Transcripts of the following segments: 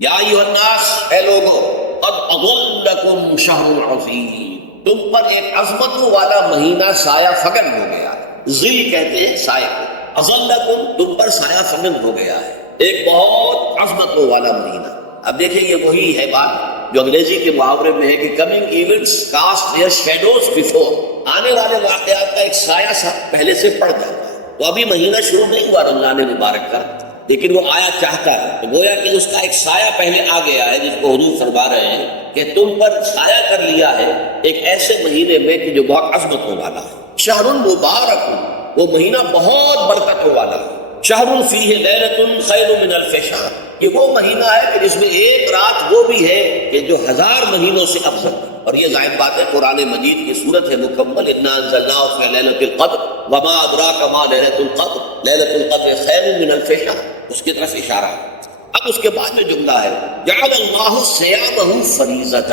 یا ایھا الناس، اے لوگو، قد اضلکم شہر عظیم، تم پر ایک عظمتوں والا مہینہ سایہ فگن ہو گیا ہے۔ ظل کہتے ہیں سایہ کو، اضلکم تم پر سایہ فگن ہو گیا ہے، ایک بہت عظمتوں والا مہینہ۔ اب دیکھیں یہ وہی ہے بات جو انگریزی کے محاورے میں ہے کہ coming events cast their shadows before, آنے والے واقعات کا ایک سایہ سا پہلے سے پڑ جاتا ہے۔ تو ابھی مہینہ شروع نہیں ہوا رمضان مبارک کا، لیکن وہ آیا چاہتا ہے، تو گویا کہ اس کا ایک سایہ پہلے آ گیا ہے، جس کو حضور فرما رہے ہیں کہ تم پر سایہ کر لیا ہے ایک ایسے مہینے میں کہ جو بہت عظمتوں والا ہے۔ شہر مبارک، وہ مہینہ بہت برکتوں والا ہے۔ شہر فیہ لیلۃ خیر من الف شہر، یہ وہ مہینہ ہے کہ جس میں ایک رات وہ بھی ہے کہ جو 1000 مہینوں سے افضل ہے۔ اور یہ ظاہر بات ہے قرآن مجید کی صورت ہے مکمل، انا انزلناہ فی لیلۃ القدر وما ادراک ما لیلۃ القدر لیلۃ القدر خیر من الف شہر، اس کی طرف اشارہ ہے۔ اب اس کے بعد جو جملہ ہے جعل اللہ صیامہ فریضۃ،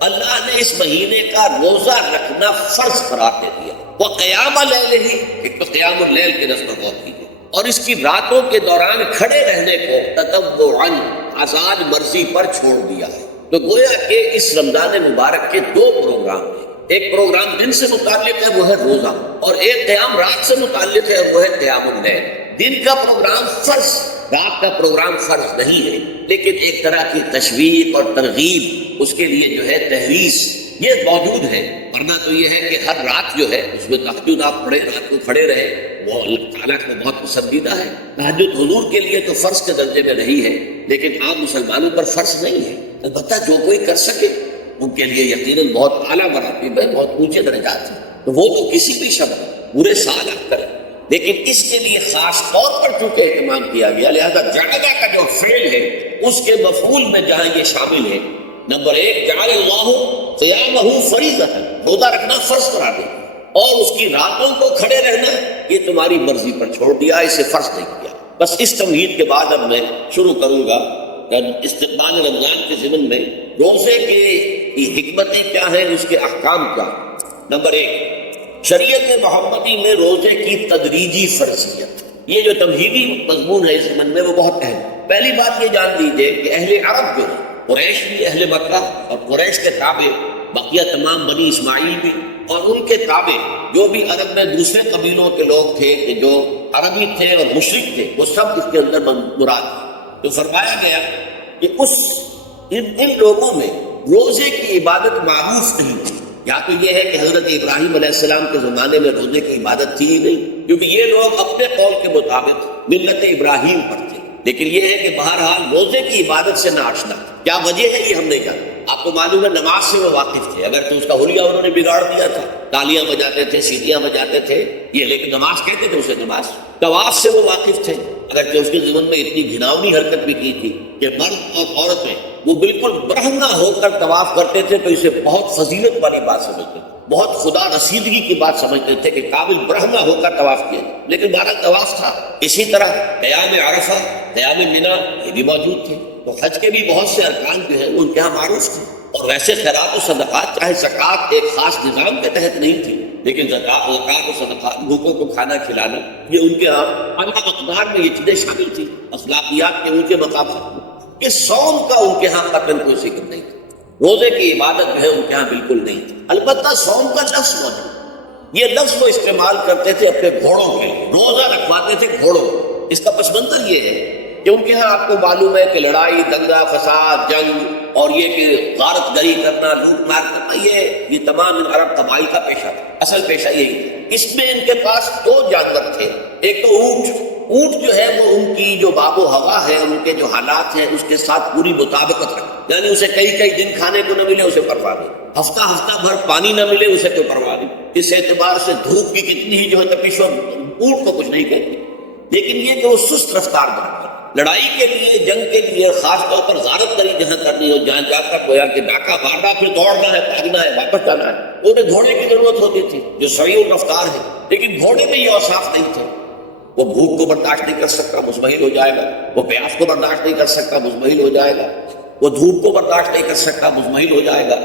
اللہ نے اس مہینے کا روزہ رکھنا فرض قرار دے دیا۔ وہ قیام اللیل ہی، ایک تو قیام اللیل کے نسبت غور کیجیے، اور اس کی راتوں کے دوران کھڑے رہنے کو تطوعاً آزاد مرضی پر چھوڑ دیا ہے۔ تو گویا کہ اس رمضان مبارک کے 2 پروگرام ہیں، ایک پروگرام دن سے متعلق ہے وہ ہے روزہ، اور ایک قیام رات سے متعلق ہے اور وہ ہے قیام اللیل۔ دن کا پروگرام فرض، رات کا پروگرام فرض نہیں ہے، لیکن ایک طرح کی تشویق اور ترغیب، اس کے لیے جو ہے تحریص یہ موجود ہے۔ ورنہ تو یہ ہے کہ ہر رات جو ہے اس میں تہجد آپ پڑھیں، رات کو کھڑے رہے، وہ اللہ تعالیٰ کو بہت پسندیدہ ہے۔ تہجد حضور کے لیے تو فرض کے درجے میں نہیں ہے، لیکن عام مسلمانوں پر فرض نہیں ہے۔ البتہ جو کوئی کر سکے ان کے لیے یقیناً بہت اعلیٰ مراتب ہے، بہت اونچے درجات ہیں، تو وہ تو کسی بھی شب پورے سال آپ کریں، لیکن اس کے لیے خاص طور پر چونکہ اہتمام کیا گیا، لہذا جعلہ کا جو فعل ہے اس کے مفعول میں جہاں یہ شامل ہے، نمبر 1 جعل اللہ صیامہ فریضۃ، روزہ رکھنا فرض قرار دے، اور اس کی راتوں کو کھڑے رہنا یہ تمہاری مرضی پر چھوڑ دیا، اسے فرض نہیں کیا۔ بس اس تمہید کے بعد اب میں شروع کروں گا استقبال رمضان کے ضمن میں روزے کی حکمتیں کیا ہیں، اس کے احکام کیا۔ نمبر 1 شریعت محمدی میں روزے کی تدریجی فرضیت، یہ جو تمہیدی مضمون ہے اس ضمن میں وہ بہت اہم ہے۔ پہلی بات یہ جان لیجیے کہ اہل عرب جو ہے، قریش بھی، اہل مکہ اور قریش کے تابع بقیہ تمام بنی اسماعیل بھی، اور ان کے تابع جو بھی عرب میں دوسرے قبیلوں کے لوگ تھے کہ جو عربی تھے اور مشرک تھے، وہ سب اس کے اندر مراد ہیں۔ تو فرمایا گیا کہ ان لوگوں میں روزے کی عبادت معروف نہیں تھی۔ یا تو یہ ہے کہ حضرت ابراہیم علیہ السلام کے زمانے میں روزے کی عبادت تھی ہی نہیں، کیونکہ یہ لوگ اپنے قول کے مطابق ملت ابراہیم پر تھے، لیکن یہ ہے کہ بہرحال روزے کی عبادت سے ناآشنا تھے۔ کیا وجہ ہے یہ ہم نہیں جانتے۔ آپ کو معلوم ہے نماز سے وہ واقف تھے، اگر تو اس کا حلیہ انہوں نے بگاڑ دیا تھا، تالیاں بجاتے تھے، سیٹیاں بجاتے تھے یہ، لیکن نماز کہتے تھے اسے نماز۔ طواف سے وہ واقف تھے، اگرچہ اس کے ضمن میں اتنی گھناؤنی حرکت بھی کی تھی کہ مرد اور عورتیں وہ بالکل برہنہ ہو کر طواف کرتے تھے، تو اسے بہت فضیلت والی بات سمجھتے تھے، بہت خدا رسیدگی کی بات سمجھتے تھے کہ قابل برہنہ ہو کر طواف کیا، لیکن بہرحال طواف تھا۔ اسی طرح قیام عرفہ، قیام منی یہ بھی موجود تھے۔ تو حج کے بھی بہت سے ارکان جو ہیں وہ ان کے یہاں معروف تھے، اور ویسے خیرات و صدقات، چاہے زکوٰۃ ایک خاص نظام کے تحت نہیں تھی، لیکن زکوٰۃ و صدقات، بھوکوں کو کھانا کھلانا، یہ ان کے یہاں اعلیٰ مقدار میں یہ چیزیں شامل تھیں، اخلاقیات کے اونچے مقام سے۔ اس صوم کا ان کے یہاں قطعاً کوئی ذکر نہیں تھا، روزے کی عبادت جو ہے ان کے یہاں بالکل نہیں تھی۔ البتہ صوم کا لفظ موجود، یہ لفظ وہ استعمال کرتے تھے اپنے گھوڑوں کے لیے، روزہ رکھواتے تھے گھوڑوں۔ اس کا پس منظر یہ ہے کہ ان کے ہاں آپ کو معلوم ہے کہ لڑائی، دنگا فساد، جنگ، اور یہ کہ غارت گری کرنا، لوٹ مار کرنا، یہ تمام ان عرب قبائل کا پیشہ تھا، اصل پیشہ یہی تھا۔ اس میں ان کے پاس 2 جانور تھے، ایک تو اونٹ جو ہے وہ ان کی جو باب و ہوا ہے، ان کے جو حالات ہیں اس کے ساتھ پوری مطابقت رکھے، یعنی اسے کئی دن کھانے کو نہ ملے اسے پرواہ نہیں، ہفتہ بھر پانی نہ ملے اسے کوئی پرواہ نہیں۔ اس اعتبار سے دھوپ کی کتنی ہی جو ہے تپش، اونٹ کو کچھ نہیں کہتے، لیکن یہ کہ وہ سست رفتار بنتا، لڑائی کے لیے، جنگ کے لیے، خاص طور پر غارت گری جہاں کرنی ہو، جہاں جا کر گویا کہ ڈاکہ مارنا، پھر دوڑنا ہے، بھاگنا ہے، واپس جانا ہے، انہیں گھوڑے کی ضرورت ہوتی تھی جو سریع رفتار ہے، لیکن گھوڑے میں یہ اوصاف نہیں تھے۔ وہ بھوک کو برداشت نہیں کر سکتا، مزمحل ہو جائے گا، وہ پیاس کو برداشت نہیں کر سکتا، مزمحل ہو جائے گا، وہ دھوپ کو برداشت نہیں کر سکتا، مزمحل ہو جائے گا،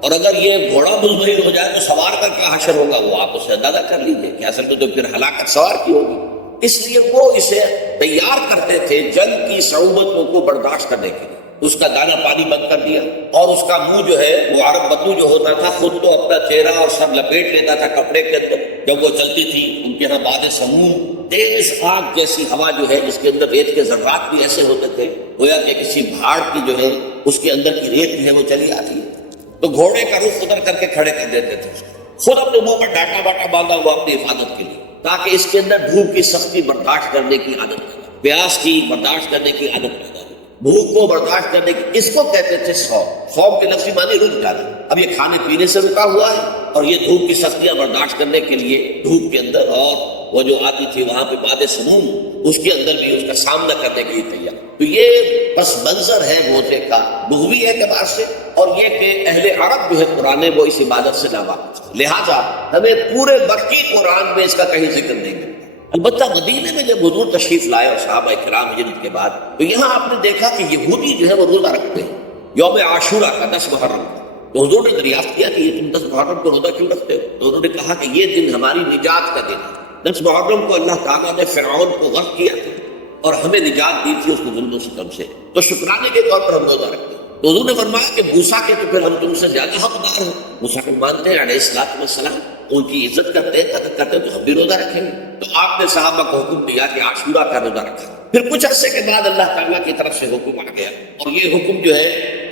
اور اگر یہ گھوڑا مزمحل ہو جائے تو سوار کا کیا حشر ہوگا، وہ آپ اسے اندازہ کر لیجیے کہ اصل تو پھر ہلاکت سوار کی ہوگی۔ اس لیے وہ اسے تیار کرتے تھے جنگ کی صعوبتوں کو برداشت کرنے کے لیے، اس کا دانا پانی بند کر دیا، اور اس کا منہ جو ہے وہ عرب بدو جو ہوتا تھا خود تو اپنا چہرہ اور سر لپیٹ لیتا تھا کپڑے کے اندر جب وہ چلتی تھی، ان کے یہاں باد سموم تیز آگ جیسی ہوا جو ہے جس کے اندر ریت کے ذرات بھی ایسے ہوتے تھے گویا کہ کسی بھاڑ کی جو ہے اس کے اندر کی ریت جو ہے وہ چلی آتی ہے، تو گھوڑے کا رخ ادھر کر کے کھڑے کر دیتے تھے، خود اپنے منہ پر ڈاٹا واٹا باندھا ہوا اپنی حفاظت کے لیے، تاکہ اس کے اندر دھوپ کی سختی برداشت کرنے کی عادت پیدا، پیاس کی برداشت کرنے کی عادت پیدا، بھوک کو برداشت کرنے کی، اس کو کہتے تھے صوم۔ صوم کے لفظی معنی رک جانا، اب یہ کھانے پینے سے رکا ہوا ہے اور یہ دھوپ کی سختیاں برداشت کرنے کے لیے دھوپ کے اندر، اور وہ جو آتی تھی وہاں پہ باد سموم اس کے اندر بھی اس کا سامنا کرنے کے لیے تیار۔ تو یہ پس منظر ہے روزے کا لغوی اعتبار سے، اور یہ کہ اہل عرب جو ہے قرآن وہ اس عبادت سے ناواقف، لہٰذا ہمیں پورے مکی قرآن میں اس کا کہیں ذکر نہیں ملتا۔ البتہ مدینے میں جب حضور تشریف لائے اور صحابہ کرام ہجرت کے بعد، تو یہاں آپ نے دیکھا کہ یہودی جو ہے وہ روزہ رکھتے ہیں یوم عاشورہ کا 10 محرم کا، تو حضور نے دریافت کیا کہ یہ تم 10 محرم کو روزہ کیوں رکھتے ہو؟ تو انہوں نے کہا کہ یہ دن ہماری نجات کا دن ہے، 10 محرم کو اللہ تعالیٰ نے فرعون کو غرق کیا تھا اور ہمیں نجات دی تھی اس کے ظلم و ستم سے، تو شکرانے کے طور پر ہم روزہ رکھتے ہیں۔ تو حضور نے فرمایا کہ موسیٰ کے تو پھر ہم تم سے زیادہ حقدار ہیں، موسیٰ کو مانتے ہیں علیہ الصلوۃ والسلام، ان کی عزت کرتے ہیں، قدر کرتے ہیں، تو ہم بھی روزہ رکھیں گے۔ تو آپ نے صحابہ کو حکم دیا کہ عاشورہ کا روزہ رکھا۔ پھر کچھ عرصے کے بعد اللہ تعالیٰ کی طرف سے حکم آ گیا، اور یہ حکم جو ہے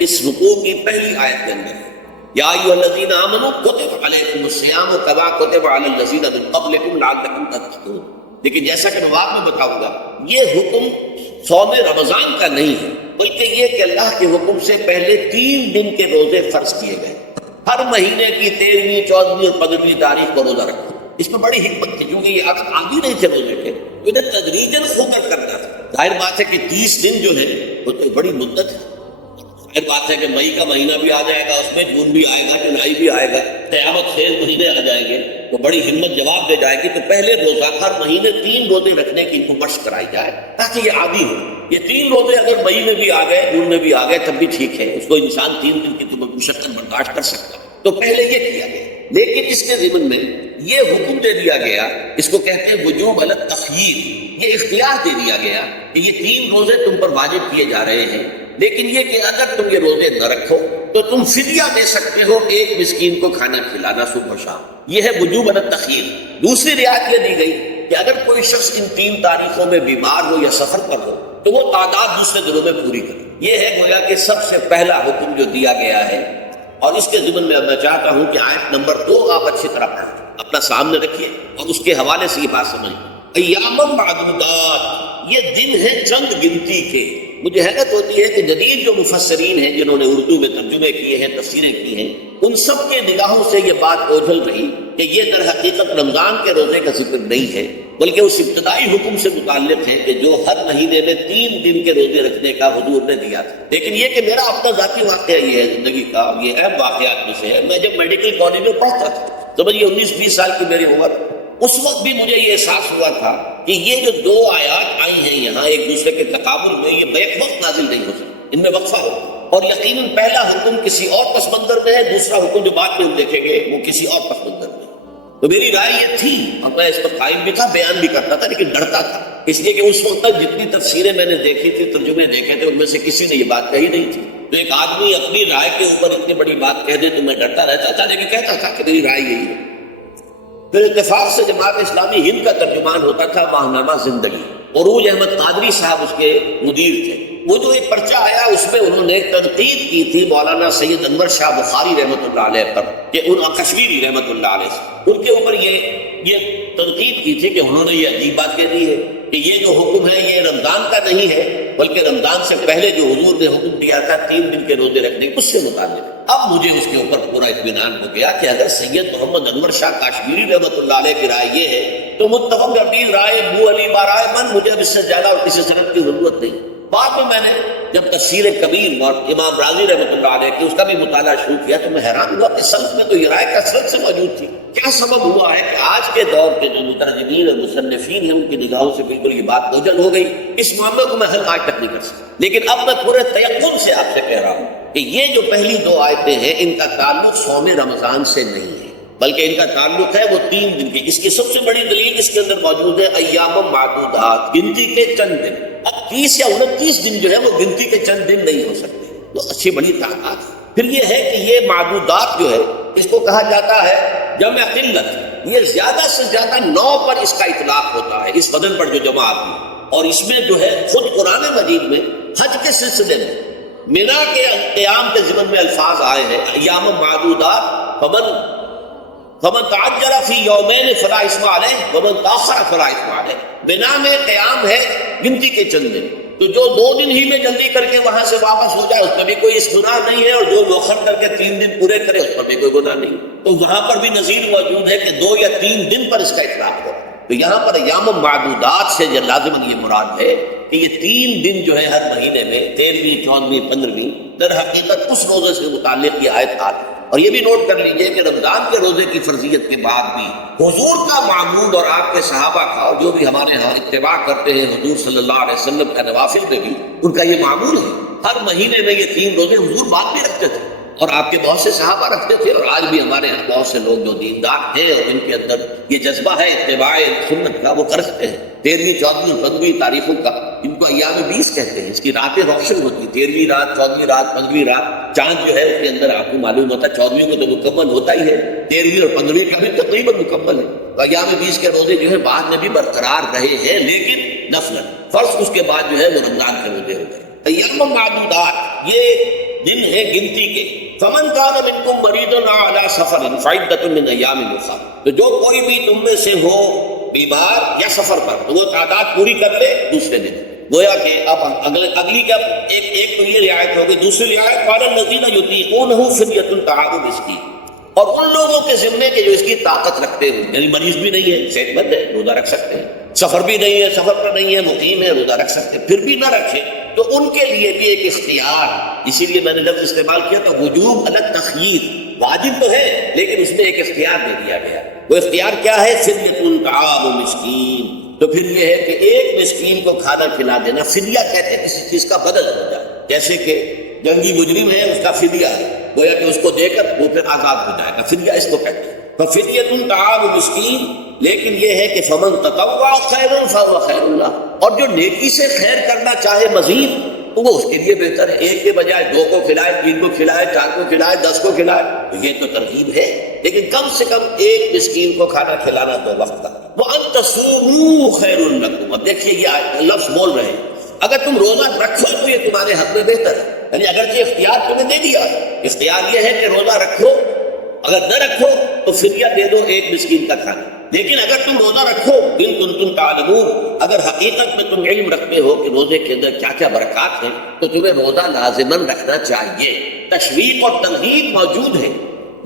اس رکوع کی پہلی آیت کے اندر ہے، یا ایھا الذین آمنوا کتب علیکم الصیام کما کتب علی الذین من قبلکم لعلکم تتقون۔ لیکن جیسا کہ میں بعد میں بتاؤں گا، یہ حکم صوم رمضان کا نہیں ہے، بلکہ یہ کہ اللہ کے حکم سے پہلے 3 دن کے روزے فرض کیے گئے، ہر مہینے کی 13ویں، 14ویں اور 15ویں تاریخ کو روزہ رکھو۔ اس میں بڑی حکمت تھی، کیونکہ یہ اگر عادی نہیں تھے روزے کے تو انہیں تدریجاً خوگر کرتا تھا۔ ظاہر بات ہے کہ 30 دن جو ہے وہ تو بڑی مدت ہے، ظاہر بات ہے کہ مئی کا مہینہ بھی آ جائے گا، اس میں جون بھی آئے گا، جولائی بھی آئے گا، قیامت خیز مہینے آ جائیں گے، تو بڑی ہمت جواب دے جائے گی، تو پہلے روزہ ہر مہینے 3 روزے رکھنے کی ان کو مشق کرائی جائے تاکہ یہ عادی ہو۔ یہ 3 روزے اگر مئی میں بھی آ گئے، جون میں بھی آ گئے، تب بھی ٹھیک ہے، اس کو انسان 3 دن کی تو مشقت برداشت کر سکتا، تو پہلے یہ کیا گیا۔ لیکن اس کے ضمن میں یہ حکم دے دیا گیا، اس کو کہتے ہیں وجوب علی التخییر، یہ اختیار دے دیا گیا کہ یہ 3 روزے تم پر واجب کیے جا رہے ہیں، لیکن یہ کہ اگر تم یہ روزے نہ رکھو تو تم فدیہ دے سکتے ہو، 1 مسکین کو کھانا کھلانا صبح و شام، یہ ہے وجوب علی التخییر۔ دوسری رعایت یہ دی گئی کہ اگر کوئی شخص ان 3 تاریخوں میں بیمار ہو یا سفر پر ہو تو وہ تعداد دوسرے دنوں میں پوری کرے۔ یہ ہے گویا کہ سب سے پہلا حکم جو دیا گیا ہے، اور اس کے ضمن میں میں چاہتا ہوں کہ آیت نمبر 2 آپ اچھی طرح پڑھیں، اپنا سامنے رکھیے اور اس کے حوالے سے یہ بات سمجھیں۔ ایام معدودات، یہ دن ہے چند گنتی کے۔ مجھے حیرت ہوتی ہے کہ جدید جو مفسرین ہیں جنہوں نے اردو میں ترجمے کیے ہیں، تفسیریں کی ہیں، ان سب کے نگاہوں سے یہ بات اوجھل رہی کہ یہ در حقیقت رمضان کے روزے کا ذکر نہیں ہے، بلکہ اس ابتدائی حکم سے متعلق ہے کہ جو ہر مہینے میں 3 دن کے روزے رکھنے کا حضور نے دیا تھا۔ لیکن یہ کہ میرا اپنا ذاتی واقعہ یہ ہے زندگی کا، یہ اہم واقعات میں سے ہے۔ میں جب میڈیکل کالج میں پڑھتا تھا، سمجھیے 19-20 سال کی میری عمر، اس وقت بھی مجھے یہ احساس ہوا تھا کہ یہ جو 2 آیات آئی ہیں یہاں ایک دوسرے کے تقابل میں، یہ بیک وقت نازل نہیں ہو سکتی، ان میں وقفہ ہو، اور یقیناً پہلا حکم کسی اور پس منظر میں ہے، دوسرا حکم جو بعد میں ہم دیکھیں گے وہ کسی اور پس منظر میں۔ تو میری رائے یہ تھی، اور میں اس پر قائم بھی تھا، بیان بھی کرتا تھا، لیکن ڈرتا تھا، اس لیے کہ اس وقت تک جتنی تفسیریں میں نے دیکھی تھی، ترجمے دیکھے تھے، ان میں سے کسی نے یہ بات کہی نہیں تھی۔ تو ایک آدمی اپنی رائے کے اوپر اتنی بڑی بات کہہ دے تو میں ڈرتا رہتا تھا، لیکن کہتا تھا کہ میری رائے یہی ہے۔ پھر اتفاق سے جماعت اسلامی ہند کا ترجمان ہوتا تھا ماہنامہ زندگی، عروج احمد قادری صاحب اس کے مدیر تھے۔ وہ جو ایک پرچہ آیا اس میں انہوں نے تنقید کی تھی مولانا سید انور شاہ بخاری رحمۃ اللہ علیہ پر، کہ ان کشمیری رحمۃ اللہ علیہ سے ان کے اوپر یہ تنقید کی تھی کہ انہوں نے یہ عجیب بات کہہ دی ہے کہ یہ جو حکم ہے یہ رمضان کا نہیں ہے، بلکہ رمضان سے پہلے جو حضور نے حکم دیا تھا 3 دن کے روزے رکھنے اس سے متعلق۔ اب مجھے اس کے اوپر پورا اطمینان ہو گیا کہ اگر سید محمد انور شاہ کاشمیری رحمۃ اللہ علیہ کی رائے یہ ہے تو متفق ربیع رائے ابو علی برائے من، مجھے اب اس سے زیادہ اور کسی سند کی ضرورت نہیں۔ بعد میں نے جب تفسیر کبیر اور امام راضی رحمۃ اللہ علیہ کی اس کا بھی مطالعہ شروع کیا تو میں حیران ہوا کہ سلف میں تو یہ رائے کثرت سے موجود تھی۔ کیا سبب ہوا ہے کہ آج کے دور کے جو مترجمین اور مصنفین ہیں ان کی نگاہوں سے بالکل یہ بات اوجھل ہو گئی؟ اس معاملے کو میں حل آج تک نہیں کر سکتا، لیکن اب میں پورے تیقن سے آپ سے کہہ رہا ہوں کہ یہ جو پہلی 2 آیتیں ہیں ان کا تعلق صوم رمضان سے نہیں ہے، بلکہ ان کا تعلق ہے وہ 3 دن کی۔ اس کی سب سے بڑی دلیل اس کے اندر موجود ہے ایام معدودات، گنتی کے چند دن۔ اب 30 یا 29 دن جو ہے وہ گنتی کے چند دن نہیں ہو سکتے، تو اچھی بڑی طاقت. پھر یہ ہے کہ یہ معدودات جو ہے اس کو کہا جاتا ہے جمع قلت. یہ زیادہ سے زیادہ 9 پر اس کا اطلاق ہوتا ہے، اس وزن پر جو جمع آتی ہے. اور اس میں جو ہے خود قرآن مجید میں حج کے سلسلے میں مینا کے قیام کے ضمن میں الفاظ آئے ہیں ایام معدودات فمن تعجل فی یومین فلا اثم علیہ ومن تاخر فلا اثم علیہ. مینا میں قیام ہے گنتی کے چند دن، تو جو 2 دن ہی میں جلدی کر کے وہاں سے واپس ہو جائے اس میں بھی کوئی اس گناہ نہیں ہے، اور جو مؤخر کر کے 3 دن پورے کرے اس پر بھی کوئی گناہ نہیں. تو وہاں پر بھی نظیر موجود ہے کہ 2 یا 3 دن پر اس کا اطلاق ہو. تو یہاں پر ایام معدودات سے جو لازماً یہ مراد ہے کہ یہ 3 دن جو ہے ہر مہینے میں 13ویں 14ویں 15ویں در حقیقت اس روزے سے متعلق یہ آیت آتی. اور یہ بھی نوٹ کر لیجئے کہ رمضان کے روزے کی فرضیت کے بعد بھی حضور کا معمول اور آپ کے صحابہ کا، اور جو بھی ہمارے ہاں اتباع کرتے ہیں حضور صلی اللہ علیہ وسلم کا نوافل میں بھی ان کا یہ معمول ہے. ہر مہینے میں یہ 3 روزے حضور بعد میں رکھتے تھے اور آپ کے بہت سے صحابہ رکھتے تھے، اور آج بھی ہمارے ہاں بہت سے لوگ جو دیندار ہیں اور ان کے اندر یہ جذبہ ہے اتباع سنت کا وہ کرتے ہیں. 13ویں 14ویں 15ویں تاریخوں کا ان کو ایام 20 کہتے ہیں. اس کی راتیں روشن ہوتی ہیں، 13ویں رات 14ویں رات 15ویں رات. چاند جو ہے اس کے اندر آپ کو معلوم ہوتا ہے 14ویں کو تو مکمل ہوتا ہی ہے، 13ویں اور 15ویں کا بھی تقریباً مکمل ہے. تو ایام 20 کے روزے جو ہے بعد میں بھی برقرار رہے ہیں، لیکن نفلاً. فرض اس کے بعد جو ہے وہ رمضان کے روزے ہو گئے. ایام معدودات یہ دن ہے گنتی کے. فمن کان منکم مریض علی سفر فعدۃ من ایام اخر. تو جو کوئی بھی تم میں سے ہو بیمار یا سفر پر تو وہ تعداد پوری کر لے دوسرے دن. گویا کہ اب اگلی کا ایک تو یہ رعایت ہوگی. دوسری رعایت قال الذین یطیقونہ فدیۃ طعام مسکین. اور ان لوگوں کے ذمے کے جو اس کی طاقت رکھتے ہوں، یعنی مریض بھی نہیں ہے، صحت مند ہے، روزہ رکھ سکتے ہیں. سفر بھی نہیں ہے، سفر پر نہیں ہے، مقیم ہے، روزہ رکھ سکتے ہیں. پھر بھی نہ رکھے تو ان کے لیے بھی ایک اختیار. اسی لیے میں نے لفظ استعمال کیا تھا وجوب الگ تخییر. واجب تو ہے لیکن اس میں ایک اختیار دے دیا گیا. وہ اختیار کیا ہے؟ فدیۃ طعام مسکین. تو پھر یہ ہے کہ ایک مسکین کو کھانا کھلا دینا. فدیہ کہتے ہیں کسی چیز کا بدل ہو جائے، جیسے کہ جنگی مجرم ہے اس کا فدیہ ہے، گویا کہ اس کو دے کر وہ پھر آزاد ہو جائے گا. فدیہ اس کو کہتے ہیں. فدیۃ طعام مسکین. لیکن یہ ہے کہ فمن تطوع خیرا فهو خیر له. اور جو نیکی سے خیر کرنا چاہے مزید تو وہ اس کے لیے بہتر ہے. ایک کے بجائے 2 کو کھلائے، 3 کو کھلائے، 4 کو کھلائے، 10 کو کھلائے، تو یہ تو ترغیب ہے. لیکن کم سے کم ایک مسکین کو کھانا کھلانا 2 وقت کا. وَأَن تَصُومُوا خَيْرٌ لَكُمْ. اب دیکھیے یہ لفظ بول رہے ہیں اگر تم روزہ رکھو تو یہ تمہارے حق میں بہتر ہے. یعنی اگرچہ اختیار تمہیں دے دیا، اختیار یہ ہے کہ روزہ رکھو، اگر نہ رکھو تو فدیہ دے دو ایک مسکین کا کھانا. لیکن اگر تم روزہ رکھو ان کنتم تعلمون، اگر حقیقت میں تم علم رکھتے ہو کہ روزے کے اندر کیا کیا برکات ہیں تو تمہیں روزہ لازماً رکھنا چاہیے. تشویق اور ترغیب موجود ہے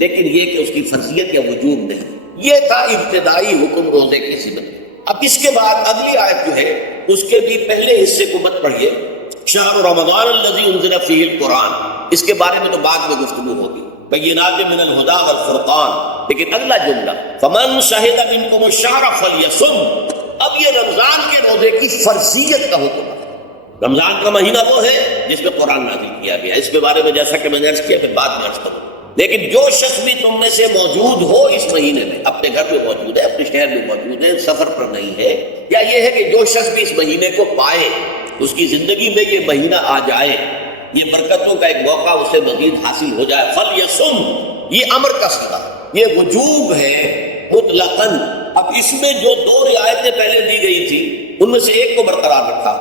لیکن یہ کہ اس کی فرضیت یا وجوب نہیں. یہ تھا ابتدائی حکم روزے کی صفت. اب اس کے بعد اگلی آیت جو ہے اس کے بھی پہلے حصے کو مت پڑھیے. شہر رمضان الذی انزل فیہ القرآن، اس کے بارے میں تو بعد میں گفتگو ہوگی. بینات من الہدی والفرقان. لیکن اگلا جملہ فمن شہد منکم الشہر فلیصم. اب یہ رمضان کے روزے کی فرضیت کا حکم ہے. رمضان کا مہینہ وہ ہے جس میں قرآن نازل کیا گیا. اس کے بارے میں جیسا کہ میں نے عرض کیا پھر بعد میں عرض کروں. لیکن جو شخص بھی تم میں سے موجود ہو اس مہینے میں، اپنے گھر میں موجود ہے، اپنے شہر میں موجود ہے، سفر پر نہیں ہے، یا یہ ہے کہ جو شخص بھی اس مہینے کو پائے، اس کی زندگی میں یہ مہینہ آ جائے، یہ برکتوں کا ایک موقع اسے مزید حاصل ہو جائے. فلیصم، یہ امر کا صیغہ، یہ وجوب ہے مطلقاً. اب اس میں جو 2 رعایتیں پہلے دی گئی تھی ان میں سے ایک کو برقرار رکھا.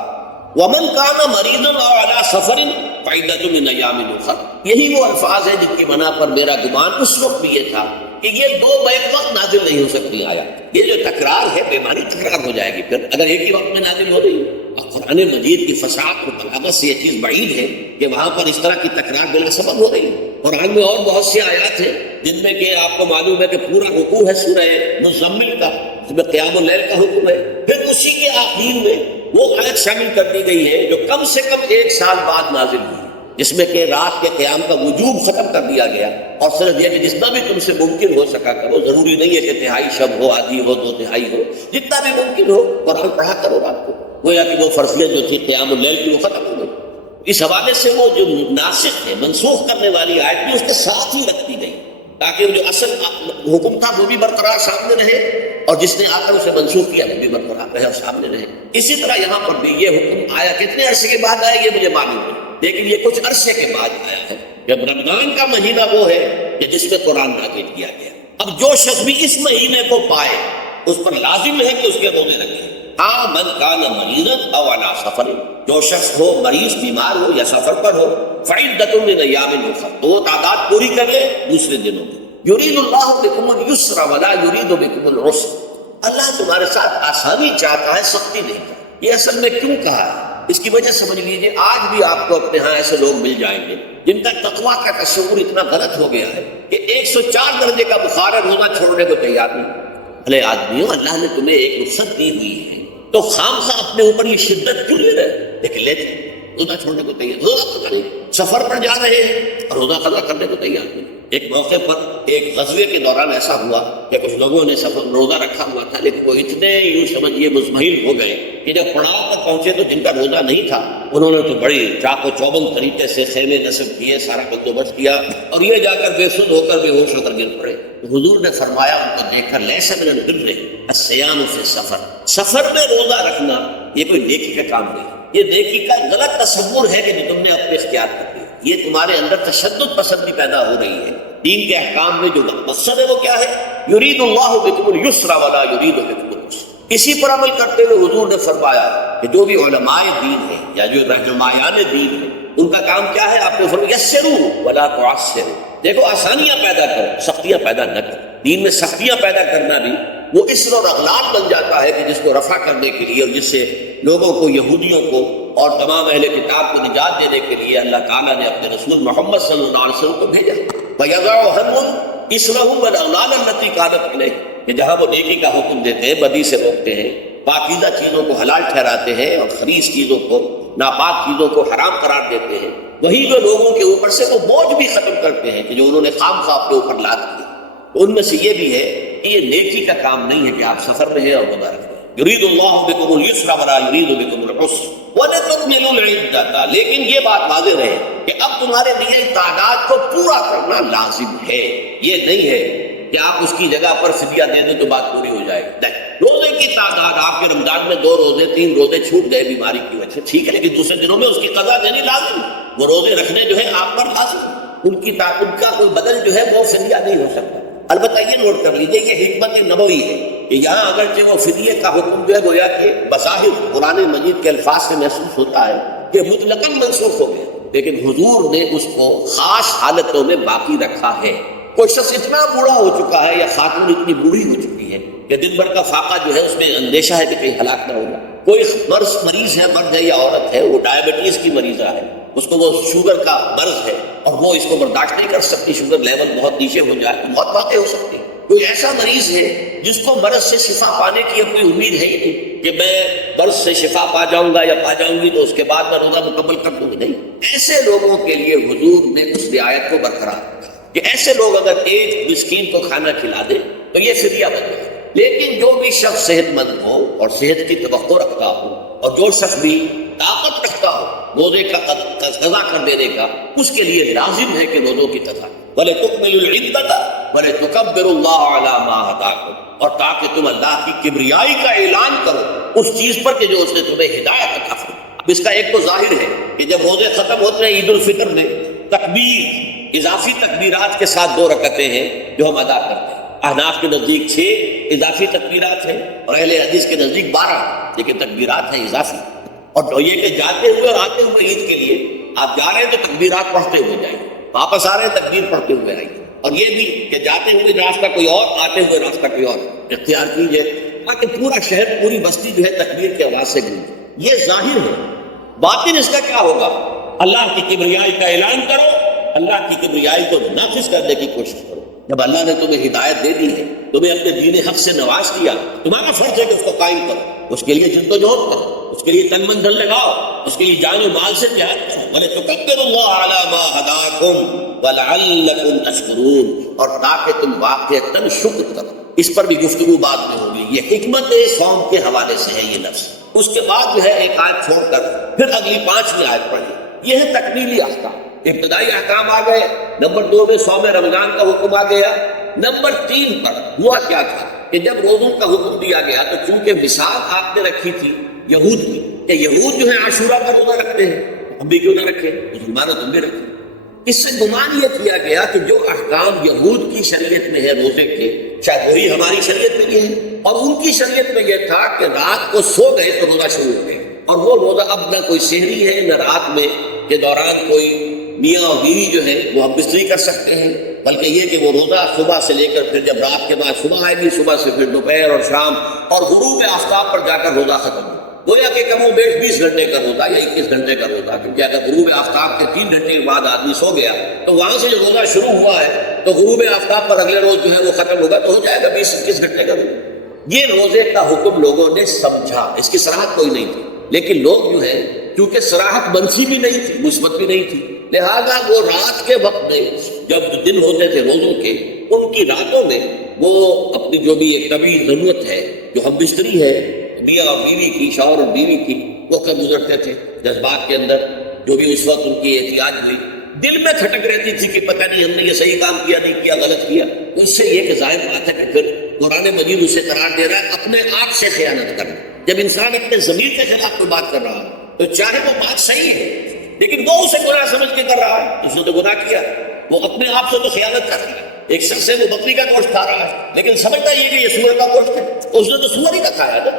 ومن کان مریضا او علی سفر فعدۃ من ایام اخر. یہی وہ الفاظ ہیں جن کی بنا پر میرا گمان اس وقت بھی یہ تھا کہ یہ 2 بیک وقت نازل نہیں ہو سکتی. آیا یہ جو تکرار ہے بے معنی تکرار ہو جائے گی پھر اگر ایک ہی وقت میں نازل ہو رہی ہے. قرآن مجید کی فصاحت اور بلاغت سے یہ چیز بعید ہے کہ وہاں پر اس طرح کی تکرار بلا سبب ہو رہی ہے. قرآن میں اور بہت سی آیات ہیں جن میں کہ آپ کو معلوم ہے کہ پورا رکوع ہے سورہ مزمل کا، اس میں قیام اللیل کا حکم ہے. پھر اسی کے آخر میں وہ آیت شامل کر دی گئی ہے جو کم سے کم 1 سال بعد نازل ہوئی، جس میں کہ رات کے قیام کا وجوب ختم کر دیا گیا. اور صرف یہ کہ جتنا بھی تم سے ممکن ہو سکا کرو. ضروری نہیں ہے کہ تہائی شب ہو، آدھی ہو، 2 تہائی ہو، جتنا بھی ممکن ہو قرآن پڑھا کرو رات کو. گویا کہ وہ فرضیت جو تھی قیام اللیل کی وہ ختم ہو گئی. اس حوالے سے وہ جو ناسخ ہے، منسوخ کرنے والی آیت بھی اس کے ساتھ ہی رکھ دی گئی تاکہ جو اصل حکم تھا وہ بھی برقرار سامنے رہے اور جس نے آ کر اسے منسوخ کیا وہ بھی برقرار رہے اور سامنے رہے. اسی طرح یہاں پر بھی یہ حکم آیا کتنے عرصے کے بعد آیا یہ مجھے معلوم ہے. لیکن یہ کچھ عرصے کے بعد آیا ہے. جب رمضان کا مہینہ وہ ہے کہ جس میں قرآن نازل کیا گیا. اب جو شخص بھی اس مہینے کو پائے اس پر لازم ہے کہ اس کے روزے رکھے. من کان مریضا او علی سفر، جو شخص ہو مریض بیمار ہو یا سفر پر ہو، فعدۃ من ایام اخر، تو وہ تعداد پوری کر لے دوسرے دنوں میں. یرید اللہ بکم الیسر ولا یرید بکم العسر، اللہ تمہارے ساتھ آسانی چاہتا ہے، سختی نہیں چاہتا. یہ اصل میں کیوں کہا ہے اس کی وجہ سمجھ لیجئے. آج بھی آپ کو اپنے ہاں ایسے لوگ مل جائیں گے جن کا تقویٰ کا تصور اتنا غلط ہو گیا ہے کہ 104 درجے کا بخار ہے، روزہ چھوڑنے کو تیار نہیں. بھلے آدمیوں، اللہ نے تمہیں ایک رخصت دی ہوئی ہے تو خام خواہ اپنے اوپر یہ شدت کیوں لے رہے؟ لیکن لیتے روزہ چھوڑنے کو تیار، روزہ قضا نہیں، سفر پر جا رہے ہیں اور روزہ قضا کرنے کو تیار نہیں. ایک موقع پر ایک غزوے کے دوران ایسا ہوا کہ کچھ لوگوں نے سفر روزہ رکھا ہوا تھا، لیکن وہ اتنے یوں سمجھیے مطمئن ہو گئے کہ جب پڑاؤ پر پہنچے تو جن کا روزہ نہیں تھا انہوں نے تو بڑی چاق و چوبند طریقے سے خیمے نصب کیے، سارا بندوبست کیا، اور یہ جا کر بے سود ہو کر بے ہوش ہو کر گر پڑے. حضور نے فرمایا ان کو دیکھ کر، لیس من البر الصیام فی السفر، سفر میں روزہ رکھنا یہ کوئی نیکی کا کام نہیں. یہ نیکی کا غلط تصور ہے کہ تم نے اپنے اختیار کر لیا. یہ تمہارے اندر تشدد پسندی پیدا ہو رہی ہے. دین کے احکام میں جو مقصد ہے وہ کیا ہے؟ یرید اللہ بکم الیسر ولا یرید بکم العسر. اسی پر عمل کرتے ہوئے حضور نے فرمایا کہ جو بھی علماء دین ہیں یا جو رہنمایان دین ہیں ان کا کام کیا ہے؟ آپ نے فرمایا یسروا ولا تعسروا، دیکھو آسانیاں پیدا کرو، سختیاں پیدا نہ کرو. دین میں سختیاں پیدا کرنا بھی وہ اسر اور اغلاط بن جاتا ہے کہ جس کو رفع کرنے کے لیے اور جس سے لوگوں کو، یہودیوں کو اور تمام اہل کتاب کو نجات دینے کے لیے اللہ تعالیٰ نے اپنے رسول محمد صلی اللہ علیہ وسلم کو بھیجا. وَيَضَعُ عَنْهُمْ إِصْرَهُمْ وَالْأَغْلَالَ الَّتِي كَانَتْ عَلَيْهِمْ، کہ جہاں وہ نیکی کا حکم دیتے ہیں، بدی سے روکتے ہیں، پاکیزہ چیزوں کو حلال ٹھہراتے ہیں اور خبیث چیزوں کو، ناپاک چیزوں کو حرام قرار دیتے ہیں، وہی جو لوگوں کے اوپر سے وہ بوجھ بھی ختم کرتے ہیں کہ جو انہوں نے خام خواہ اپنے اوپر لاد کیا. تو ان میں سے یہ بھی ہے کہ یہ نیکی کا کام نہیں ہے کہ آپ سفر میں ہیں اور روزہ رکھیں. یرید اللہ بکم الیسر ولا یرید بکم العسر وَلَتُكْمِلُوا الْعِدَّةَ، لیکن یہ بات واضح رہے کہ اب تمہارے لیے تعداد کو پورا کرنا لازم ہے. یہ نہیں ہے کہ آپ اس کی جگہ پر فدیہ دے دیں تو بات پوری ہو جائے گی. روزے کی تعداد، آپ کے رمضان میں 2 روزے 3 روزے چھوٹ گئے بیماری کی وجہ سے، ٹھیک ہے، لیکن دوسرے دنوں میں اس کی قضا دینی لازم. وہ روزے رکھنے جو ہے آپ پر لازم، ان کا کوئی بدل جو ہے وہ فدیہ نہیں ہو سکتا. البتہ یہ نوٹ کر لیجیے کہ حکمت نبوی ہے کہ یہاں اگرچہ وہ فدیے کا حکم جو ہے گویا کہ بظاہر قرآن مجید کے الفاظ سے محسوس ہوتا ہے کہ مطلقاً منسوخ ہو گیا، لیکن حضور نے اس کو خاص حالتوں میں باقی رکھا ہے. کوئی شخص اتنا بوڑھا ہو چکا ہے یا خاتون اتنی بوڑھی ہو چکی ہے کہ دن بھر کا فاقہ جو ہے اس میں اندیشہ ہے کہ کہیں ہلاک نہ ہوگا. کوئی مریض ہے، مرد ہے یا عورت ہے، وہ ڈائبٹیز کی مریضہ ہے، اس کو وہ شوگر کا مرض ہے اور وہ اس کو برداشت نہیں کر سکتی، شوگر لیول بہت نیچے ہو جائے تو بہت باتیں ہو سکتی. کوئی ایسا مریض ہے جس کو مرض سے شفا پانے کی اب کوئی امید ہے ہی نہیں کہ میں مرض سے شفا پا جاؤں گا یا پا جاؤں گی تو اس کے بعد میں روزہ مکمل کر دوں گی. نہیں، ایسے لوگوں کے لیے حضور نے اس رعایت کو برقرار رکھا کہ ایسے لوگ اگر ایک مسکین کو کھانا کھلا دے تو یہ فدیہ بن جائے. لیکن جو بھی شخص صحت مند ہو اور صحت کی توقع رکھتا ہو اور جو شخص بھی طاقت رکھتا ہو روزے کا قضا کر دینے کا، اس کے لیے لازم ہے کہ روزوں کی قضا. وَلِتُكْمِلُوا الْعِدَّةَ وَلِتُكَبِّرُوا اللَّهَ عَلَى مَا هَدَاكُمْ، اور تاکہ تم اللہ کی کبریائی کا اعلان کرو اس چیز پر کہ جو اس نے تمہیں ہدایت عطا فرمائی. اب اس کا ایک تو ظاہر ہے کہ جب روزے ختم ہوتے ہیں عید الفطر میں تکبیر، اضافی تکبیرات کے ساتھ 2 رکعتیں ہیں جو ہم ادا کرتے ہیں. احناف کے نزدیک 6 اضافی تکبیرات ہیں اور اہل حدیث کے نزدیک 12، لیکن تکبیرات ہیں اضافی. اور یہ کہ جاتے ہوئے اور آتے ہوئے عید کے لیے آپ جا رہے ہیں تو تکبیرات پڑھتے ہوئے جائیں، واپس آ رہے ہیں تکبیر پڑھتے ہوئے آئیے. اور یہ بھی کہ جاتے ہوئے راستہ کوئی اور، آتے ہوئے راستہ کوئی اور اختیار کیجیے تاکہ پورا شہر، پوری بستی جو ہے تکبیر کی آواز سے گونجے. یہ ظاہر ہے. باطن اس کا کیا ہوگا؟ اللہ کی کبریائی کا اعلان کرو، اللہ کی کبریائی کو نافذ کرنے کی کوشش کرو. جب اللہ نے تمہیں ہدایت دے دی ہے، تمہیں اپنے دین حق سے نواز کیا، تمہارا فرض ہے کہ اس کو قائم کرو، اس کے لیے جد و جہد کرو، اس کے لیے تن من دھن لگاؤ، اس کے لیے جان و مال سے جہاد کرو. وَلِتُكَبِّرُوا اللَّهَ عَلَى مَا هَدَاكُمْ وَلَعَلَّكُمْ تَشْكُرُونَ، اور تاکہ تم واقعتاً شکر کرو. اس پر بھی گفتگو بعد میں ہوگی. یہ حکمت قوم کے حوالے سے ہے یہ لفظ. اس کے بعد جو ہے ایک آیت چھوڑ کر پھر اگلی 5ویں آیت پڑھی. یہ ہے تکمیلی احکام. ابتدائی احکام آ گئے. نمبر 2 میں صوم رمضان کا حکم آ گیا. نمبر 3 پر ہوا کیا تھا کہ جب روزوں کا حکم دیا گیا تو چونکہ مثال آپ نے رکھی تھی یہود کی کہ یہود جو ہے عاشورہ کا روزہ رکھتے ہیں، ہم بھی کیوں نہ رکھیں، مسلمانوں تم بھی رکھیں۔ اس سے گمان یہ کیا گیا کہ جو احکام یہود کی شریعت میں ہے روزے کے، شاید وہی ہماری شریعت میں یہ ہے، اور ان کی شریعت میں یہ تھا کہ رات کو سو گئے تو روزہ شروع ہو گئی، اور وہ روزہ اب نہ کوئی سحری ہے نہ رات میں کے دوران کوئی میاں اور بیوی جو ہے وہ ہم بستری کر سکتے ہیں، بلکہ یہ کہ وہ روزہ صبح سے لے کر پھر جب رات کے بعد صبح آئے گی، صبح سے پھر دوپہر اور شام اور غروب آفتاب پر جا کر روزہ ختم ہو، گویا کہ کم و بیش 20 گھنٹے کا روزہ یا 21 گھنٹے کا روزہ، کیونکہ اگر غروب آفتاب کے 3 گھنٹے کے بعد آدمی سو گیا تو وہاں سے جو روزہ شروع ہوا ہے تو غروب آفتاب پر اگلے روز جو ہے وہ ختم ہوگا تو ہو جائے گا 20-21 گھنٹے کا روزہ۔ یہ روزے کا حکم لوگوں نے سمجھا، اس کی صراحت کوئی نہیں تھی، لیکن لوگ جو ہے کیونکہ صراحت منفی بھی نہیں تھی مثبت بھی نہیں تھی، لہذا وہ رات کے وقت میں جب دن ہوتے تھے روزوں کے، ان کی راتوں میں وہ اپنی جو بھی ایک طبیعی ضرورت ہے، جو ہم بستری ہے میاں اور بیوی کی، شوہر اور بیوی کی، وہ کر گزرتے تھے جذبات کے اندر، جو بھی اس وقت ان کی احتیاج ہوئی، دل میں کھٹک رہتی تھی کہ پتہ نہیں ہم نے یہ صحیح کام کیا نہیں کیا، غلط کیا۔ اس سے یہ کہ ظاہر بات ہے کہ پھر قرآن مجید اسے قرار دے رہا ہے اپنے آپ سے خیانت کرنا۔ جب انسان اپنے ضمیر کے خلاف کوئی بات کر رہا ہے تو چاہے وہ بات صحیح ہے لیکن وہ اسے گناہ سمجھ کے کر رہا ہے، اس نے تو گناہ کیا، وہ اپنے آپ سے تو خیانت کر رہا ہے۔ ایک شخص ہے وہ بکری کا گوشت کھا رہا ہے لیکن سمجھتا یہ کہ یہ سور کا گوشت ہے، اس نے تو سور ہی کا کھایا نا،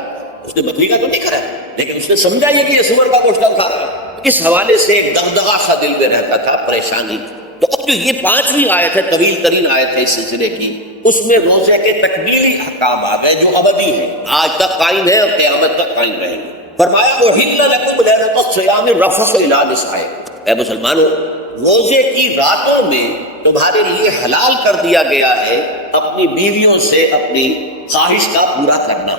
اس نے بکری کا تو نہیں کھایا، لیکن اس نے سمجھا یہ کہ یہ سور کا گوشت کھا رہا ہے۔ اس حوالے سے ایک دغدغہ سا دل میں رہتا تھا، پریشانی۔ تو اب جو یہ 5ویں آیت ہے، طویل ترین آیت ہے اس سلسلے کی، اس میں روزے کے تکمیلی احکام آ گئے جو ابدی ہیں، آج تک قائم ہے اور قیامت تک قائم رہیں گے۔ فرمایا وَأُحِلَّ لَكُمْ لَيْلَةَ الصِّيَامِ الرَّفَثُ إِلَىٰ نِسَائِكُمْ، اے مسلمانوں روزے کی راتوں میں تمہارے لیے حلال کر دیا گیا ہے اپنی بیویوں سے اپنی خواہش کا پورا کرنا۔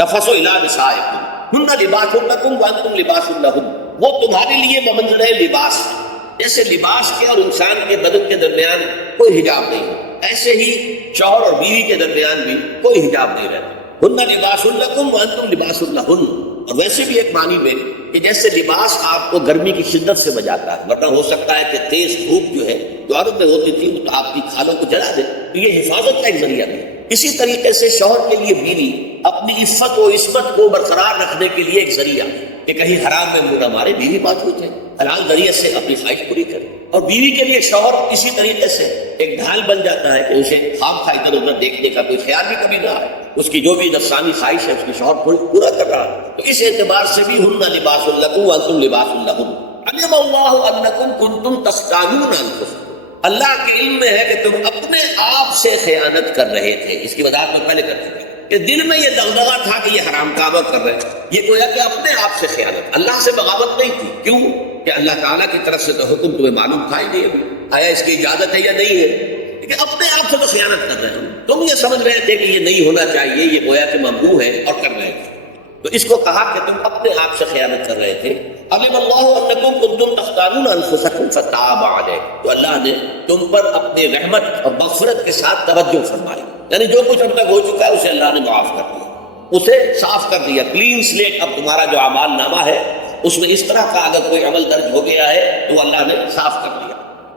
رَفَثُ إِلَىٰ نِسَائِكُمْ هُنَّ لِبَاسٌ لَكُمْ وَأَنتُمْ لِبَاسٌ لَهُنَّ، وہ تمہارے لیے بمنزلہ لباس، جیسے لباس کے اور انسان کے بدن کے درمیان کوئی حجاب نہیں، ایسے ہی شوہر اور بیوی کے درمیان بھی کوئی حجاب نہیں رہتا۔ ہن لباس لکم وانتم لباس لہن، اور ویسے بھی ایک معنی میں کہ جیسے لباس آپ کو گرمی کی شدت سے بچاتا ہے، ورنہ ہو سکتا ہے کہ تیز دھوپ جو ہے جو عرب میں ہوتی تھی وہ تو آپ کی کھالوں کو جلا دے، تو یہ حفاظت کا ایک ذریعہ بھی۔ اسی طریقے سے شوہر کے لیے بیوی اپنی عفت و عصمت کو برقرار رکھنے کے لیے ایک ذریعہ کہ کہیں حرام میں منہ نہ مارے، بیوی موجود ہے، حلال ذریعے سے اپنی خواہش پوری کرے۔ اور بیوی کے لیے شوہر اسی طریقے سے ایک ڈھال بن جاتا ہے کہ اسے خام خواہ ادھر ادھر دیکھنے کا کوئی خیال بھی کبھی نہ آئے، اس کی جو بھی نفسانی خواہش ہے اس کی شوہر پورا کر رہا ہے۔ تو اس اعتبار سے بھی ہن لباس لکم وانتم لباس لہن، علم اللہ انکم کنتم تختانون انفسکم، اللہ کے علم میں ہے کہ تم اپنے آپ سے خیانت کر رہے تھے۔ اس کی وضاحت میں پہلے کر چکا کہ دل میں یہ دغدغہ تھا کہ یہ حرام کعبہ کر رہے ہیں، یہ گویا کہ اپنے آپ سے خیانت، اللہ سے بغاوت نہیں تھی۔ کیوں کہ اللہ تعالیٰ کی طرف سے تو حکم تمہیں معلوم تھا ہی نہیں، آیا اس کی اجازت ہے یا نہیں ہے، لیکن اپنے آپ سے تو خیانت کر رہے ہیں، تم یہ سمجھ رہے تھے کہ یہ نہیں ہونا چاہیے، یہ گویا کہ ممنوع ہے اور کر رہے تھے، تو اس کو کہا کہ تم اپنے آپ سے خیانت کر رہے تھے۔ علم اللہ انکم کنتم تختانون انفسکم فتاب علیکم، تو اللہ نے تم پر اپنی رحمت اور مغفرت کے ساتھ توجہ فرمائی، یعنی جو کچھ اب تک ہو چکا ہے اسے اللہ نے معاف کر دیا، اسے صاف کر دیا، کلین سلیٹ۔ اب تمہارا جو اعمال نامہ ہے اس میں اس طرح کا اگر کوئی عمل درج ہو گیا ہے تو اللہ نے صاف کر دیا۔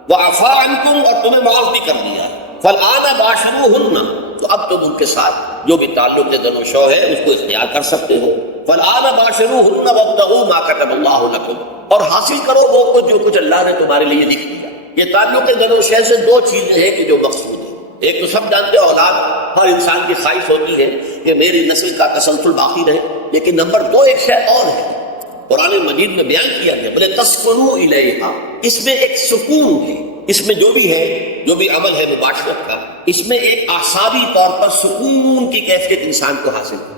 وعفا عنکم، اور تمہیں معاف بھی کر دیا۔ فالآن باشروہن، تو اب تم ان کے ساتھ جو بھی تعلق زن و شو ہے اس کو اختیار کر سکتے ہو۔ فالآن باشروہن وابتغوا ما کتب اللہ لکم، اور حاصل کرو وہ کچھ جو کچھ اللہ نے تمہارے لیے لکھ دیا۔ یہ تعلق زن و شو سے دو چیزیں ہیں کہ جو مقصود ہے، ایک تو سب جانتے ہیں اولاد، ہر انسان کی خواہش ہوتی ہے کہ میری نسل کا تسلسل باقی رہے، لیکن نمبر دو ایک شے اور ہے، قرآن مجید میں بیان کیا گیا، بولے تسکنوا الیہا، اس میں ایک سکون ہے، اس میں جو بھی ہے، جو بھی عمل ہے مباشرت کا، اس میں ایک اعصابی طور پر سکون کی کیفیت انسان کو حاصل ہے،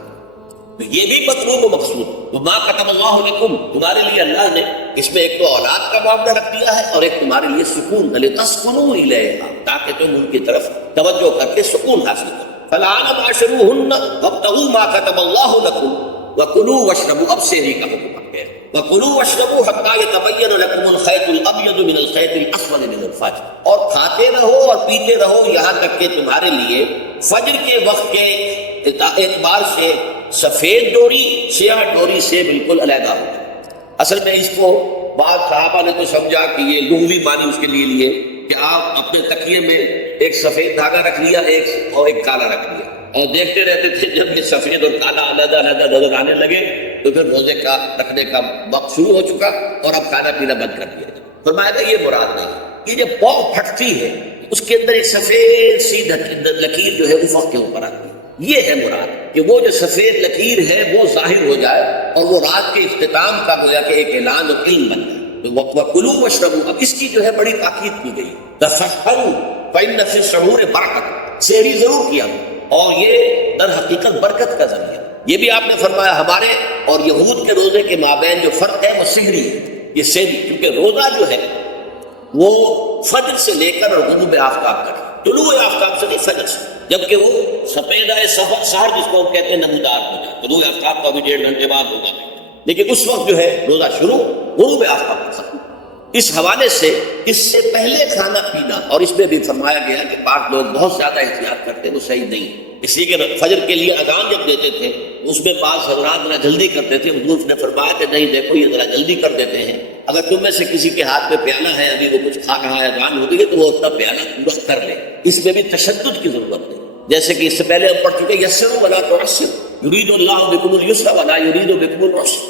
تو یہ بھی مطلوب و مقصود۔ وما کتب اللہ لکم، تمہارے لیے اللہ نے اس میں ایک تو اولاد کا معاملہ رکھ دیا ہے اور ایک تمہارے لیے سکون، لتسکنوا الیہا، تاکہ تم ان کی طرف توجہ کر کے سکون حاصل کرو۔ فالآن باشروہن وابتغوا ما کتب اللہ لکم وَكُلُوا وَاشْرَبُوا، اب سحری کا حکم آ گیا، وَكُلُوا وَاشْرَبُوا حَتَّىٰ يَتَبَيَّنَ لَكُمُ الْخَيْطُ الْأَبْيَضُ مِنَ الْخَيْطِ الْأَسْوَدِ مِنَ الْفَجْرِ، اور کھاتے رہو اور پیتے رہو یہاں تک کہ تمہارے لیے فجر کے وقت کے اعتبار سے سفید ڈوری سیاہ ڈوری سے بالکل علیحدہ ہو جائے۔ اصل میں اس کو بعض صحابہ نے تو سمجھا کہ یہ لغوی معنی اس کے لیے لیے کہ آپ اپنے تکیے میں ایک سفید دھاگا رکھ لیا اور ایک کالا رکھ لیا، اور دیکھتے رہتے تھے جب یہ سفید اور کالا علیحدہ علیحدہ نظر آنے لگے تو پھر روزے کا رکھنے کا وقت شروع ہو چکا اور اب کھانا پینا بند کر دیا جائے۔ فرمایا کہ یہ مراد نہیں، یہ جب پاؤں پھٹتی ہے اس کے اندر ایک سفید سی لکیر جو ہے افق کے اوپر آتی ہے، یہ ہے مراد کہ وہ جو سفید لکیر ہے وہ ظاہر ہو جائے اور وہ رات کے اختتام کا گویا کہ ایک اعلان اور علم بن جائے۔ تو وَكُلُوا وَاشْرَبُوا، اب اس کی جو ہے بڑی تاکید کی گئی، تَسَحَّرُوا فَإِنَّ فِي السَّحُورِ بَرَكَةً، سحری ضرور کیا اور یہ در حقیقت برکت کا ذریعہ۔ یہ بھی آپ نے فرمایا ہمارے اور یہود کے روزے کے مابین جو فرق ہے وہ سحری ہے، یہ سحری، کیونکہ روزہ جو ہے وہ فجر سے لے کر اور غروب آفتاب تک، طلوع آفتاب سے نہیں فجر سے، جبکہ وہ سفیدہ سحر جس کو ہم کہتے ہیں نمودار ہو جائے، طلوع آفتاب کا بھی 1.5 گھنٹے بعد ہوگا، لیکن اس وقت جو ہے روزہ شروع، غروب آفتاب کا ختم۔ اس حوالے سے اس سے پہلے کھانا پینا، اور اس میں بھی فرمایا گیا کہ بعض لوگ بہت زیادہ احتیاط کرتے وہ صحیح نہیں، اس لیے کہ فجر کے لیے اذان جب دیتے تھے اس میں بعض حضرات ذرا جلدی کرتے تھے، حضور نے فرمایا کہ نہیں دیکھو یہ ذرا جلدی کر دیتے ہیں، اگر تم میں سے کسی کے ہاتھ میں پیالہ ہے ابھی وہ کچھ کھا رہا ہے اذان ہو گئی ہے تو وہ اپنا پیالہ پورا کر لے، اس میں بھی تشدد کی ضرورت نہیں، جیسے کہ اس سے پہلے ہم پڑھ چکے یسروا ولا تعسروا یرید اللہ بکم اليسر ولا یرید بکم العسر،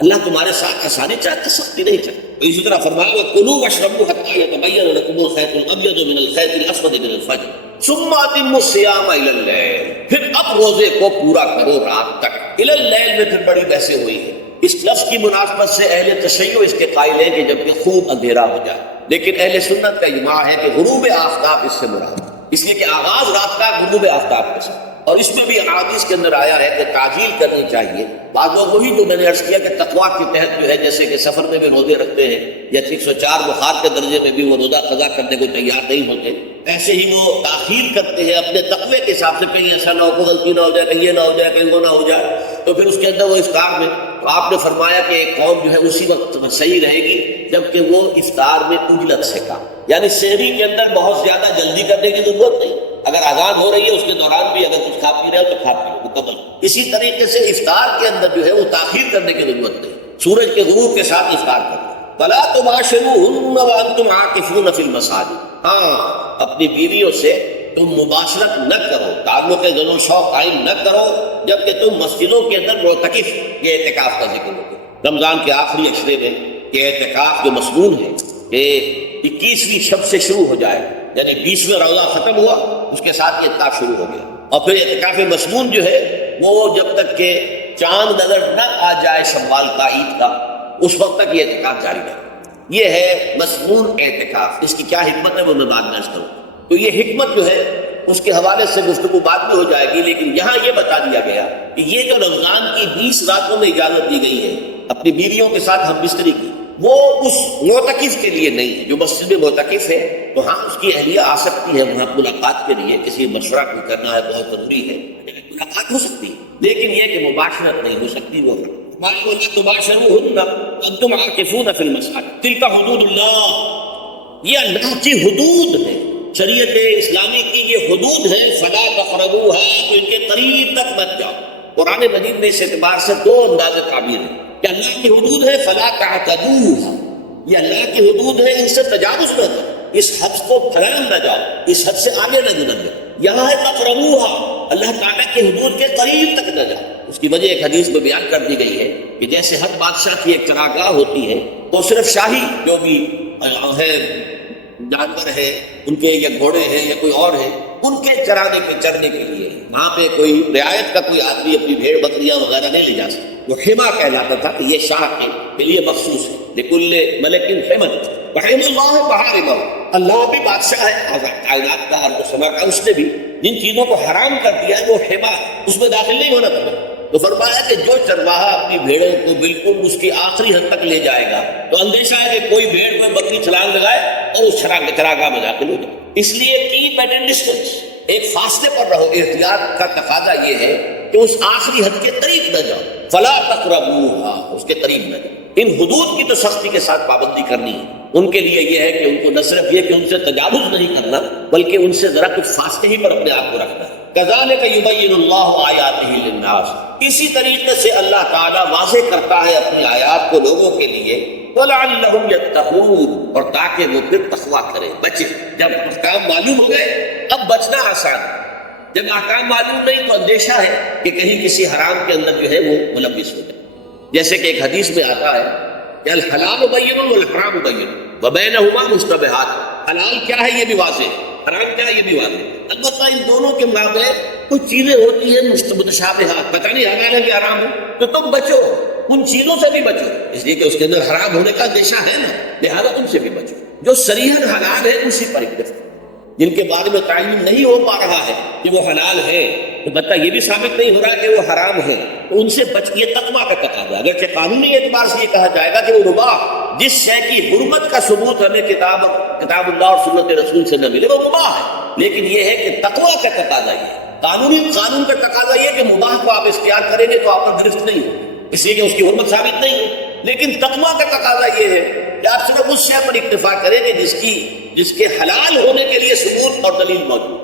اللہ تمہارے ساتھ آسانی چاہتا، سختی نہیں چاہتا۔ اسی طرح فرمایا وَكُلُوا وَاشْرَبُوا حَتَّىٰ يَتَبَيَّنَ لَكُمُ الْخَيْطُ الْأَبْيَضُ مِنَ الْخَيْطِ الْأَسْوَدِ مِنَ الْفَجْرِ ثُمَّ أَتِمُّوا الصِّيَامَ إِلَى اللَّيْلِ، پھر اب روزے کو پورا کرو رات تک۔ إِلَى اللَّيْلِ میں پھر بڑی بحثیں ہوئی ہیں، اس لفظ کی مناسبت سے اہل تشیع اس کے قائل ہیں کہ جب کہ خوب اندھیرا ہو جائے، لیکن اہل سنت کا اجماع ہے کہ غروب آفتاب اس سے مراد، اس لیے کہ آغاز رات کا غروب آفتاب کے ساتھ، اور اس میں بھی احادیث کے اندر آیا ہے کہ تعجیل کرنی چاہیے۔ بعض لوگ وہی جو میں نے عرض کیا کہ تقویٰ کے تحت جو ہے جیسے کہ سفر میں بھی روزے رکھتے ہیں یا 104 بخار کے درجے میں بھی وہ روزہ قضا کرنے کو تیار نہیں ہوتے، ایسے ہی وہ تاخیر کرتے ہیں اپنے تقوی کے حساب سے، کہیں ایسا نہ ہو کہ غلطی نہ ہو جائے، کہیں یہ نہ ہو جائے، کہیں وہ نہ ہو جائے، تو پھر اس کے اندر وہ افطار میں، تو آپ نے فرمایا کہ ایک قوم جو ہے اسی وقت صحیح رہے گی جبکہ وہ افطار میں اجلت سے کام، یعنی سحری کے اندر بہت زیادہ جلدی کرنے کی ضرورت نہیں، اگر آزاد ہو رہی ہے اس کے دوران بھی اگر کچھ کھا پی رہے ہو تو کھا پی مکمل۔ اسی طریقے سے افطار کے اندر جو ہے وہ تاخیر کرنے کی ضرورت نہیں، سورج کے غروب کے ساتھ افطار کرنا۔ فلا تباشروهن وانتم عاکفون فی المساجد، ہاں اپنی بیویوں سے تم مباشرت نہ کرو، تعلق ذل و شوق قائم نہ کرو جبکہ تم مسجدوں کے اندر معتکف، یہ اعتکاف کا ذکر ہو رمضان کے آخری عشرے میں، یہ اعتکاف جو مصنون ہے کہ 21ویں شب سے شروع ہو جائے، یعنی 20واں روزہ ختم ہوا اس کے ساتھ یہ اعتکاف شروع ہو گیا، اور پھر اعتکاف مصنون جو ہے وہ جب تک کہ چاند نظر نہ آ جائے شوال کا، عید کا، اس وقت تک یہ اعتکاف جاری رہے۔ یہ ہے مصنون اعتکاف، اس کی کیا حکمت ہے وہ میں بعد میں عرض کروں، تو یہ حکمت جو ہے اس کے حوالے سے گفتگو بعد میں ہو جائے گی، لیکن یہاں یہ بتا دیا گیا کہ یہ جو رمضان کی 20 راتوں میں اجازت دی گئی ہے اپنی بیویوں کے ساتھ ہم بستری کی، وہ اس معتکف کے لیے نہیں، جو مسجد میں معتکف ہے تو ہاں اس کی اہلیہ آ سکتی ہے وہاں ملاقات کے لیے، کسی مشورہ کو کرنا ہے بہت ضروری ہے، ملاقات ہو سکتی ہے، لیکن یہ کہ مباشرت نہیں ہو سکتی، وہ تباشروهن وانتم عاکفون فی المساجد تلک حدود اللہ، یہ اللہ کی حدود ہے، شریعت اسلامی کی یہ حدود ہے، فلا تقربوها، تو ان کے قریب تک مت جاؤ۔ قرآن مجید میں اس اعتبار سے دو انداز تعبیر ہے کہ اللہ کی حدود ہے فلا تعتدوها، یہ اللہ کی حدود ہے، ان سے تجاوز نہ کرو، اس حد کو پھلان نہ جاؤ، اس حد سے آگے نہ گزر جاؤ۔ یہاں ہے تقربوها، اللہ تعالیٰ کی حدود کے قریب تک نہ جاؤ۔ اس کی وجہ ایک حدیث میں بیان کر دی گئی ہے کہ جیسے ہر بادشاہ کی ایک چراگاہ ہوتی ہے، تو صرف شاہی جو بھی ہے جانور ہے ان کے یا گھوڑے ہیں یا کوئی اور ہے ان کے چرانے کے چرنے کے لیے وہاں پہ کوئی رعایت کا کوئی آدمی اپنی بھیڑ بکریاں وغیرہ نہیں لے جا سکتا، وہ حما کہلاتا تھا کہ یہ شاہ کے لیے مخصوص ہے، لکل ملک حمن وحم اللہ محارمہ، اللہ بھی بادشاہ ہے کائنات کا، ارض و سما کا، اس نے بھی جن چیزوں کو حرام کر دیا ہے وہ حما، اس میں داخل نہیں ہونا تھا، تو فرمایا کہ جو چرواہا اپنی بھیڑوں کو بالکل اس کی آخری حد تک لے جائے گا تو اندیشہ ہے کہ کوئی بھیڑ کوئی بکری چھلانگ لگائے اور اس چراگاہ میں داخل ہو جائے، اس لیے کیپ ایٹ اے ڈسٹینس، ایک فاصلے پر رہو، احتیاط کا تقاضا یہ ہے کہ اس آخری حد کے قریب نہ جاؤ، فلا تقربوها، اس کے قریب نہ جاؤ۔ ان حدود کی تو سختی کے ساتھ پابندی کرنی ہے، ان کے لیے یہ ہے کہ ان کو نہ صرف یہ کہ ان سے تجاوز نہیں کرنا بلکہ ان سے ذرا کچھ فاصلے ہی پر اپنے آپ کو رکھنا ہے۔ کذالک یبین اللہ آیاتہ للناس، اسی طریقے سے اللہ تعالیٰ واضح کرتا ہے اپنی آیات کو لوگوں کے لیے، وَلَعَلَّهُمْ يَتَّقُونَ، اور تاکہ وہ پھر تقویٰ کریں، بچے۔ جب احکام معلوم ہو گئے اب بچنا آسان ہے، جب احکام معلوم نہیں تو اندیشہ ہے کہ کہیں کسی حرام کے اندر جو ہے وہ ملوث ہو جائے۔ جیسے کہ ایک حدیث میں آتا ہے کہ الحلال بین والحرام بین وبینہما مشتبہات، حلال کیا ہے یہ بھی واضح، حرام کیا ہے یہ بھی واضح، البتہ ان دونوں کے مابین کچھ چیزیں ہوتی ہیں متشابہات، پتہ نہیں حلال ہے کہ حرام ہے، تو تم بچو، ان چیزوں سے بھی بچو، اس لیے کہ اس کے اندر حرام ہونے کا اندیشہ ہے نا، لہذا ان سے بھی بچو۔ جو صریحاً حلال ہے اسی پر اکتفا، جن کے بارے میں تعین نہیں ہو پا رہا ہے کہ وہ حلال ہے، البتہ یہ بھی ثابت نہیں ہو رہا کہ وہ حرام ہے، تو ان سے بچ، یہ تقویٰ کا تقاضا ہے۔ اگرچہ قانونی اعتبار سے یہ کہا جائے گا کہ وہ مباح، جس شے کی حرمت کا ثبوت ہمیں کتاب اللہ اور سنت رسول سے نہ ملے وہ مباح ہے، لیکن یہ ہے کہ تقویٰ کا تقاضا یہ ہے، قانون کا تقاضا یہ ہے کہ مباح کو آپ اختیار کریں گے تو آپ پر گرفت نہیں ہو، اس لیے کہ اس کی حرمت ثابت نہیں ہے، لیکن تقویٰ کا تقاضا یہ ہے کہ آپ صرف اس شے پر اکتفا کریں گے جس کے حلال ہونے کے لیے ثبوت اور دلیل موجود۔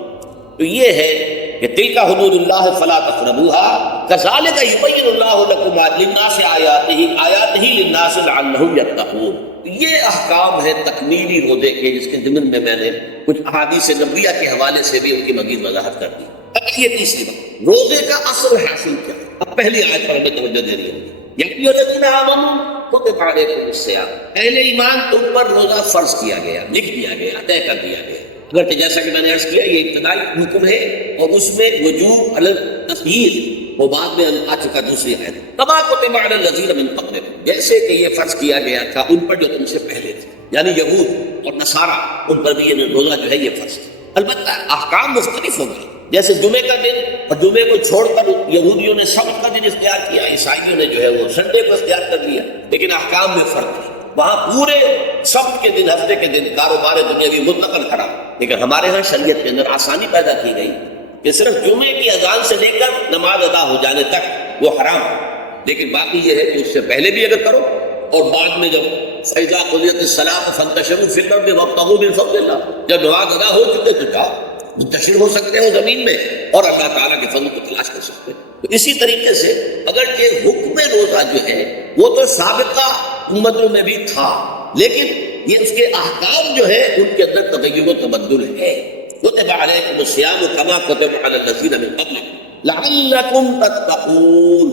تو یہ ہے کہ تلک حدود اللہ فلا تقربوها کذالک یبین اللہ لکم للناس آیاتہ للناس لعلہم یتقون۔ یہ احکام ہے تکمیلی روزے کے، جس کے ضمن میں نے کچھ احادیث نبویہ کے حوالے سے بھی ان کی مزید وضاحت کر دی۔ اب یہ تیسری بات، روزے کا اصل حاصل کیا ہے؟ اب پہلی آیت پر ہمیں توجہ دینی ہوگی، یا ایھا الذین آمنوا کتب علیکم الصیام، اہل ایمان تم پر روزہ فرض کیا گیا، لکھ دیا گیا، طے کر دیا گیا۔ اگرچہ جیسا کہ میں نے عرض کیا یہ ابتدائی حکم ہے اور اس میں وجوب علی التسہیل وہ بعد میں آ چکا دوسری آیت، کما کتب علی الذین من قبلکم، جیسے کہ یہ فرض کیا گیا تھا ان پر جو تم سے پہلے تھے، یعنی یہود اور نصارہ، ان پر بھی یہ روزہ جو ہے یہ فرض تھا۔ البتہ احکام مختلف ہو گئے، جیسے جمعے کا دن، اور جمعے کو چھوڑ کر یہودیوں نے سبت کا دن اختیار کیا، عیسائیوں نے جو ہے وہ سنڈے کو اختیار کر لیا، لیکن احکام میں فرق ہے۔ وہاں پورے سبت کے دن، ہفتے کے دن کاروبار دنیاوی مطلقاً حرام، لیکن ہمارے ہاں شریعت کے اندر آسانی پیدا کی گئی کہ صرف جمعے کی اذان سے لے کر نماز ادا ہو جانے تک وہ حرام ہے، لیکن باقی یہ ہے کہ اس سے پہلے بھی اگر کرو اور بعد میں جب فَإِذَا قُضِيَتِ الصَّلَاةُ فَانتَشِرُوا فِي الْأَرْضِ وَابْتَغُوا مِن فَضْلِ اللَّهِ، جب نماز ادا ہو چکے تو جاؤ، منتشر ہو سکتے ہو زمین میں اور اللہ تعالیٰ کے فضل کو تلاش کر سکتے ہیں۔ تو اسی طریقے سے اگرچہ حکم روزہ جو ہے وہ تو سابقہ امتوں میں بھی تھا، لیکن یہ اس کے احکام جو ہے ان کے اندر تغیر و تبدل ہے۔ کتب علیکم الصیام کما کتب علی الذین من قبلکم لعلکم تتقون،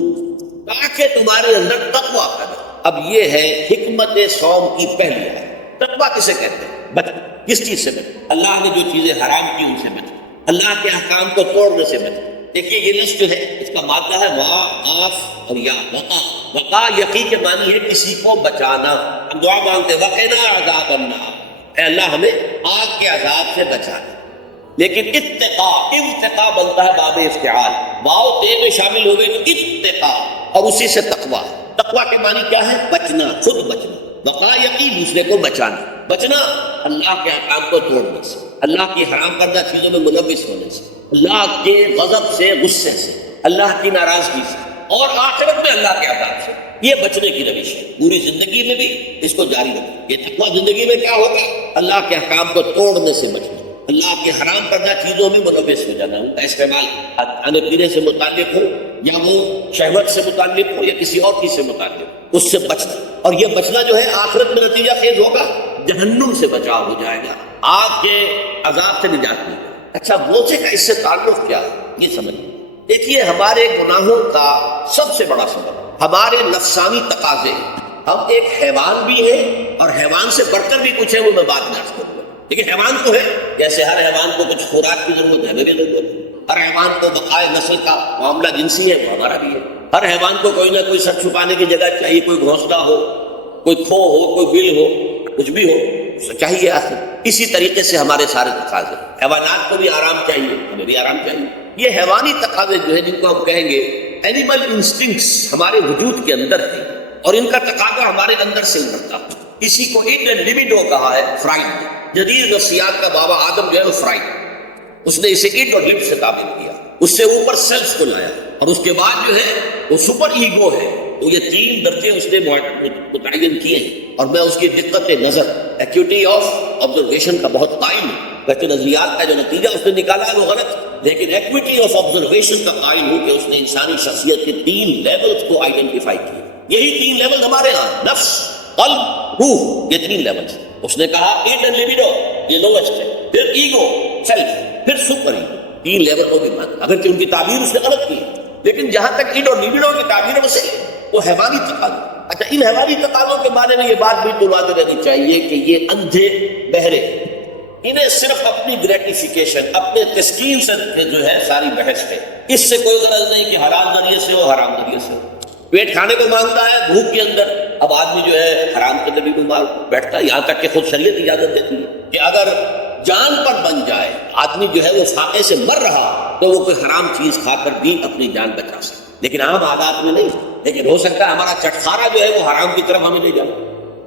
تاکہ تمہارے اندر تقویٰ پیدا۔ اب یہ ہے حکمت صوم کی پہلی آیت۔ تقویٰ کسے کہتے ہیں؟ بچنا۔ کس چیز سے بچنا؟ اللہ نے جو چیزیں حرام کی ان سے بچنا، اللہ کے احکام کو توڑنے سے بچنا۔ دیکھیے یہ لفظ جو ہے اس کا مادہ ہے وا، آف اور یا، وقا۔ وقا یقی کے معنی ہے کسی کو بچانا۔ ہم دعا مانگتے ہیں وقنا عذاب النار، اے اللہ ہمیں آگ کے عذاب سے بچانا۔ لیکن اتقا بنتا ہے باب افتعال، واو تے میں شامل ہو گئی تو اتقا، اور اسی سے تقویٰ۔ تقویٰ کے معنی کیا ہے؟ بچنا، خود بچنا۔ وقا یقی دوسرے کو بچانا، بچنا اللہ کے احکام کو توڑنے سے، اللہ کی حرام کردہ چیزوں میں ملوث ہونے سے، اللہ کے غضب سے، غصے سے، اللہ کی ناراضگی سے، اور آخرت میں اللہ کے عذاب سے، یہ بچنے کی روش ہے۔ پوری زندگی میں بھی اس کو جاری رکھیں۔ یہ تقویٰ زندگی میں کیا ہوگا؟ اللہ کے احکام کو توڑنے سے بچنا، اللہ کے حرام کردہ چیزوں میں ملوث ہو جانا، ان کا استعمال کھانے پینے سے متعلق ہو یا وہ شہوت سے متعلق ہو یا کسی اور چیز سے متعلق ہو، اس سے بچنا۔ اور یہ بچنا جو ہے آخرت میں نتیجہ خیز ہوگا، جہنم سے بچاؤ ہو جائے گا، آگ کے عذاب سے نجات ملے گا۔ اچھا روزے کا اس سے تعلق کیا ہے یہ سمجھ دیکھیے، ہمارے گناہوں کا سب سے بڑا سبب ہمارے نفسانی تقاضے۔ ہم ایک حیوان بھی ہیں اور حیوان سے بڑھ کر بھی کچھ ہے، وہ میں بات میں عرض کروں گا، لیکن حیوان تو ہے، جیسے ہر حیوان کو کچھ خوراک کی ضرورت ہے، ہمیں بھی ضرورت ہے۔ ہر حیوان کو بقائے نسل کا معاملہ جنسی ہے، وہ ہمارا بھی ہے۔ ہر حیوان کو کوئی نہ کوئی سر چھپانے کی جگہ چاہیے، کوئی گھونسلہ ہو، کوئی کھو ہو، کوئی بل ہو، کچھ بھی ہو چاہیے آخر۔ اسی طریقے سے ہمارے سارے تقاضے، حیوانات کو بھی آرام چاہیے، ہمیں بھی آرام چاہیے۔ یہ حیوانی تقاضے جو ہے جن کو ہم کہیں گے اینیمل انسٹنکٹس ہمارے وجود کے اندر ہیں، اور ان کا تقاضا ہمارے اندر سے ابھرتا ہے۔ اسی کو ایڈ اینڈ لیبیڈو کہا ہے، فرائڈ۔ جدید نفسیات کا بابا آدم جو ہے وہ فرائڈ، اس نے اسے ایڈ اور لب سے تعبیر کیا، اس سے اوپر سیلف کو لایا، اور اس کے بعد جو ہے وہ سپر ایگو ہے۔ تو یہ تین درجے اس نے متعین کیے ہیں، اور میں اس کی دقت نظر، ایکیوٹی آف آبزرویشن کا بہت قائل ہوں۔ ویسے نظریات کا جو نتیجہ اس نے نکالا ہے وہ غلط، لیکن ایکویٹی آف آبزرویشن کا قائل ہوں کہ اس نے انسانی شخصیت کے تین لیولز کو آئیڈینٹیفائی کیا۔ یہی تین لیول ہمارے ہاں، نفس، قلب، روح، یہ تین لیولز۔ اس نے کہا ایڈ اینڈ لیبیڈو یہ لوسٹ ہے، پھر ایگو، سیلف، پھر سپر ایگو، تین لیول کو بھی مانتا، اگرچہ ان کی تعبیر اس نے غلط کی ہے، لیکن جہاں تک ایڈ اور لیبیڈو کی تعبیر ہے وہ صحیح ہے۔ وہ حیوانی تقاضے. اچھا، ان حیوانی تقاضوں کے بارے میں یہ بات بھی تو واضح رہنی چاہیے کہ یہ اندھے بہرے، انہیں صرف اپنی گریٹیفیکیشن، اپنے تسکین سے جو ہے ساری بحث ہے. اس سے کوئی غرض نہیں کہ حلال ذریعے سے ہو، حرام ذریعے سے ہو. پیٹ کھانے کو مانگتا ہے بھوک کے اندر، اب آدمی جو ہے حرام کے اندر بھی بیمار بیٹھتا ہے. یہاں تک کہ خود شریعت اجازت دیتی ہے کہ اگر جان پر بن جائے آدمی جو ہے وہ فاقے سے مر رہا تو وہ کوئی حرام چیز کھا کر بھی اپنی جان بچا سکتا. لیکن عام حالات میں نہیں. لیکن ہو سکتا ہے ہمارا چٹخارا جو ہے وہ حرام کی طرف ہمیں لے جائے.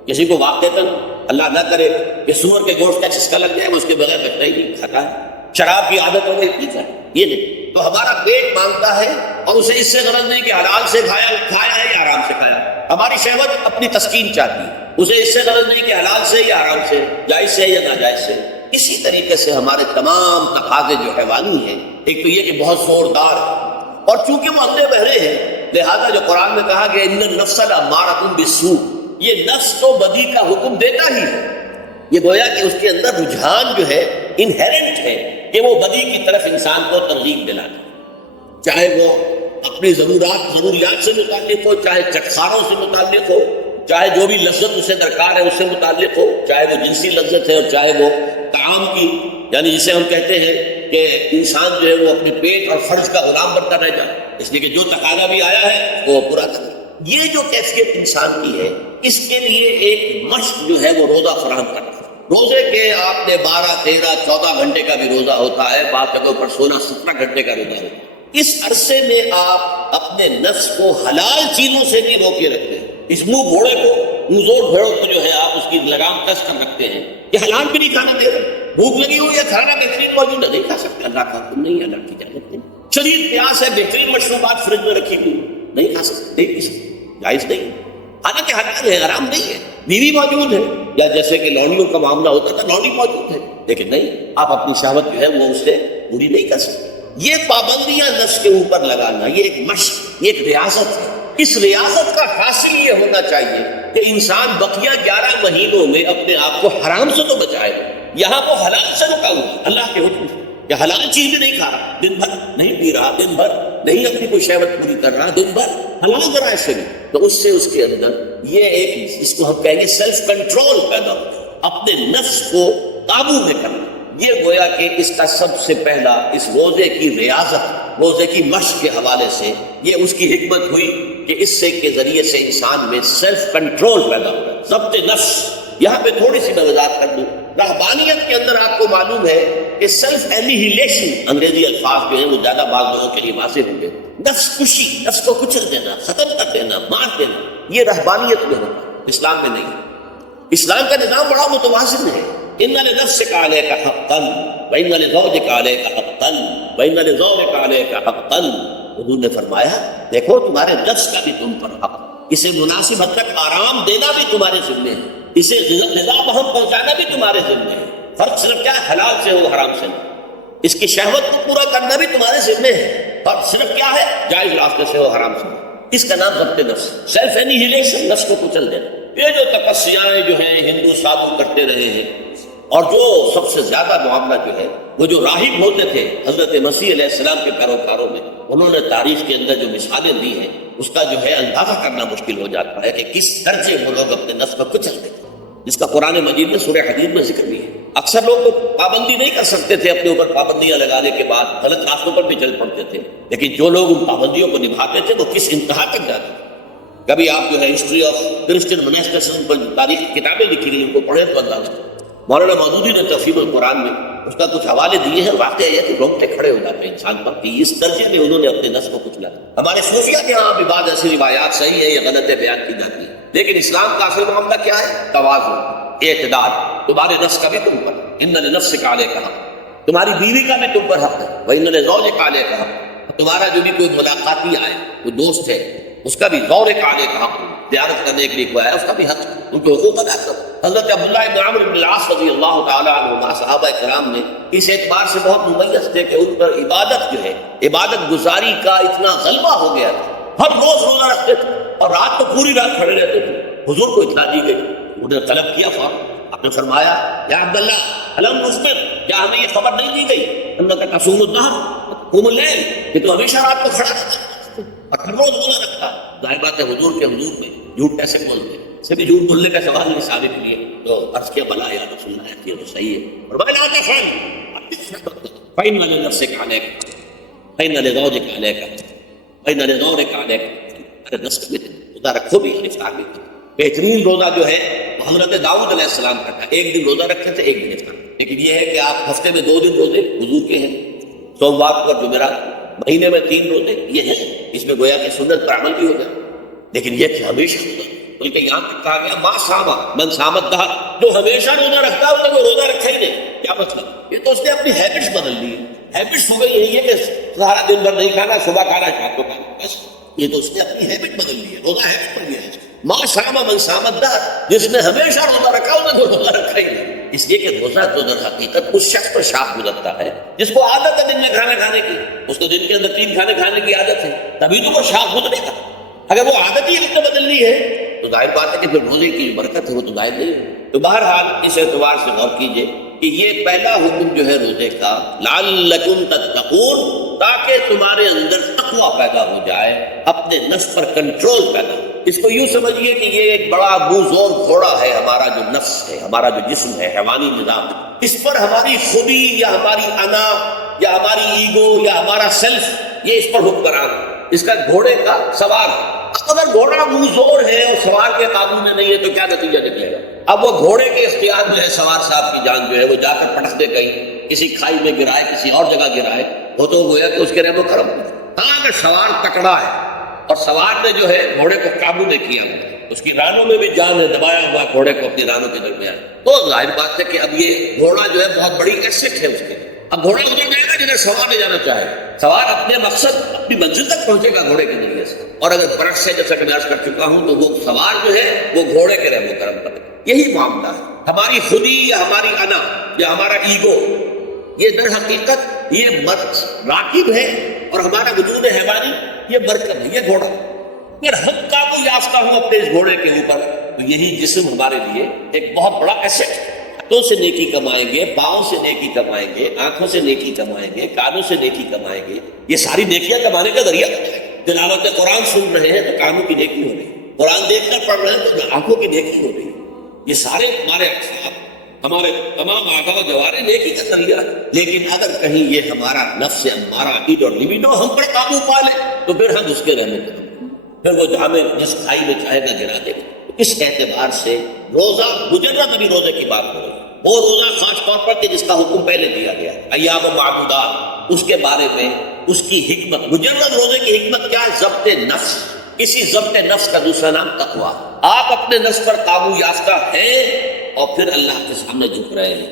کسی کو واقعتاً اللہ نہ کرے کہ سور کے گوشت کا چسکا لگ جائے، اس کے بغیر بچتا ہی نہیں، کھاتا ہے. شراب کی عادت ہو گئی، پیتا ہے، یہ نہیں. تو ہمارا پیٹ مانگتا ہے اور اسے اس سے غرض نہیں کہ حلال سے کھایا ہے یا حرام سے کھایا. ہماری شہوت اپنی تسکین چاہتی ہے، اسے اس سے غرض نہیں کہ حلال سے یا حرام سے، جائز سے یا ناجائز سے. اسی طریقے سے ہمارے تمام تقاضے جو حیوانی ہیں، ایک تو یہ کہ بہت زوردار اور چونکہ وہ اندھے بہرے ہیں، لہذا جو قرآن میں کہا کہ ان النفس لامارۃ بالسوء، یہ نفس تو بدی کا حکم دیتا ہی ہے. یہ گویا کہ اس کے اندر رجحان جو ہے انہیرنٹ ہے کہ وہ بدی کی طرف انسان کو ترغیب دلاتا ہے، چاہے وہ اپنی ضروریات سے متعلق ہو، چاہے چٹخاروں سے متعلق ہو، چاہے جو بھی لذت اسے درکار ہے اس سے متعلق ہو، چاہے وہ جنسی لذت ہے اور چاہے وہ طعام کی، یعنی جسے ہم کہتے ہیں کہ انسان جو ہے وہ اپنے پیٹ اور فرج کا غلام بنتا رہ جائے، اس لیے کہ جو تقاضا بھی آیا ہے وہ پورا کرے. یہ جو کیفیت انسان کی ہے، اس کے لیے ایک مشق جو ہے وہ روزہ فراہم کرنا. روزے کے آپ نے 12، 13، 14 گھنٹے کا بھی روزہ ہوتا ہے، بعض جگہوں پر 16، 17 گھنٹے کا روزہ ہوتا ہے. اس عرصے میں آپ اپنے نفس کو حلال چیزوں سے بھی روکے رکھتے ہیں. اس منہ گھوڑے کو، منظور بھیڑوں کو جو ہے آپ اس کی لگام کس کر رکھتے ہیں کہ حلال بھی نہیں کھانا دے رہے. بھوک لگی ہوئی ہے، کھانا بہترین موجود ہے، نہیں کھا سکتے، اللہ کا حکم نہیں ہے، اللہ کی اجازت نہیں. شدید پیاس ہے، بہترین مشروبات فریج میں رکھی ہوئی، نہیں کھا سکتے، نہیں پی سکتے، جائز نہیں. حالانکہ حلال ہے، حرام نہیں ہے. بیوی موجود ہے، یا جیسے کہ لونڈیوں کا معاملہ ہوتا تھا، لونڈی موجود ہے، لیکن نہیں، آپ اپنی شہوت جو ہے وہ اس سے پوری نہیں کر سکتے. یہ پابندیاں نفس کے اوپر لگانا، یہ ایک مشق، یہ ایک ریاضت ہے. اس ریاضت کا حاصل یہ ہونا چاہیے کہ انسان بقیہ 11 مہینوں میں اپنے آپ کو حرام سے تو بچائے. یہاں وہ حلال سے رکا ہوا اللہ کے حکم سے، کہ حلال چیز بھی نہیں کھا رہا، دن بھر نہیں پی رہا، دن بھر نہیں اپنی کوئی شہوت پوری کر رہا، دن بھر حلال ذرائع سے بھی، تو اس سے اس کے اندر یہ ایک، اس کو ہم کہیں گے سیلف کنٹرول پیدا ہوتا، اپنے نفس کو قابو میں کرنا. یہ گویا کہ اس کا سب سے پہلا اس روزے کی ریاضت، روزے کی مشق کے حوالے سے یہ اس کی حکمت ہوئی کہ اس سے کے ذریعے سے انسان میں سیلف کنٹرول پیدا ہوتا ہے، ضبط نفس. یہاں پہ تھوڑی سی میں وضاحت کر دوں. رہبانیت کے اندر آپ کو معلوم ہے کہ سیلف اینیہیلیشن، انگریزی الفاظ جو ہیں وہ زیادہ بعض لوگوں کے لیے واضح ہوں گے. نفس کشی، نفس کو کچل دینا، ختم کر دینا، مار دینا، یہ رہبانیت میں ہوتا ہے، اسلام میں نہیں. اسلام کا نظام بڑا متوازن ہے. ان لنفسک علیک حقا وان لزوجک علیک حقا وان لزوجک علیک حقا. حضور نے فرمایا دیکھو تمہارے نفس کا بھی تم پر حق، اسے مناسب حد تک آرام دینا بھی تمہارے ذمہ ہے، اسے غذا بہم پہنچانا بھی تمہارے ذمہ ہے. فرق صرف کیا ہے؟ حلال سے ہو، حرام سے ہو. اس کی شہوت کو پورا کرنا بھی تمہارے ذمہ ہے. فرق صرف کیا ہے؟ جائز راستے سے ہو، حرام سے ہو. اس کا نام ضبط نفس، سیلف اینیہیلیشن، نفس کو کچل دینا. یہ جو تپسیاں جو ہیں ہندو سادھو کرتے رہے ہیں، اور جو سب سے زیادہ معاملہ جو ہے وہ جو راہب ہوتے تھے حضرت مسیح علیہ السلام کے پیروکاروں میں، انہوں نے تاریخ کے اندر جو مثالیں دی ہیں اس کا جو ہے اندازہ کرنا مشکل ہو جاتا ہے کہ کس درجے وہ لوگ اپنے نفس کو کچل دیتے ہیں، جس کا قرآن مجید میں سورہ حدید میں ذکر بھی ہے. اکثر لوگ تو پابندی نہیں کر سکتے تھے، اپنے اوپر پابندیاں لگانے کے بعد غلط راستوں پر بھی چل پڑتے تھے، لیکن جو لوگ ان پابندیوں کو نبھاتے تھے وہ کس انتہا تک جاتے تھے. کبھی آپ جو ہے ہسٹری آف کرسچن منسٹریشن پر تاریخ کی کتابیں لکھی گئی ان کو پڑھیں تو اندازہ. مولانا مودودی نے تفسیر القرآن میں اس کا کچھ حوالے دیے ہیں. واقعہ یہ کہ روکتے کھڑے ہو جاتے ہیں انسان پر کہ اس درجے میں انہوں نے اپنے نفس کو کچلا. ہمارے صوفیہ کے ہاں بھی بعض ایسی روایات صحیح ہیں یا غلط بیان کی جاتی ہیں، لیکن اسلام کا اصل معاملہ کیا ہے؟ توازن، اعتدال. تمہارے نفس کا بھی تم پر، ان لنفسک علیک حق، تمہاری بیوی کا بھی تم پر حق ہے، وان لزوجک علیک حق، تمہارا جو بھی کوئی ملاقاتی آئے، کوئی دوست ہے، اس کا بھی زورک علیک حق، زیارت کرنے کے لیے کوئی آیا اس کا بھی حق، ان کے حقوق ادا کرو. حضرت عبداللہ بن عمرو بن العاص رضی اللہ تعالیٰ عنہ صحابہ کرام نے اس اعتبار سے بہت ممیز تھے کہ ان پر عبادت جو ہے، عبادت گزاری کا اتنا غلبہ ہو گیا تھا، ہر روز روزہ رکھتے تھے اور رات کو پوری رات کھڑے رہتے تھے. حضور کو اطلاع دی گئی، انہوں نے طلب کیا فوراً. آپ نے فرمایا یا عبداللہ الم نخبر، کیا ہمیں یہ خبر نہیں دی گئی انک تصوم النہر وتقوم اللیل کہ تو ہمیشہ رات کو کھڑا رہتا اور ہر روز روزہ رکھتا. ظاہر بات ہے حضور کے حضور میں جھوٹ کیسے بولتے ہیں؟ سے بھی جھوٹ بولنے کا سوال نہیں ثابت لیے تو عرض کیا بلا یا رسول اللہ یہ تو صحیح ہے اور بلا لا تفعل فإن لنفسك عليك فإن لزوجك عليك فإن لزوجك عليك ارے نفس میں خدا رکھو بھی افطار بھی بہترین روزہ جو ہے حضرت داؤد علیہ السلام کا تھا، ایک دن روزہ رکھے تھے ایک دن افطار، لیکن یہ ہے کہ آپ ہفتے میں 2 دن روزے حضور کے ہیں، سوموار کو اور جمعرات، مہینے میں 3 روزے، یہ ہے اس میں گویا کہ سنت پر عمل بھی ہو جائے، لیکن یہ کہ ہمیشہ بلکہ یہاں تک کہا گیا ما صام من صامت دہر، جو ہمیشہ روزہ رکھتا ہے اسے وہ روزہ رکھے ہی نہیں، کیا مطلب؟ یہ تو اس نے اپنی ہیبٹس بدل لی ہے، ہیبٹس ہو گئی یہی ہے کہ سارا دن بھر نہیں کھانا، صبح کھانا شام کو کھانا، بس یہ تو اس نے اپنی ہیبٹ بدل لی ہے، روزہ ہیبٹ بن گیا ہے۔ ما صام من صامت دہر، جس نے ہمیشہ روزہ رکھا اسے تو روزہ رکھا ہی نہیں، اس لیے کہ روزہ تو در حقیقت اس شخص پر شاپ گزرتا ہے جس کو عادت ہے دن میں کھانا کھانے کی، اس کو دن کے اندر 3 کھانے کھانے کی عادت ہے، تبھی تو وہ شاپ گزرے گا۔ اگر وہ عادت ہی اس نے بدلنی ہے تو ظاہر بات ہے کہ پھر روزے کی جو برکت ہے وہ تو ظاہر نہیں ہے۔ تو بہرحال اس اعتبار سے غور کیجئے کہ یہ پہلا حکم جو ہے روزے کا لعلکم تتقون، تاکہ تمہارے اندر تقوی پیدا ہو جائے، اپنے نفس پر کنٹرول پیدا ہو۔ اس کو یوں سمجھیے کہ یہ ایک بڑا بوزور گھوڑا ہے، ہمارا جو نفس ہے، ہمارا جو جسم ہے، حیوانی نظام، اس پر ہماری خودی یا ہماری انا یا ہماری ایگو یا ہمارا سیلف یہ اس پر حکمران ہے، اس کا گھوڑے کا سوار ہے۔ اب اگر گھوڑا بوزور ہے اور سوار کے قابو میں نہیں ہے تو کیا نتیجہ نکلے گا؟ اب وہ گھوڑے کے اختیار میں ہے، سوار صاحب کی جان جو ہے وہ جا کر پٹک دے کہیں کسی کھائی میں گرائے، کسی اور جگہ گرائے، وہ تو گویا کہ اس کے رحم و کرم۔ ہاں اگر سوار تکڑا ہے اور سوار نے جو ہے گھوڑے کو قابو میں کیا، اس کی رانوں میں بھی جان ہے، دبایا ہوا گھوڑے کو اپنی رانوں کے درمیان، تو ظاہر بات ہے کہ اب یہ گھوڑا جو ہے بہت بڑی ایسٹ ہے اس کے۔ اب گھوڑا ادھر جائے گا جدھر سوار نہیں جانا چاہے، سوار اپنے مقصد اپنی منزل تک پہنچے گا گھوڑے کے ذریعے سے، اور اگر برس سے جیسا کہ میں عرض کر چکا ہوں تو وہ سوار جو ہے وہ گھوڑے کے رحم و کرم پر۔ یہی معاملہ ہے، ہماری خودی یا ہماری انا یا ہمارا ایگو، یہ در حقیقت یہ راکب ہے، اور ہمارا وجود حیوانی یہ برکت ہے، یہ گھوڑا۔ اگر ہم قابو یافتہ ہوں اپنے اس گھوڑے کے اوپر تو یہی جسم ہمارے لیے ایک بہت بڑا ایسٹ ہے۔ ہاتھوں سے نیکی کمائیں گے، پاؤں سے نیکی کمائیں گے، آنکھوں سے نیکی کمائیں گے، کانوں سے نیکی کمائیں گے، یہ ساری نیکیاں کمانے کا ذریعہ ہے۔ تلاوت قرآن سن رہے ہیں تو کانوں کی نیکی ہو رہی، قرآن دیکھ کر پڑھ رہے ہیں تو آنکھوں کی نیکی ہو رہی، یہ سارے ہمارے اقسام، ہمارے تمام اعضاء و جوارح نیکی کا ذریعہ ہے۔ لیکن اگر کہیں یہ ہمارا نفس ہمارا عقید اور لبیڈو ہم پر قابو پا لے تو پھر ہم اس کے رہنے کریں، پھر وہ جامع جس کھائی میں چاہے گا گرا دے گا۔ اس اعتبار سے روزہ مجرد ابھی روزے کی بات ہو رہی ہے، وہ روزہ خاص طور پر کہ جس کا حکم پہلے دیا گیا ایام معدودات، اس کے بارے میں اس کی حکمت، مجرد روزے کی حکمت کیا ہے؟ ضبط نفس۔ اسی ضبط نفس کا دوسرا نام تقویٰ۔ آپ اپنے نفس پر قابو یافتہ ہیں اور پھر اللہ کے سامنے جھک رہے ہیں،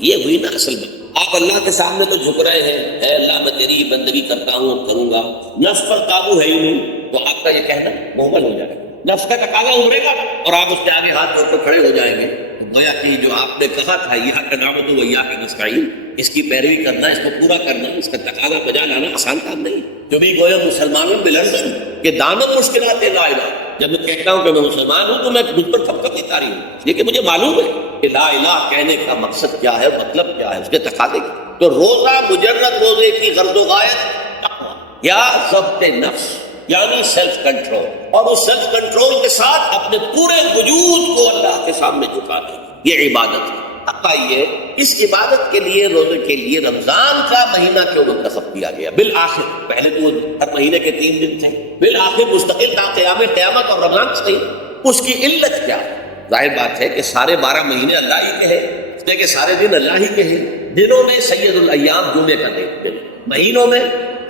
یہ ہوئی نا اصل میں۔ آپ اللہ کے سامنے تو جھک رہے ہیں، اے اللہ میں تیری بندگی کرتا ہوں اور کروں گا، نفس پر قابو ہے ہی نہیں، تو آپ کا یہ کہنا محمل ہو جائے گا، نفس کا تقاضا ابھرے گا اور آپ اس کے آگے ہاتھ جوڑ کر کھڑے ہو جائیں گے۔ گویا کہ جو آپ نے کہا تھا ایاک نعبد و ایاک نستعین، اس کی پیروی کرنا، اس کو پورا کرنا، اس کا تقاضا بجا لانا آسان کام نہیں۔ جو بھی گویا مسلمانوں میں لرزن کہ دامن مشکلات لا الہ، جب میں کہتا ہوں کہ میں مسلمان ہوں تو میں مجھ پر کھپکھپی طاری ہوں، لیکن مجھے معلوم ہے کہ لا الہ کہنے کا مقصد کیا ہے، مطلب کیا ہے، اس کے تقاضے کی۔ تو روزہ مجرد روزے کی غرض و غایت یا ضبط نفس یعنی سیلف کنٹرول، اور اس سیلف کنٹرول کے ساتھ اپنے پورے وجود کو اللہ کے سامنے جھکا دیں، یہ عبادت ہے۔ اب آئیے اس عبادت کے لیے، روزے کے لیے رمضان کا مہینہ کیوں منتخب کیا گیا؟ بالآخر، پہلے تو ہر مہینے کے 3 دن تھے، بالآخر مستقل تا قیام قیامت اور رمضان سے، اس کی علت کیا ہے؟ ظاہر بات ہے کہ سارے 12 مہینے اللہ ہی کے ہیں، اس لیے کہ سارے دن اللہ ہی کے ہیں۔ دنوں میں سید الایام جمعے کا دن، مہینوں میں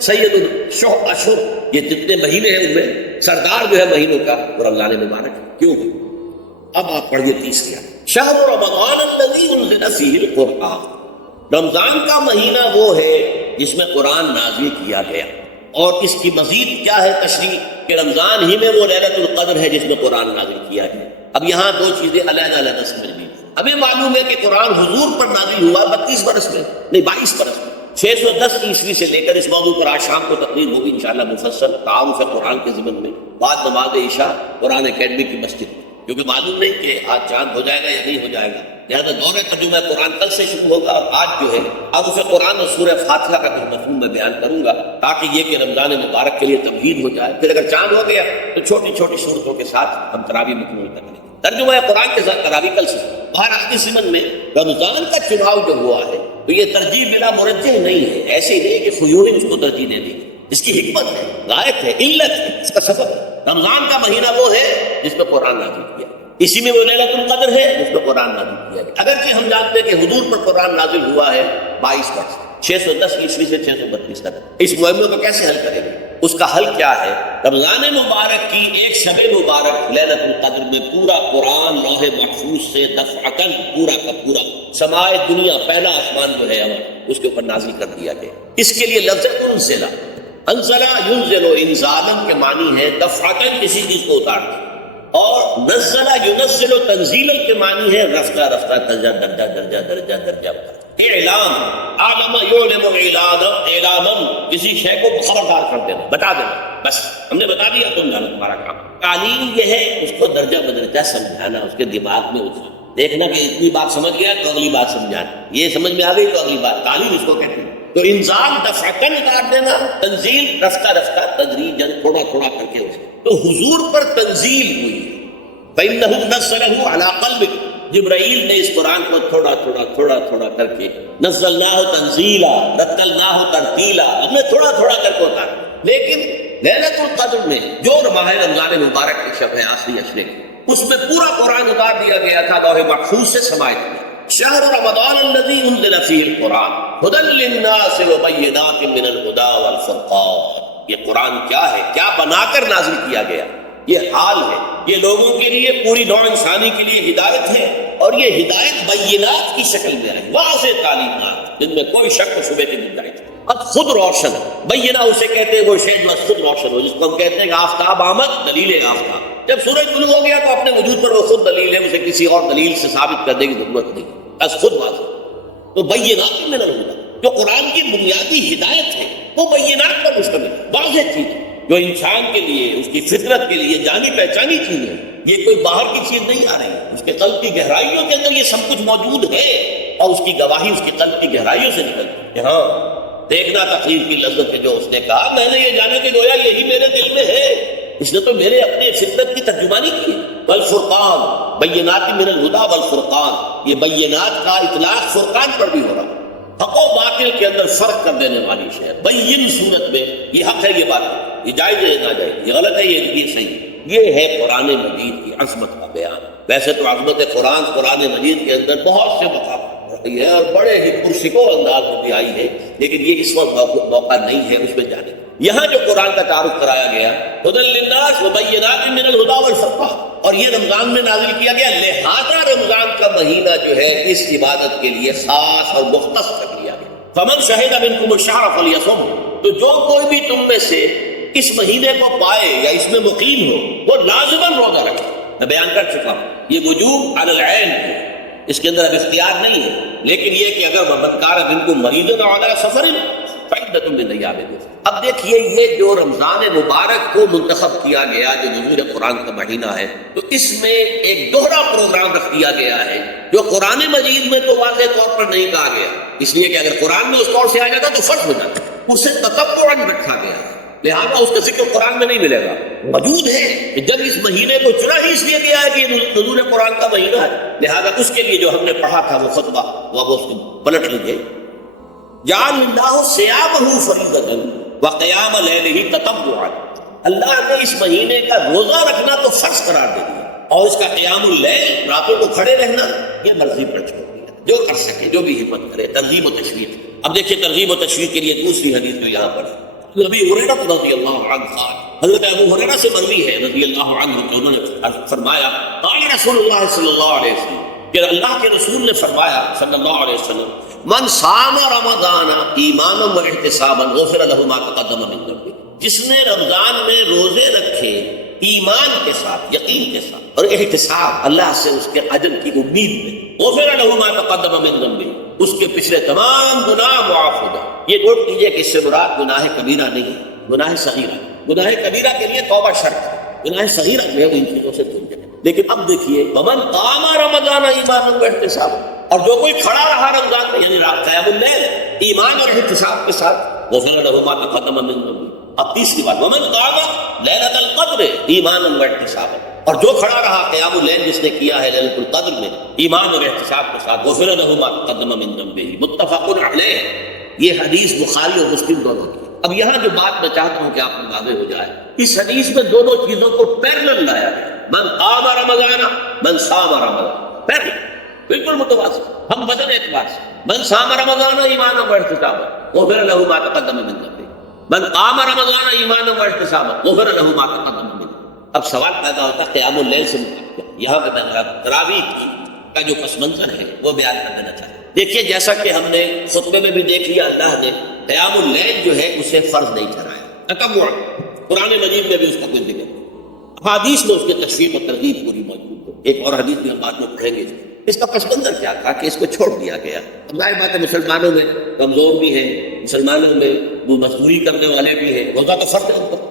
سید الاشہر، یہ جتنے مہینے ہیں ان میں سردار جو ہے مہینوں کا وہ رمضان مبارک کیوں ہے؟ اب آپ پڑھیے 30 کیا شہر رمضان الذی انزل فیہ القرآن، رمضان کا مہینہ وہ ہے جس میں قرآن نازل کیا گیا، اور اس کی مزید کیا ہے تشریح کہ رمضان ہی میں وہ لیلۃ القدر ہے جس میں قرآن نازل کیا گیا۔ اب یہاں 2 چیزیں علیحدہ علیحدہ سمجھ لی۔ ہمیں معلوم ہے کہ قرآن حضور پر نازل ہوا 32 برس میں، نہیں 22 برس میں، 610 عیسوی سے لے کر اس موضوع پر آج شام کو تقریر ہوگی انشاءاللہ مفصل تعارف قرآن کے ضمن میں، بعد نماز عشاء قرآن اکیڈمی کی مسجد میں۔ کیونکہ معلوم نہیں کہ آج چاند ہو جائے گا یا نہیں ہو جائے گا، لہٰذا دور ترجمہ قرآن کل سے شروع ہوگا، اور آج جو ہے اب اسے قرآن اور سورہ فاتحہ کا کچھ مفہوم میں بیان کروں گا تاکہ یہ کہ رمضان مبارک کے لیے تمہید ہو جائے۔ پھر اگر چاند ہو گیا تو چھوٹی چھوٹی صورتوں کے ساتھ ہم تراویح مکمل کریں گے۔ ترجمہ قرآن کے ساتھ تراویح کل سے۔ باہر آج کے سمن میں رمضان کا چناؤ جو ہوا ہے تو یہ ترجیح بلا مرجح نہیں ہے، ایسے ہی نہیں کہ فیوں ہی اس کو ترجیح دے دی، اس کی حکمت ہے، غایت ہے، علت ہے، اس کا سبب ہے۔ رمضان کا مہینہ وہ ہے جس میں قرآن نازل کیا، اسی میں وہ لیلۃ القدر ہے جس میں قرآن نازل کیا گیا۔ اگرچہ ہم جانتے ہیں کہ حضور پر قرآن نازل ہوا ہے 22 برس 610 عیسوی سے 632 تک۔ اس معاملے کو کیسے حل کریں گے؟ اس کا حل کیا ہے؟ رمضان مبارک کی ایک شب مبارک لیلۃ القدر میں پورا قرآن لوح محفوظ سے دفعتاً پورا کا پورا سمائے دنیا پہلا آسمان جو ہے اس کے اوپر نازل کر دیا گیا۔ اس کے لیے لفظ انزلہ، انزلہ ینزل انزالن کے معنی ہے دفعتاً کسی چیز کو اتار دیا، اور نزلہ ینزل تنزیلا کے معنی ہے رفتہ رفتہ درجہ درجہ درجہ درجہ درجہ۔ اعلام، عالم یعلم اعلاما، کسی شے کو خبردار کر دینا، بتا دینا، بس ہم نے بتا دیا تم جانو تمہارا کام۔ تعلیم یہ ہے اس کو درجہ بدرجہ سمجھانا، اس کے دماغ میں اترنا، دیکھنا کہ اتنی بات سمجھ گیا تو اگلی بات سمجھانا، یہ سمجھ میں آ گئی تو اگلی بات، تعلیم اس کو کہتے ہیں۔ تو انزال دفعتاً اتار دینا، تنزیل رفتہ رفتہ تدریجاً تھوڑا تھوڑا کر کے اسے۔ تو حضور پر تنزیل ہوئی، فَإِنَّهُ نَزَّلَهُ عَلَىٰ قَلْبِكَ، جبرائیل نے اس قرآن کو تھوڑا تھوڑا تھوڑا تھوڑا کر کے نزلناہ تنزیلا رتلناہ ترتیلا، ہم نے تھوڑا تھوڑا کر کے اتارا۔ لیکن لیلۃ القدر میں جو ماہ رمضان مبارک کی شب ہے آخری اشرے کی، اس میں پورا قرآن اتار دیا گیا تھا لوح محفوظ سے سماعت میں۔ شہر رمضان الذی انزل فیہ القرآن ھدی للناس وبینات من الھدی والفرقان۔ یہ قرآن کیا ہے، کیا بنا کر نازل کیا گیا؟ یہ حال ہے، یہ لوگوں کے لیے، پوری نوع انسانی کے لیے ہدایت ہے، اور یہ ہدایت بینات کی شکل میں ہے، واضح تعلیمات جن میں کوئی شک و شبہ کی گنجائش نہیں۔ اب خود روشن بینہ اسے کہتے ہیں وہ شے جو خود روشن ہو، جس کو ہم کہتے ہیں کہ آفتاب آمد، دلیل آفتاب۔ جب سورج طلوع ہو گیا تو اپنے وجود پر وہ خود دلیل ہے، اسے کسی اور دلیل سے ثابت کرنے کی ضرورت نہیں، بس خود واضح۔ تو بینات من الھدی، جو قرآن کی بنیادی ہدایت ہے وہ بینات پر مشتمل، واضح چیز جو انسان کے لیے، اس کی فطرت کے لیے جانی پہچانی چیز ہے، یہ کوئی باہر کی چیز نہیں آ رہی ہے، اس کے قلب کی گہرائیوں کے اندر یہ سب کچھ موجود ہے، اور اس کی گواہی اس کے قلب کی گہرائیوں سے نکلتی ہے کہ ہاں دیکھنا تقریر کی لذت ہے، جو اس نے کہا میں نے یہ جانا کہ گویا یہی میرے دل میں ہے، اس نے تو میرے اپنے فطرت کی ترجمانی کی ہے۔ والفرقان، بینات من الھدی والفرقان، یہ بینات کا اطلاق فرقان پر بھی ہو رہا ہے، حق و باطل کے اندر فرق کر دینے والی شے، بین صورت میں یہ حق ہے، یہ بات یہ جائز ہے، نہ جائز، یہ غلط ہے، یہ صحیح، یہ ہے قرآن مجید کی عظمت کا بیان۔ ویسے تو عظمت قرآن مجید کے اندر بہت سے مقامات ہے اور بڑے ہی پرسکو انداز میں بھی آئی ہے، لیکن یہ اس وقت موقع نہیں ہے اس میں جانے کا۔ یہاں جو قرآن کا تعارف کرایا گیا ھدی للناس وبینات من الھدی والفرقان، اور یہ رمضان میں نازل کیا گیا، لہذا رمضان کا مہینہ جو ہے اس عبادت کے لیے خاص اور مختص کر لیا گیا۔ فمن شہد منکم الشہر فلیصم، تو جو کوئی بھی تم میں سے اس مہینے کو پائے یا اس میں مقیم ہو وہ لازماً روزہ رکھے۔ میں بیان کر چکا ہوں یہ وجوب علی العین ہے، اس کے اندر اب اختیار نہیں ہے، لیکن یہ کہ اگر من کان منکم مریض او علی سفر فعدۃ من ایام اخر۔ اب دیکھیے یہ جو رمضان مبارک کو منتخب کیا گیا جو نزول قرآن کا مہینہ ہے، تو اس میں ایک دوہرا پروگرام رکھ دیا گیا ہے جو قرآن مجید میں تو واضح طور پر نہیں کہا گیا، اس لیے کہ اگر قرآن میں اس طور سے آ جاتا تو فرق ہو جاتا، اسے تتبعاً رکھا گیا ہے، لہذا اس کا ذکر قرآن میں نہیں ملے گا۔ موجود ہے کہ جب اس مہینے کو چنا ہی اس لیے گیا ہے کہ یہ نزول قرآن کا مہینہ ہے، لہذا اس کے لیے جو ہم نے پڑھا تھا وہ خطبہ وہ اس کو پلٹ لیجیے۔ جعل اللہ صیامہ فریضۃ وقیام لیلہ تطوعا، اللہ نے اس مہینے کا روزہ رکھنا تو فرض قرار دے دیا، اور اس کا قیام اللیل، راتوں کو کھڑے رہنا، یہ مرضی پر چھوڑ دیا، جو کر سکے، جو بھی ہمت کرے، ترغیب و تشویق۔ اب دیکھیے ترغیب و تشویق کے لیے دوسری حدیث جو یہاں پر ہے، ابی ہریرہ رضی اللہ عنہ قال، حضرت ابو ہریرہ سے مروی ہے رضی اللہ عنہ کہ انہوں نے فرمایا قال رسول اللہ صلی اللہ علیہ وسلم، کہ اللہ کے رسول نے فرمایا صلی اللہ علیہ وسلم، من صام رمضان ایمانا و احتسابا غفر له ما تقدم من ذنبه، جس نے رمضان میں روزے رکھے ایمان کے ساتھ، یقین کے ساتھ، اور احتساب اللہ سے اس کے اجر کی امید میں، غفر له ما تقدم من ذنبه، اس کے پچھلے تمام گناہ معاف ہو جائے۔ یہ نوٹ کیجئے کہ اس سے مراد گناہ کبیرہ نہیں ہے، گناہ صغیرہ۔ گناہ کبیرہ کے لیے توبہ شرط ہے، گناہ صغیرہ جو ہے ان چیزوں سے دور جائے۔ لیکن اب دیکھیے ومن قام رمضان ایمانا واحتسابا، اور جو کوئی کھڑا رہا رمضان میں یعنی قیام اللیل ایمان اور احتساب کے ساتھ غفر له ما تقدم من ذنبه۔ اب تیسری بات ومن قام لیلۃ القدر ایمانا واحتسابا، اور جو کھڑا رہا قیام اللیل جس نے کیا ہے لیلۃ القدر میں ایمان اور احتساب کے ساتھ غفر له ما تقدم من ذنبه، متفق علیہ۔ یہ حدیث بخاری اور مسلم دونوں کی۔ اب یہاں جو بات میں چاہتا ہوں کہ آپ کو واضح ہو جائے، اس حدیث میں دونوں چیزوں کو پیرلل لایا گیا، من قام رمضان من صام رمضان، پیرلل، بالکل متوازی، ہم بدن اعتبار سے، من صام رمضان ایمانا واحتسابا غفر له ما تقدم من ذنبه، من قام رمضان ایمانا واحتسابا غفر له ما تقدم من ذنبه۔ اب سوال پیدا ہوتا ہے قیام اللیل سے متعلق، یہاں پہ میں تراویح کا جو پس منظر ہے وہ بیان کر دینا چاہتا ہوں۔ دیکھیے جیسا کہ ہم نے خطبے میں بھی دیکھ لیا، اللہ نے قیام اللیل جو ہے اسے فرض نہیں ٹھہرایا، تطوع، قرآن مجید میں بھی اس کا کوئی ذکر نہیں، حدیث میں اس کی تشریح و ترغیب پوری موجود ہے۔ ایک اور حدیث بھی ہم بعد میں پڑھیں گے۔ اس کا پس منظر کیا تھا کہ اس کو چھوڑ دیا گیا۔ ظاہر بات ہے مسلمانوں میں کمزور بھی ہیں، مسلمانوں میں وہ مزدوری کرنے والے بھی ہیں، روزہ تو فرض ہے ان پر،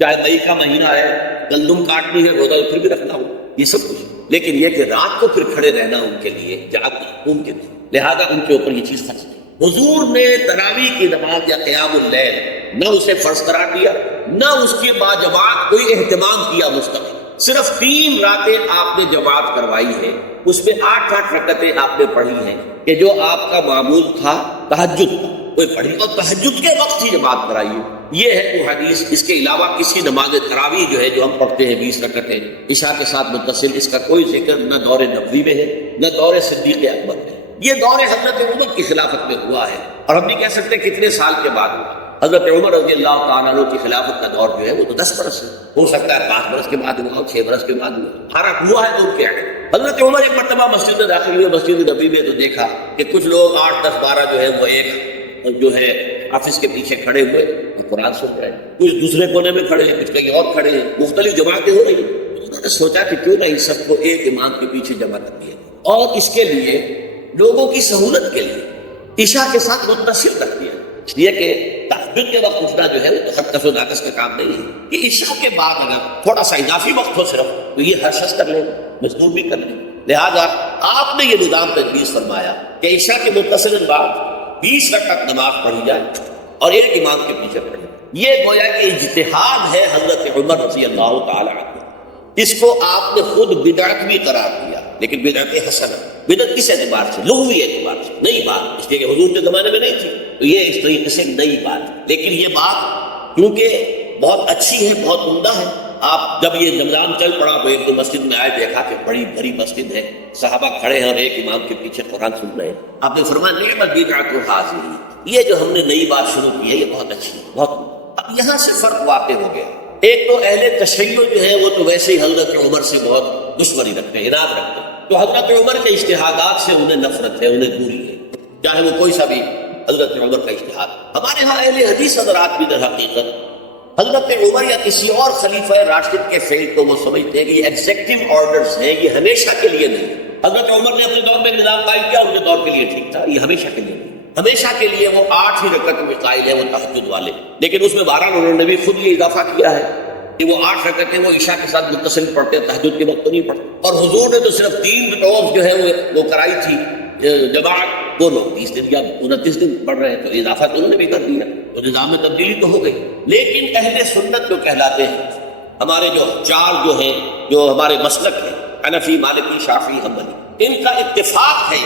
چاہے مئی کا مہینہ ہے، گندم کاٹنی ہے، روزہ پھر بھی رکھنا ہو، یہ سب کچھ، لیکن یہ کہ رات کو پھر کھڑے رہنا ان کے لیے جاگنا ان کے لیے، لہذا ان کے اوپر یہ چیز فرض ہے۔ حضور نے تراویح کی نماز یا قیام اللیل نہ اسے فرض قرار دیا، نہ اس کے بعد جماعت کوئی اہتمام کیا مستقل، صرف 3 راتیں آپ نے جماعت کروائی ہے، اس میں 8 رکعتیں آپ نے پڑھی ہیں کہ جو آپ کا معمول تھا تہجد کا وہ پڑھی، اور تہجد کے وقت ہی جماعت کرائی ہے۔ یہ ہے وہ حدیث۔ اس کے علاوہ کسی نماز تراویح جو ہے جو ہم پڑھتے ہیں 20 رکعتیں عشاء کے ساتھ متصل، اس کا کوئی ذکر نہ دور نبوی میں ہے نہ دور صدیق اکبر میں۔ یہ دور حضرت عمر کی خلافت میں ہوا ہے، اور ہم نہیں کہہ سکتے کتنے سال کے بعد ہوا۔ حضرت عمر رضی اللہ تعالیٰ عنہ کی خلافت کا دور جو ہے وہ تو 10 برس ہے، ہو سکتا ہے 5 برس کے بعد ہوا، 6 برس کے بعد ہوا، فرق ہوا ہے تو کیا ہے۔ حضرت عمر ایک مرتبہ مسجد میں داخل ہوئے، مسجد نبی میں، تو دیکھا کہ کچھ لوگ 8، 10، 12 جو ہے وہ ایک جو ہے آفس کے پیچھے کھڑے ہوئے وہ قرآن سن رہے ہیں، کچھ دوسرے کونے میں کھڑے ہیں، کچھ کہیں اور کھڑے ہیں، مختلف جماعتیں ہو رہی ہیں۔ انہوں نے سوچا کہ کیوں نہ ان سب کو ایک امام کے پیچھے جمع کر دیا، اور اس کے لیے لوگوں کی سہولت کے لیے عشاء کے ساتھ متصل کر دیا، اس لیے کہ تہجد کے وقت اٹھنا جو ہے وہ تو خطف و ناقص کا کام نہیں ہے، کہ عشاء کے بعد اگر تھوڑا سا اضافی وقت ہو صرف تو یہ ہر شخص کر لے، مزدور بھی کر لے۔ لہذا آپ نے یہ نظام تجویز فرمایا کہ عشاء کے متصل بعد 20 رکعت نماز پڑھی جائے اور ایک امام کے پیچھے پڑھے۔ یہ گویا کہ اجتہاد ہے حضرت عمر رضی اللہ تعالی عنہ، اس کو آپ نے خود بدعت بھی قرار دیا، لیکن بدعت حسن، بدعت کس اعتبار سے؟ لغوی اعتبار سے، نئی بات، اس لیے کہ حضور کے زمانے میں نہیں تھی، تو یہ اس طریقے سے نئی بات، لیکن یہ بات کیونکہ بہت اچھی ہے، بہت عمدہ ہے۔ آپ جب یہ رمضان چل پڑا تو ایک دو مسجد میں آئے، دیکھا کہ بڑی بڑی مسجد ہے، صحابہ کھڑے ہیں اور ایک امام کے پیچھے قرآن سن رہے ہیں، آپ نے فرمایا نعمت بدعۃ حاضر، یہ جو ہم نے نئی بات شروع کی ہے یہ بہت اچھی ہے، بہت۔ اب یہاں سے فرق واقع ہو گیا، ایک تو اہل تشیع جو ہے وہ تو ویسے ہی حضرت عمر سے بہت دشمنی رکھتے ہیں، عناد رکھتے ہیں، تو حضرت عمر کے اجتہادات سے انہیں نفرت ہے، انہیں دوری ہے، چاہے وہ کوئی سا بھی حضرت عمر کا اجتہاد۔ ہمارے ہاں اہل حدیث حضرات بھی در حقیقت حضرت عمر یا کسی اور خلیفہ راشد کے فعل کو وہ سمجھتے ہیں کہ یہ ایگزیکٹو آرڈرز ہیں، یہ ہمیشہ کے لیے نہیں۔ حضرت عمر نے اپنے دور میں نظام قائم کیا، ان کے دور کے لیے ٹھیک تھا، یہ ہمیشہ کے لیے نہیں۔ ہمیشہ کے لیے وہ 8 ہی رکعت میں قائل ہیں وہ تہجد والے، لیکن اس میں بہرحال انہوں نے بھی خود یہ اضافہ کیا ہے کہ وہ 8 رکعتیں وہ عشاء کے ساتھ متصل پڑھتے، تہجد کے وقت تو نہیں پڑھتے، اور حضور نے تو صرف 3 رکعت جو ہے وہ کرائی تھی جماعت، وہ لوگ 30 دن یا 29 دن پڑھ رہے ہیں، تو اضافہ تو انہوں نے بھی کر دیا، تو نظام میں تبدیلی تو ہو گئی۔ لیکن اہل سنت جو کہلاتے ہیں، ہمارے جو 4 جو ہیں جو ہمارے مسلک ہیں، حنفی، مالکی، شافعی، حنبلی، ان کا اتفاق ہے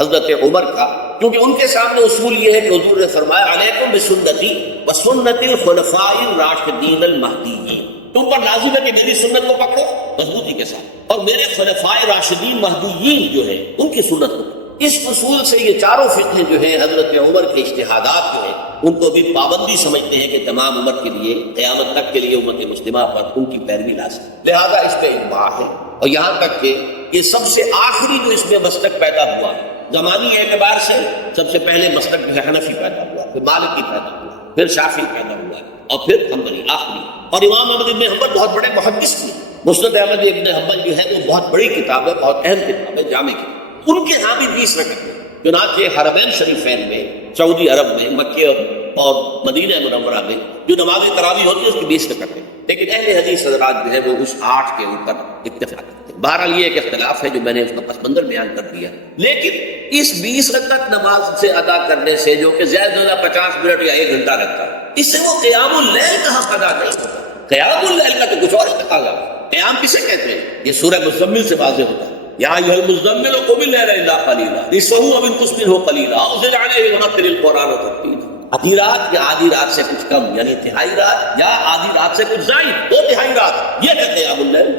حضرت عمر کا، کیونکہ ان کے سامنے اصول یہ ہے کہ حضور نے فرمایا علیکم بسنتی وسنت الخلفاء الراشدین المہدیین، تم پر لازم ہے کہ میری سنت کو پکڑو مضبوطی کے ساتھ، اور میرے خلفاء راشدین مہدیین جو ہیں ان کی سنت کو۔ اس اصول سے یہ چاروں فقہ جو ہیں حضرت عمر کے اجتہادات جو ہیں ان کو بھی پابندی سمجھتے ہیں کہ تمام عمر کے لیے قیامت تک کے لیے امت مسلمہ پر ان کی پیروی لازم، لہذا اس پہ اجماع ہے۔ اور یہاں تک کہ یہ سب سے آخری جو اس میں مسلک پیدا ہوا ہے زمانی اعتبار سے، سب سے پہلے مسلک جو ہے حنفی پیدا ہوا، پھر مالکی پیدا ہوا، پھر شافعی پیدا ہوا، اور پھر حنبلی آخری۔ اور امام احمد بن حنبل بہت بڑے محدث تھے، مسند احمد بن حنبل جو ہے وہ بہت بڑی کتاب ہے، بہت اہم کتاب ہے، جامع کتاب، ان کے ہاں بھی 20 رکعت، چنانچہ حرمین شریفین میں، سعودی عرب میں، مکے اور اور مدینہ منورہ میں جو نماز تراویح ہوتی ہے اس کی 20 رکعتیں، لیکن اہل حدیث حضرات جو ہے وہ اس 8 کے اوپر اتفاق کرتے ہیں۔ بہرحال یہ ایک اختلاف ہے جو میں نے اس کا پس منظر بیان کر دیا، لیکن اس 20 رکعت نماز سے ادا کرنے سے جو کہ زیادہ سے زیادہ 50 منٹ یا 1 گھنٹہ لگتا ہے، اس سے وہ قیام اللیل کا حق ادا نہیں ہوتا۔ قیام اللیل کا تو کچھ اور تقاضا، قیام کسے کہتے ہیں؟ یہ سورہ مزمل سے واضح ہوتا ہے، یا ایھا المزمل قم اللیل الا قلیلا نصفہ او انقص منہ قلیلا او زد علیہ ورتل القرآن ترتیلا۔ آدھی رات یا آدھی رات سے کچھ کم، یعنی تہائی رات، یا آدھی رات سے کچھ زائد، 2/3 رات، یہ کہتے ہیں قیام اللیل۔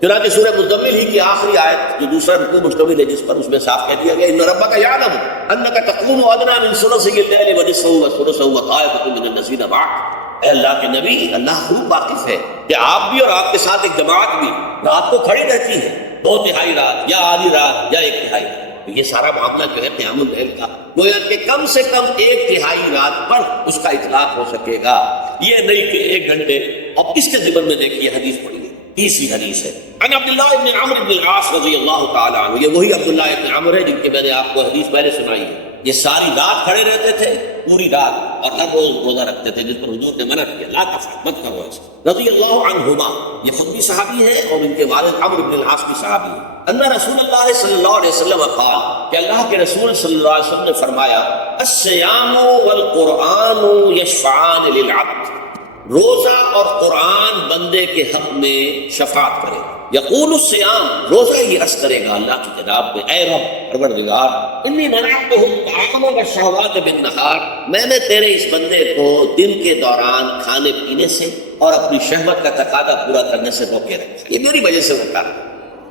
چنانچہ سورہ مزمل ہی کی آخری آیت جو دوسرا رکوع مشتمل ہے جس پر، اس میں صاف کہہ دیا گیا ان ربک یعلم انک تقوم ادنی من ثلثی اللیل ونصفہ وثلثہ وطائفۃ من الذین معک۔ اے اللہ کے نبی، اللہ خوب واقف ہے کہ آپ بھی اور آپ کے ساتھ ایک جماعت بھی رات کو کھڑی رہتی ہے، 2/3 رات یا آدھی رات یا 1/3 رات۔ تو یہ سارا معاملہ جو ہے قیام اللیل کا، گویا کہ کم سے کم 1/3 رات پر اس کا اطلاق ہو سکے گا، یہ نہیں کہ 1 گھنٹے۔ اب اس کے ضمن میں دیکھیے حدیث پڑھیے، تیسری حدیث ہے عن عبداللہ ابن عمرو بن العاص رضی اللہ تعالی عنہ۔ یہ وہی عبداللہ ابن عمرو ہے جن کی میں نے آپ کو حدیث پہلے سنائی ہے۔ یہ ساری رات کھڑے رہتے تھے، پوری رات، اور ہر روز روزہ رکھتے تھے، جس پر حضور نے منع کیا، لا تفعل، مت کرو ایسا، رضی اللہ عنہما۔ یہ خود بھی صحابی ہے اور ان کے والد عمرو بن العاص بھی صحابی ہے۔ ان رسول اللہ صلی اللہ علیہ وسلم قال، کہ اللہ کے رسول صلی اللہ علیہ وسلم نے فرمایا، الصیام والقرآن یشفعان للعبد، روزہ اور قرآن بندے کے حق میں شفاعت کرے۔ یقول الصیام، روزہ یہ عرض کرے گا اللہ کی جناب میں، اے رب پروردگار، انی منعتهم الطعام والشہوات بالنہار، میں نے تیرے اس بندے کو دن کے دوران کھانے پینے سے اور اپنی شہوت کا تقاضا پورا کرنے سے روکے رکھا، یہ میری وجہ سے ہوتا ہے،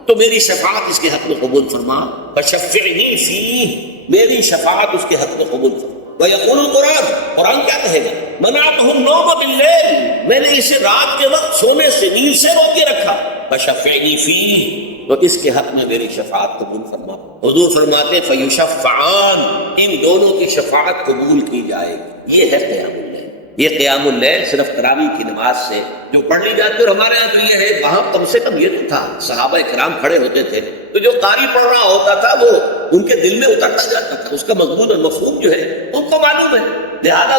تو میری شفاعت اس کے حق میں قبول فرما، فشفعنی فیہ، میری شفاعت اس کے حق میں قبول فرما۔ وَيَقُولُ الْقُرْآنُ، قرآن کیا کہے گا؟ مَنَعْتُهُ النَّوْمَ بِاللَّيْلِ، میں نے اسے رات کے وقت سونے سے، نیند سے روکے رکھا، فَشَفِّعْنِي فِيهِ، تو اس کے حق میں میری شفاعت قبول فرما۔ حضور فرماتے فَيُشَفَّعَانِ، ان دونوں کی شفاعت قبول کی جائے گی۔ یہ ہے قیام اللیل۔ یہ قیام اللیل صرف تراویح کی نماز سے جو پڑھ لی جاتی ہے، اور ہمارے یہاں تو یہ ہے، وہاں کم سے کم یہ تو تھا، صحابہ کرام کھڑے ہوتے تھے تو جو قاری پڑھ رہا ہوتا تھا وہ ان کے دل میں اترتا جاتا تھا، اس کا مضمون اور مفہوم جو ہے ان کو معلوم ہے، لہذا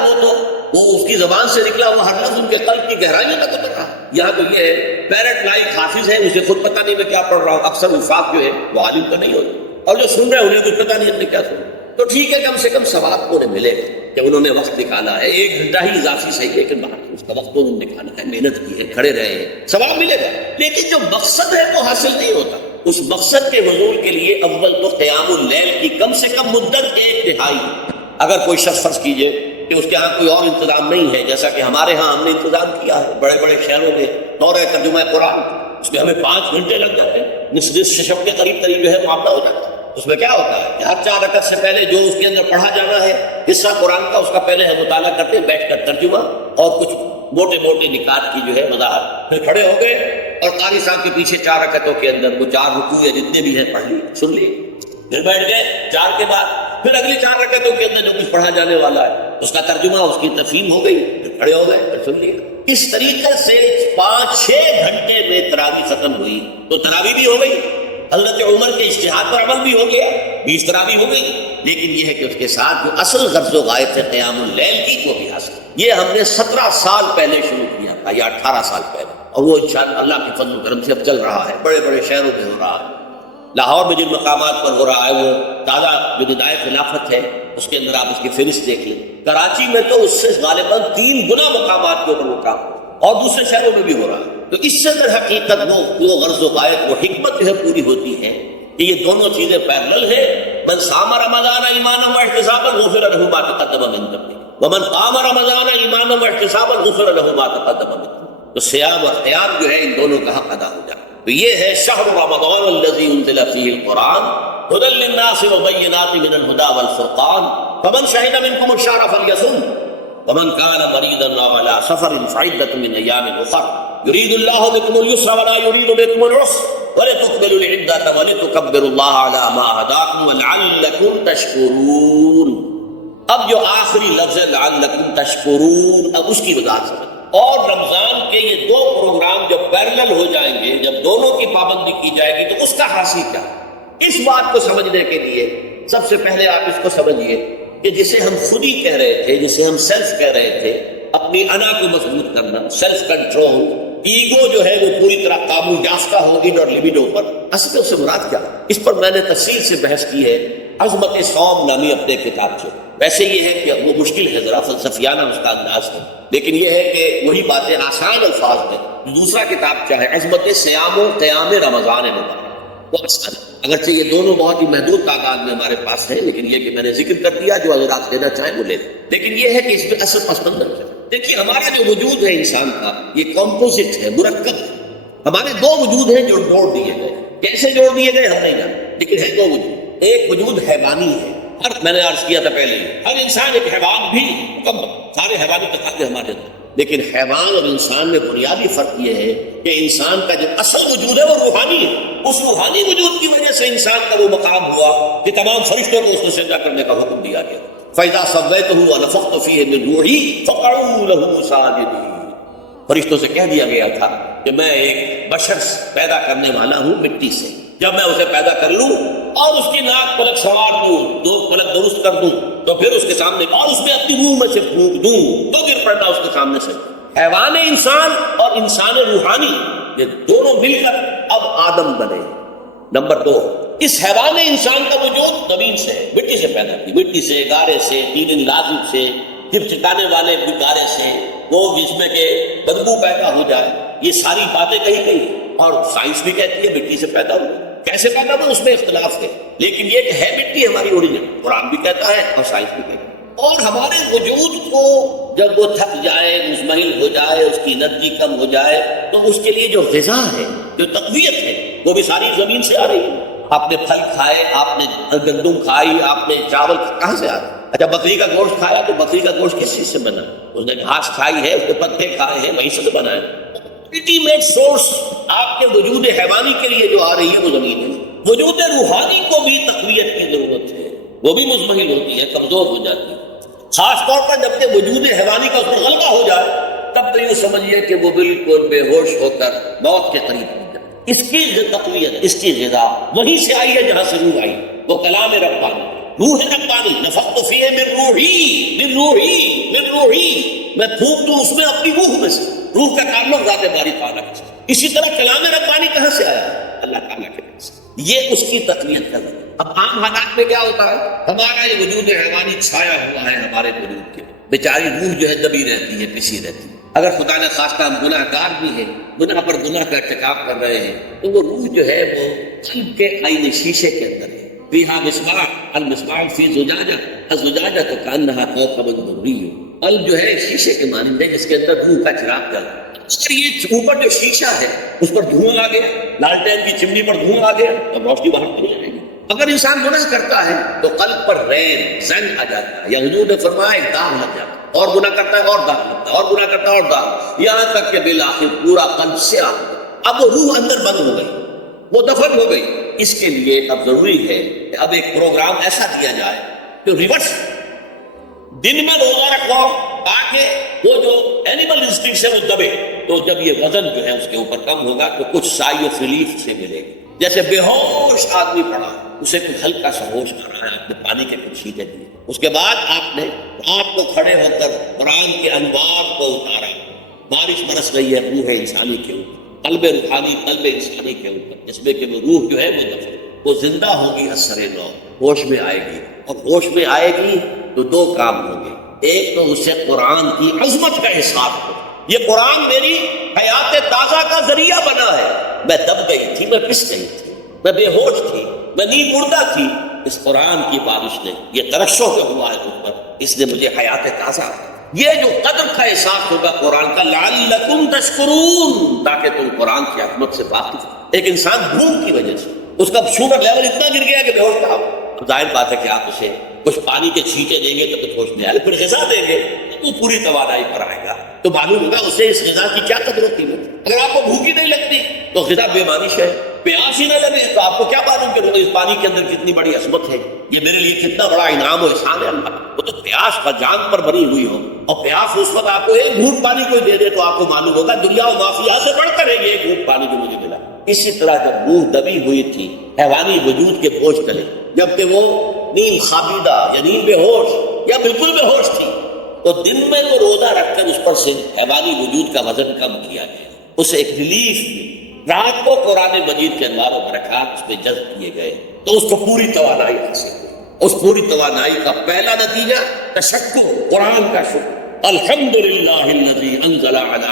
وہ اس کی زبان سے نکلا وہ ہر لفظ ان کے قلب کی گہرائیوں تک اتر رہا۔ یہاں تو یہ ہے پیرٹ لائک حافظ ہے، اسے خود پتہ نہیں میں کیا پڑھ رہا ہوں، اکثر وفاق جو ہے وہ عالم تو نہیں ہوتی، اور جو سن رہے انہیں کچھ پتہ نہیں ہم نے کیا سنا، تو ٹھیک ہے، کم سے کم ثواب کو انہیں ملے گا کہ انہوں نے وقت نکالا ہے، 1 گھنٹہ ہی اضافی صحیح، لیکن اس کا وقت انہوں نے نکالا ہے، محنت کی ہے، کھڑے رہے ہیں، ثواب ملے گا۔ لیکن جو مقصد ہے وہ حاصل نہیں ہوتا، اس مقصد کے حصول کے لیے اول تو قیام اللیل کی کم سے کم مدت 1/3۔ اگر کوئی شخص فرض کیجئے کہ اس کے ہاں کوئی اور انتظام نہیں ہے، جیسا کہ ہمارے ہاں ہم نے انتظام کیا ہے، بڑے بڑے شہروں میں دورہ ترجمہ قرآن، اس میں ہمیں 5 گھنٹے لگ جاتے ہیں، نصف شب کے قریب جو ہے معاملہ ہو جاتا ہے۔ اس میں کیا ہوتا ہے کہ ہر 4 رکعت سے پہلے جو اس کے اندر پڑھا جانا ہے حصہ قرآن کا، اس کا پہلے ہم مطالعہ کرتے ہیں، بیٹھ کر ترجمہ اور کچھ موٹے موٹے نکات کی جو ہے وضاحت، پھر کھڑے ہو گئے اور قاری صاحب کے پیچھے 4 رکعتوں کے اندر وہ 4 رکوع یا جتنے بھی ہیں پڑھ لی، سن لی، پھر بیٹھ گئے 4 کے بعد پھر اگلی 4 رکعتوں کے اندر جو کچھ پڑھا جانے والا ہے اس کا ترجمہ، اس کی تفہیم ہو گئی، پھر کھڑے ہو گئے، پھر سن لیا۔ اس طریقے سے 5-6 گھنٹے میں تراویح ختم ہوئی، تو تراویح بھی ہو گئی، حضرت عمر کے اجتہاد پر عمل بھی ہو گیا، 20 تراویح ہو گئی، لیکن یہ ہے کہ اس کے ساتھ جو اصل غرض و غایت ہے قیام اللیل کی، وہ بھی حاصل۔ یہ ہم نے 17 سال پہلے شروع کیا تھا یا 18 سال پہلے، اور وہ انشاءاللہ اللہ کے فضل و کرم سے اب چل رہا ہے، بڑے بڑے شہروں میں ہو رہا ہے، لاہور میں جن مقامات پر ہو رہا ہے وہ تازہ جو ندائے خلافت ہے اس کے اندر آپ اس کی فہرست دیکھ لیں، کراچی میں تو اس سے غالباً 3 گنا مقامات کے اوپر وہ کام ہو، اور دوسرے شہروں میں بھی ہو رہا ہے۔ تو اس سے در حقیقت وہ غرض و غایت، وہ حکمت جو ہے پوری ہوتی ہے کہ یہ دونوں چیزیں پیرلل ہیں۔ من صام رمضان ایمانا واحتسابا غفر له ما تقدم من ذنبه ومن قام رمضان ایمانا واحتسابا غفر له ما تقدم من ذنبه، تو صیام اور قیام جو ہے ان دونوں کا حق ادا ہو جائے۔ تو یہ ہے شہر رمضان الذی انزل فیہ القرآن ھدی للناس وبینات من الھدی والفرقان فمن شہد منکم الشہر فلیصم ومن كان مريضا او على سفر فعدة من ايام اخر يريد الله بكم اليسر ولا يريد بكم العسر ولتكملوا العدة ولتكبروا الله على ما هداكم ولعلكم تشكرون۔ اب جو آخری لفظ ہے لعلكم تشكرون، اب اس کی وضاحت سمجھ۔ اور رمضان کے یہ 2 پروگرام جب پیرلل ہو جائیں گے، جب دونوں کی پابندی کی جائے گی تو اس کا حاصل کیا؟ اس بات کو سمجھنے کے لیے سب سے پہلے آپ اس کو سمجھیے کہ جسے ہم خود ہی کہہ رہے تھے، جسے ہم سیلف کہہ رہے تھے، اپنی انا کو مضبوط کرنا، سیلف کنٹرول، ایگو جو ہے وہ پوری طرح قابو یافتہ ہوگی اور لبیڈو پر، اصل میں اس سے مراد کیا؟ اس پر میں نے تفصیل سے بحث کی ہے عظمت صوم نامی اپنے کتاب سے۔ ویسے یہ ہے کہ وہ مشکل ہے، ذرا فلسفیانہ اس کا انداز ہے، لیکن یہ ہے کہ وہی باتیں آسان الفاظ میں۔ دوسرا کتاب کیا ہے؟ عظمت صیام و قیام رمضان مبارک، وہ آسان ہے، اگرچہ یہ دونوں بہت ہی محدود تعداد میں ہمارے پاس ہیں، لیکن یہ کہ میں نے ذکر کر دیا، جو حضرات لینا چاہیں وہ لے لیں۔ لیکن یہ ہے کہ اس میں اصل پس منظر ہے۔ دیکھیے ہمارا جو وجود ہے انسان کا، یہ کمپوزٹ ہے، مرکب ہے۔ ہمارے دو وجود ہیں جو جوڑ دیے گئے، کیسے جوڑ دیے گئے ہم نہیں جانتے، لیکن ہے دو وجود۔ ایک وجود حیوانی ہے، میں نے عرض کیا تھا پہلے، ہر انسان ایک حیوان بھی مکمل، سارے حیوانی تقاضے ہمارے اندر، لیکن حیوان اور انسان میں بنیادی فرق یہ ہے کہ انسان کا جو اصل وجود ہے وہ روحانی ہے۔ اس روحانی وجود کی وجہ سے انسان کا وہ مقام ہوا کہ تمام فرشتوں کو اس کو سجدہ کرنے کا حکم دیا گیا۔ فَإِذَا سَوَّيْتُهُ وَنَفَخْتُ فِيهِ مِن رُوحِي فَقَعُوا لَهُ سَاجِدِينَ۔ فرشتوں سے کہہ دیا گیا تھا کہ میں ایک بشر پیدا کرنے والا ہوں مٹی سے، جب میں اسے پیدا کر لوں اور اس کی ناک پلک سنوار دوں، دو پلک درست کر دوں، تو پھر اس کے سامنے اور اس میں اپنی روح میں سے پھونک دوں تو گر پڑنا اس کے سامنے سے۔ حیوان انسان اور انسان روحانی یہ دونوں مل کر اب آدم بنے۔ نمبر دو، اس حیوان انسان کا وجود زمین سے، مٹی سے پیدا کی، مٹی سے، گارے سے، تین لازم سے، چپچکانے والے گارے سے، وہ جس میں کہ بدبو پیدا ہو جائے، یہ ساری باتیں کہی گئی، اور سائنس بھی کہتی ہے مٹی سے پیدا ہوا۔ کیسے پیدا ہوا اس میں اختلاف ہے، لیکن یہ کہ ہے مٹی ہماری اوریجن، قرآن بھی کہتا ہے اور سائنس بھی کہتا ہے۔ اور ہمارے وجود کو جب وہ تھک جائے، مزمحل ہو جائے، اس کی انرجی کم ہو جائے، تو اس کے لیے جو غذا ہے، جو تقویت ہے، وہ بھی ساری زمین سے آ رہی ہے۔ آپ نے پھل کھائے، آپ نے گندم کھائی، آپ نے چاول کہاں سے آ رہا؟ اچھا بکری کا گوشت کھایا تو بکری کا گوشت کس چیز سے بنا؟ اس نے گھاس کھائی ہے، اس کے پتے کھائے ہیں، وہیں سے بنا ہے۔ الٹیمیٹ سورس آپ کے وجود حیوانی کے لیے جو آ رہی ہے وہ زمین ہے۔ وجود روحانی کو بھی تقویت کی ضرورت ہے، وہ بھی مزمحل ہوتی ہے، کمزور ہو جاتی ہے، خاص طور پر جب کہ وجود حیوانی کا اس پر غلبہ ہو جائے، تب تو یوں سمجھیے کہ وہ بالکل بے ہوش ہو کر موت کے قریب ہو جائے۔ اس کی تقویت، اس کی غذا وہیں سے آئی ہے جہاں سے روح آئی، وہ کلام ربانی، روح ربانی۔ نفخت فیہ من روحی، من روحی، من روحی، میں پھونک دوں اس میں اپنی روح میں سے۔ روح کا تعلق ذات باری تعالیٰ کے ساتھ۔ اسی طرح کلام ربانی کہاں سے آیا؟ اللہ تعالیٰ کے پاس۔ یہ اس کی تقویت کا۔ اب عام حالات میں کیا ہوتا ہے؟ ہمارا یہ وجود حیوانی چھایا ہوا ہے ہمارے وجود کے، بیچاری روح جو ہے دبی رہتی ہے، پسی رہتی ہے۔ اگر خدا نے خواستہ ہم گناہ گار بھی ہیں، گناہ پر گناہ کا ارتکاب کر رہے ہیں، تو وہ روح جو ہے وہ قلب کے آئینے شیشے کے اندر ہے۔ فیہا مصباح، المصباح فی زجاجہ، الزجاجہ تو کانہا کوکب دری۔ قلب جو ہے شیشے کے مانند ہے جس کے اندر روح کا چراغ جل رہا ہے۔ اگر یہ اوپر جو شیشہ ہے اس پر دھواں آ گیا، لالٹین کی چمنی پر دھواں آ گیا، تو روشنی باہر نہیں آئے گی۔ اگر انسان گناہ کرتا ہے تو قلب پر رین، زن آ جاتا ہے، یا حضور نے فرمایا داغ لگ جاتا ہے، اور گناہ کرتا ہے اور داغ لگتا ہے، اور گناہ کرتا ہے اور داغ، یہاں تک کہ بالآخر پورا قلب سے آ گیا۔ اب وہ روح اندر بند ہو گئی، وہ دفن ہو گئی۔ اس کے لیے اب ضروری ہے کہ اب ایک پروگرام ایسا دیا جائے کہ ریورس دن میں روزہ رکھو تاکہ وہ جو اینیمل انسٹنکٹ ہے وہ دبے، تو جب یہ وزن جو ہے اس کے اوپر کم ہوگا تو کچھ سائی آف ریلیف سے ملے گی۔ جیسے بے ہوش آدمی پڑا، اسے کچھ ہلکا سا ہوش آ رہا ہے، آپ نے پانی کے کچھ چھینٹے دیے، اس کے بعد آپ نے رات کو کھڑے ہو کر قرآن کے انوار کو اتارا، بارش برس رہی ہے روح انسانی کے اوپر، قلب روحانی، قلب انسانی کے اوپر، جس میں کہ وہ روح جو ہے وہ دفن، وہ زندہ ہوگی اثر نو، ہوش میں آئے گی، اور ہوش میں آئے گی تو دو کام ہوں گے۔ ایک تو اسے قرآن کی عظمت کا احساس ہو، یہ قرآن میری حیات تازہ کا ذریعہ بنا ہے، میں دب گئی تھی، میں پس گئی تھی، میں بے ہوش تھی، میں نیند مردہ تھی، اس قرآن کی بارش نے یہ ترشح جو ہوا ہے مجھ پر، اس نے مجھے حیات تازہ، یہ جو قدر کا احساس ہوگا قرآن کا، لعلکم تشکرون، تاکہ تم قرآن کی عظمت سے واقف ہو۔ ایک انسان بھوک کی وجہ سے اس کا شوگر لیول اتنا گر گیا کہ بے ہوش تھا، ظاہر بات ہے کہ آپ اسے کچھ پانی کے چھینٹے دیں گے تو کچھ ہوش نہیں آئے، پھر غذا دیں گے تو وہ پوری توانائی پر آئے گا، تو معلوم ہوگا اسے اس غذا کی کیا قدر ہوتی ہے۔ اگر آپ کو بھوک ہی نہیں لگتی تو غذا بے معنی ہے، پیاس ہی نہ لگے تو آپ کو کیا معلوم کہ اس پانی کے اندر کتنی بڑی عظمت ہے، یہ میرے لیے کتنا بڑا انعام و احسان ہے اللہ۔ وہ تو پیاس کا جان پر بنی ہوئی ہو، اور پیاس اس وقت آپ کو ایک گھونٹ پانی کوئی دے دے تو آپ کو معلوم ہوگا دنیا و مافیا سے بڑھ کر ہے یہ ایک گھونٹ پانی جو مجھے ملا۔ اسی طرح جب روح دبی ہوئی تھی حیوانی وجود کے بوجھ تلے، جبکہ وہ نیم خوابیدہ یا نیم بے ہوش یا بالکل بے ہوش تھی، تو دن میں تو روزہ رکھ کر اس پر سے حیوانی وجود کا وزن کم کیا گیا، اسے ایک ریلیف دی۔ رات کو قرآن مجید کے انوار و برکات اس میں جذب کیے گئے تو اس کو پوری توانائی حاصل ہوئی۔ اس پوری توانائی کا پہلا نتیجہ تشکر، قرآن کا شکر، الحمدللہ الذی انزل علی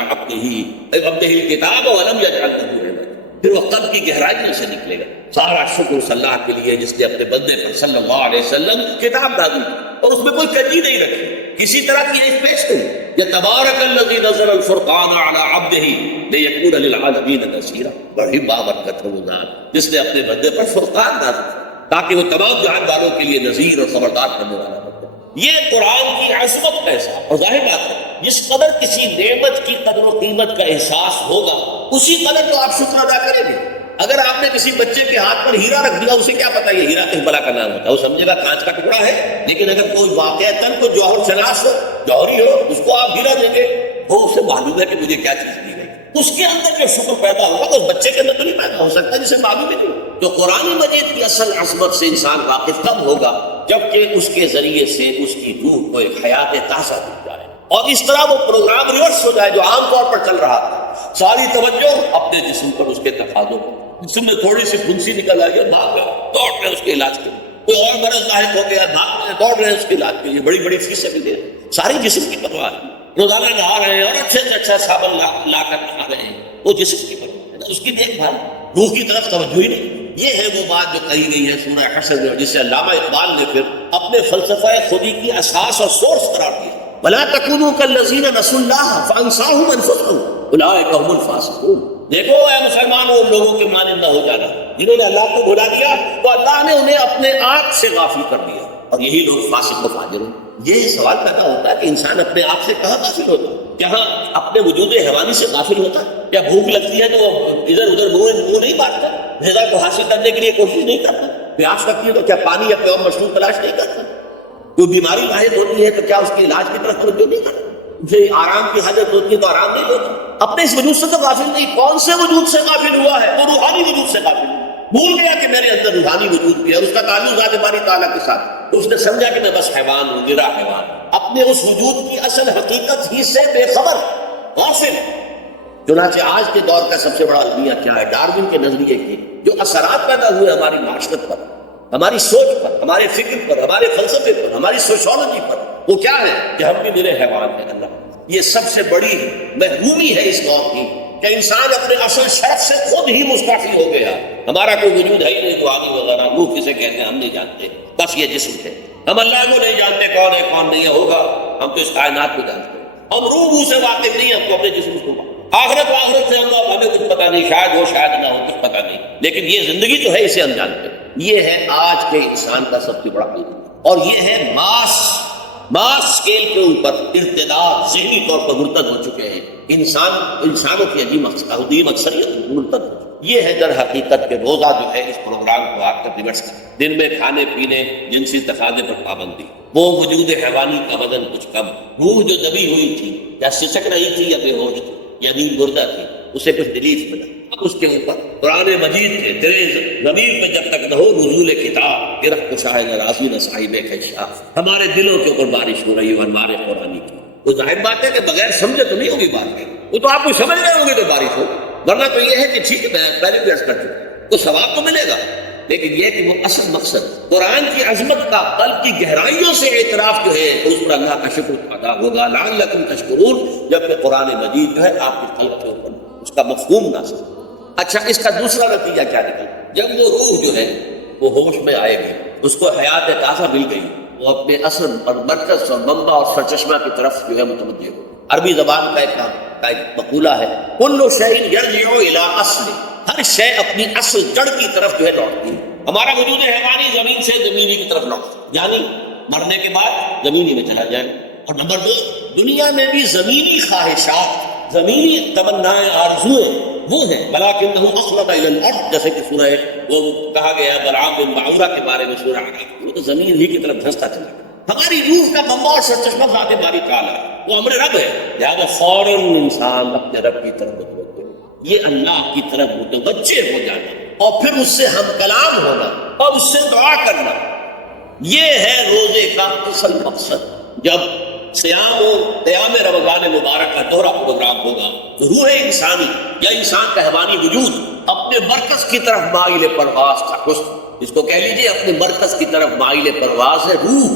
عبدہ الکتاب ولم یجعل لہ عوجا۔ پھر وہ قلب کی گہرائیوں سے نکلے گا، سارا شکر اس اللہ کے لیے جس نے اپنے بندے پر صلی اللہ علیہ وسلم کتاب نازل کی اور اس میں کوئی کمی نہیں رکھی، کسی طرح کی ایک پیش نہیں۔ یا تبارک الذی نزل الفرقان علی عبدہ لیکون للعالمین نذیرا، بڑی بابرکت ہے وہ ذات جس نے اپنے بندے پر فرقان نازل کیا تاکہ وہ تمام جہان والوں کے لیے نذیر اور خبردار کرنے والا بن جائے۔ یہ قرآن کی عظمت کا احساس، اور ظاہر بات ہے جس قدر کسی نعمت کی قدر و قیمت کا احساس ہوگا اسی قدر تو آپ شکر ادا کریں گے۔ اگر آپ نے کسی بچے کے ہاتھ پر ہیرا رکھ دیا، اسے کیا پتا یہ ہیرا کس بلا کا نام ہوتا ہے، وہ سمجھے گا کانچ کا ٹکڑا ہے، لیکن اگر کوئی واقعتاً کو جوہر شناس ہو، جوہری ہو، اس کو آپ ہیرا دیں گے، وہ اسے معلوم ہے کہ مجھے کیا چیز دی گئی، اس کے اندر جو شکر پیدا ہوگا تو اس بچے کے اندر تو نہیں پیدا ہو سکتا جسے معلوم ہے کیوں۔ تو قرآن مجید کی اصل عظمت سے انسان واقف کب ہوگا؟ جبکہ اس کے ذریعے سے اس کی روح کو ایک حیات تازہ مل جائے اور اس طرح وہ پروگرام ریورس ہو جائے جو عام طور پر چل رہا تھا، ساری توجہ اپنے جسم پر، اس کے تقاضوں پر۔ جسم میں تھوڑی سی پھنسی نکل آئی ہے، بھاگ گئے، دوڑ رہے اس کے علاج کے لیے، کوئی اور مرض لاحق ہو گیا، بھاگ رہے، دوڑ رہے اس کے علاج کے لیے، بڑی بڑی فیسیں بھی دے رہے، ساری جسم کی پرواہ ہے، روزانہ نہا رہے ہیں اور اچھے سے اچھا صابن لا کر نہا رہے ہیں، وہ جسم کی پرواہ ہے، اس کی دیکھ بھال، روح کی طرف توجہ ہی نہیں۔ یہ ہے وہ بات جو کہی گئی ہے سورہ حشر میں، جسے علامہ اقبال نے پھر اپنے فلسفہ خودی کی اساس اور سورس قرار دیا۔ وَلَا تَكُونُوا كَالَّذِينَ نَسُوا اللَّهَ فَأَنسَاهُمْ أَنفُسَهُمْ أُولَٰئِكَ هُمُ الْفَاسِقُونَ۔ دیکھو اے مسلمان، ان لوگوں کے مانند نہ ہو جانا جنہوں نے اللہ کو بھلا دیا تو اللہ نے انہیں اپنے آپ سے غافل کر دیا، اور یہی لوگ فاسق و فاجر ہیں۔ یہ سوال پیدا ہوتا ہے کہ انسان اپنے آپ سے کہاں غافل ہوتا ہے؟ کہاں اپنے وجود حیوانی سے غافل ہوتا ہے؟ کیا بھوک لگتی ہے تو وہ ادھر ادھر منہ نہیں مارتا، غذا کو حاصل کرنے کے لیے کوشش نہیں کرتا؟ پیاس لگتی ہے تو کیا پانی یا کوئی اور مشروب تلاش نہیں کرتا؟ کوئی بیماری لاحق ہوتی ہے تو کیا اس کے علاج کی طرف توجہ نہیں کرتا؟ اسے آرام کی حاجت ہوتی ہے تو آرام نہیں ہوتا؟ اپنے اس وجود سے تو غافل نہیں۔ کون سے وجود سے غافل ہوا ہے؟ وہ روحانی وجود سے غافل ہوا، بھول گیا کہ میرے اندر روحانی وجود بھی ہے، اس کا تعلق ذات باری تعالیٰ کے ساتھ، تو اس نے سمجھا کہ میں بس حیوان ہوں، گرا حیوان، اپنے اس وجود کی اصل حقیقت ہی سے بے خبر، غافل۔ چنانچہ آج کے دور کا سب سے بڑا المیہ کیا ہے؟ ڈارون کے نظریے کی جو اثرات پیدا ہوئے ہماری معاشرت پر، ہماری سوچ پر، ہمارے فکر پر، ہمارے فلسفے پر، ہماری سوشالوجی پر، وہ کیا ہے کہ ہم بھی میرے حیوان ہیں۔ اللہ، یہ سب سے بڑی محرومی ہے اس دور کی کہ انسان اپنے اصل شرف سے خود ہی مستعفی ہو گیا۔ ہمارا کوئی وجود ہے ہی نہیں، روحانی وغیرہ، روح کسے کہتے ہیں ہم نہیں جانتے، بس یہ جسم ہے، ہم اللہ کو نہیں جانتے کون ہے کون نہیں ہے، ہوگا ہم تو اس کائنات کو جانتے ہیں، ہم روح سے واقف نہیں، ہم کو اپنے جسم کو آخرت سے ہمیں کچھ پتا نہیں، شاید ہو شاید نہ ہو، کچھ پتا نہیں، لیکن یہ زندگی جو ہے اسے ہم جانتے ہیں۔ یہ ہے آج کے انسان کا سب سے بڑا قیمت، اور یہ ہے ماس اسکیل کے اوپر ارتداد، ذہنی طور پر مرتد ہو چکے ہیں انسانوں کی عجیب اکثریت مرتد ہو چکی۔ یہ ہے در حقیقت کہ روزہ جو ہے اس پروگرام کو آپ کا ریورس کر، دن میں کھانے پینے، جنسی تقاضے پر پابندی، وہ وجود حیوانی کا وزن کچھ کم، روح جو دبی ہوئی تھی یا سسک رہی تھی یا بے ہوش تھی یا نیند مردہ تھی، اسے کچھ ریلیف ملا۔ اب اس کے اوپر قرآن مجید کے تیرے ضمیر پہ جب تک نہ ہو نزول کتاب، گرفت کو شاہد راضی نہ صاحب کشاف، ہمارے دلوں کے اوپر بارش ہو رہی ہے ہمارے قرآن کی۔ وہ ظاہر بات ہے کہ بغیر سمجھے تو نہیں ہوگی بات، وہ تو آپ کو سمجھ رہے ہوں گے تو بارش ہو، ورنہ تو یہ ہے کہ ٹھیک ہے میں پہلے بھی عرض کر چکا، تو ثواب تو ملے گا، لیکن یہ کہ وہ اصل مقصد قرآن کی عظمت کا قلب کی گہرائیوں سے اعتراف جو ہے اس پر اللہ کا شکر ادا ہوگا، لعلکم تشکرون، جبکہ قرآن مجید جو ہے آپ کے قلب کے اوپر اس کا مفہوم نازل۔ اچھا، اس کا دوسرا نتیجہ کیا نکلا؟ جب وہ روح جو ہے وہ ہوش میں آئے گی، اس کو حیات تازہ مل گئی، وہ اپنے اصل اور مرکز اور منبع اور سرچشمہ کی طرف جو ہے متوجہ ہو۔ عربی زبان کا ایک مقولہ ہے، کل شیء یرجع الی اصل، ہر شے اپنی اصل جڑ کی طرف جو ہے لوٹتی ہے۔ ہمارا وجود حیوانی زمین سے زمینی کی طرف لوٹتا ہے، یعنی مرنے کے بعد زمینی میں چلا جائے، اور نمبر 2، دنیا میں بھی زمینی خواہشات، زمینی تمنائیں، آرزوئیں وہ ہیں، ولکنہ اخلد الی الارض، جیسے کہ سورہ وہ کہا گیا بلعام بن بعورہ کے بارے میں سورہ اعراف، وہ تو زمین ہی کی طرف دھنستا چلا گیا۔ ہماری روح کا منبع اور سرچشمہ ذات باری تعالیٰ، وہ امر رب ہے، لہٰذا فوراً انسان اپنے رب کی طرف متوجہ، یہ اللہ کی طرف متوجہ ہو جانا، اور پھر اس سے ہم کلام ہونا اور اس سے دعا کرنا۔ یہ ہے روزے کا اصل مقصد۔ جب سیام و قیام رمضان مبارک کا دوہرا پروگرام ہوگا تو روح انسانی یا انسان کا حیوانی وجود اپنے مرکز کی طرف مائل پرواز تھا، اس کو کہہ لیجیے اپنے مرکز کی طرف مائل پرواز ہے۔ روح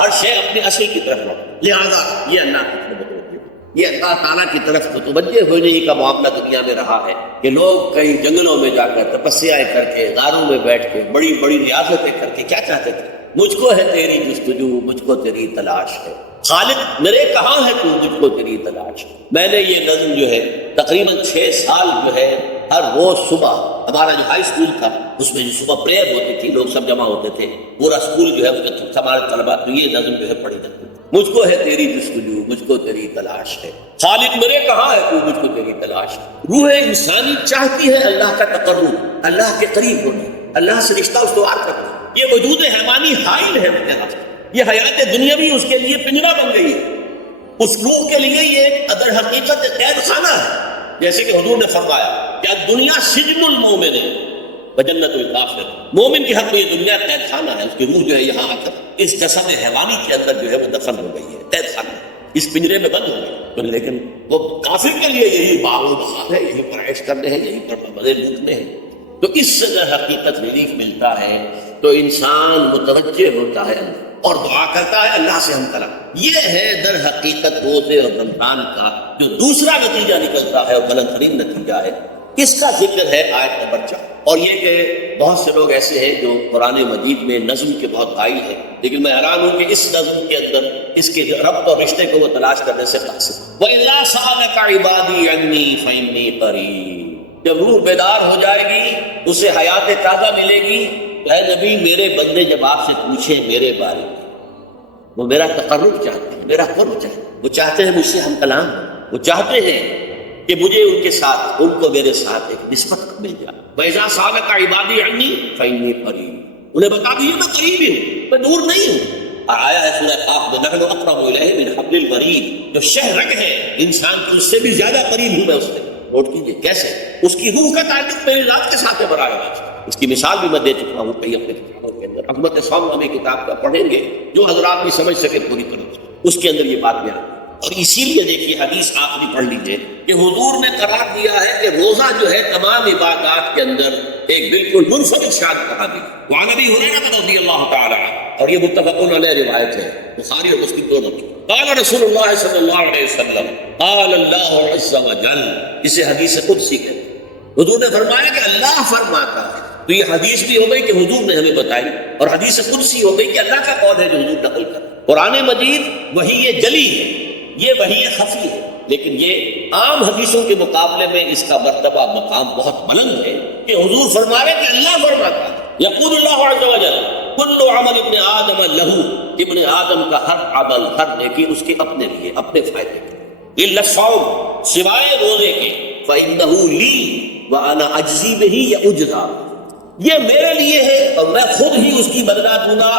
ہر شے اپنے اصل کی طرف رکھ، لہذا یہ اللہ کی طرف متوجہ، یہ اللہ تعالیٰ کی طرف متوجہ ہونے کا معاملہ دنیا میں رہا ہے کہ لوگ کئی جنگلوں میں جا کر تپسیاں کر کے، غاروں میں بیٹھ کے، بڑی بڑی ریاضتیں کر کے کیا چاہتے تھے؟ مجھ کو ہے تیری جستجو، مجھ کو تیری تلاش ہے، خالق میرے کہاں ہے تو، مجھ کو تیری تلاش ہے۔ میں نے یہ نظم جو ہے تقریباً 6 سال جو ہے ہر روز صبح، ہمارا جو ہائی اسکول تھا اس میں جو صبح پریئر ہوتی تھی، لوگ سب جمع ہوتے تھے، پورا اسکول جو ہے اس کے ہمارے طلبا تو یہ نظم جو ہے پڑھی جاتی تھی، مجھ کو ہے تیری جستجو، مجھ کو تیری تلاش ہے، خالق میرے کہاں ہے تو، مجھ کو تیری تلاش ہے۔ روح انسانی چاہتی ہے اللہ کا تقرب، اللہ کے قریب ہونا، اللہ سے رشتہ استوار کرنا۔ یہ وجود حیوانی حائل ہے یہ حیات دنیاوی اس کے لیے پنجرا بن گئی ہے، اس روح کے لیے یہ در حقیقت قید خانہ ہے۔ جیسے کہ حضور نے فرمایا کہ دنیا سجن المومن و جنت الکافر، مومن کے حق میں یہ دنیا قید خانہ ہے، اس کی روح جو ہے یہاں آ کر اس جسد حیوانی کے اندر جو ہے وہ دفن ہو گئی ہے، قید خانہ اس پنجرے میں بند ہو گئی۔ لیکن وہ کافر کے لیے یہی باغ و بہار ہے، یہی پر عیش کرنے ہیں، یہی پر مزے لوٹنے ہیں۔ تو اس سے در حقیقت ریلیف ملتا ہے تو انسان متوجہ ہوتا ہے اور دعا کرتا ہے اللہ سے ہم طلب۔ یہ ہے در حقیقت روزے اور رمضان کا جو دوسرا نتیجہ نکلتا ہے اور بلند ترین نتیجہ ہے، اس کا ذکر ہے آیت نمبر 4۔ اور یہ کہ بہت سے لوگ ایسے ہیں جو قرآن مجید میں نظم کے بہت قائل ہیں، لیکن میں حیران ہوں کہ اس نظم کے اندر اس کے ربط اور رشتے کو وہ تلاش کرنے سے قاصر۔ وَإِذَا سَأَلَكَ عِبَادِي عَنِّي فَإِنِّي قَرِيبٌ، جب روح بیدار ہو جائے گی، اسے حیات تازہ ملے گی، اے نبی میرے بندے جب آپ سے پوچھیں میرے بارے میں، وہ میرا تقرب چاہتے ہیں، میرا قرب چاہتے ہیں، وہ چاہتے ہیں مجھ سے ہم کلام، وہ چاہتے ہیں کہ مجھے ان کے ساتھ، ان کو میرے ساتھ ایک نسبت مل جائے۔ وَإِذَا سَأَلَكَ عِبَادِي عَنِّي فَإِنِّي قَرِيبٌ، انہیں بتا دیجیے میں قریب ہی ہوں، میں دور نہیں ہوں۔ اور آیا ہے سورہ قاف میں نحن اقرب الیہ من حبل الورید، جو شہ رگ ہے انسان کی اس سے بھی زیادہ قریب ہوں میں اس سے۔ نوٹ کیجیے کیسے اس کی روح کا تعلق میری ذات کے ساتھ ہے براہ راست۔ اس کی مثال بھی میں دے چکا ہوں کئی اپنے کتابوں کے اندر، عظمت صوم ہمیں کتاب کا پڑھیں گے جو حضرات بھی سمجھ سکے پوری طرح سے، اس کے اندر یہ بات بیان ہے۔ اور اسی لیے دیکھیے حدیث آخری پڑھ لیجیے کہ حضور نے قرار دیا ہے کہ روزہ جو ہے تمام عبادات کے اندر ایک بالکل منفرد شان قرار دی۔ وعن ابی ہریرہ رضی اللہ تعالی عنہ، اور یہ متفق علیہ روایت ہے، بخاری اور مسلم دونوں کی۔ قال رسول اللہ صلی اللہ علیہ وسلم، قال اللہ عز وجل، اسے حدیث قدسی کہتے ہیں، حضور نے فرمایا کہ اللہ فرماتا ہے۔ تو یہ حدیث بھی ہو گئی کہ حضور نے ہمیں بتائی، اور حدیث قدسی ہو گئی کہ اللہ کا قول ہے جو حضور نقل کر۔ قرآن مجید وحی جلی ہے، یہ وحی خفی ہے، لیکن یہ عام حدیثوں کے مقابلے میں اس کا مرتبہ مقام بہت بلند ہے کہ حضور فرما رہے کہ اللہ فرماتا ہے۔ یقول اللہ عز وجل کل عمل ابن آدم لہو، ابن آدم کا ہر عمل، ہر نیکی اس کے اپنے لیے، اپنے فائدے کے، الا الصوم، سوائے روزے کے، فإنہ لی وأنا اجزی بہ یا اجزا، یہ میرے لیے ہے اور میں خود ہی اس کی بدلہ دوں گا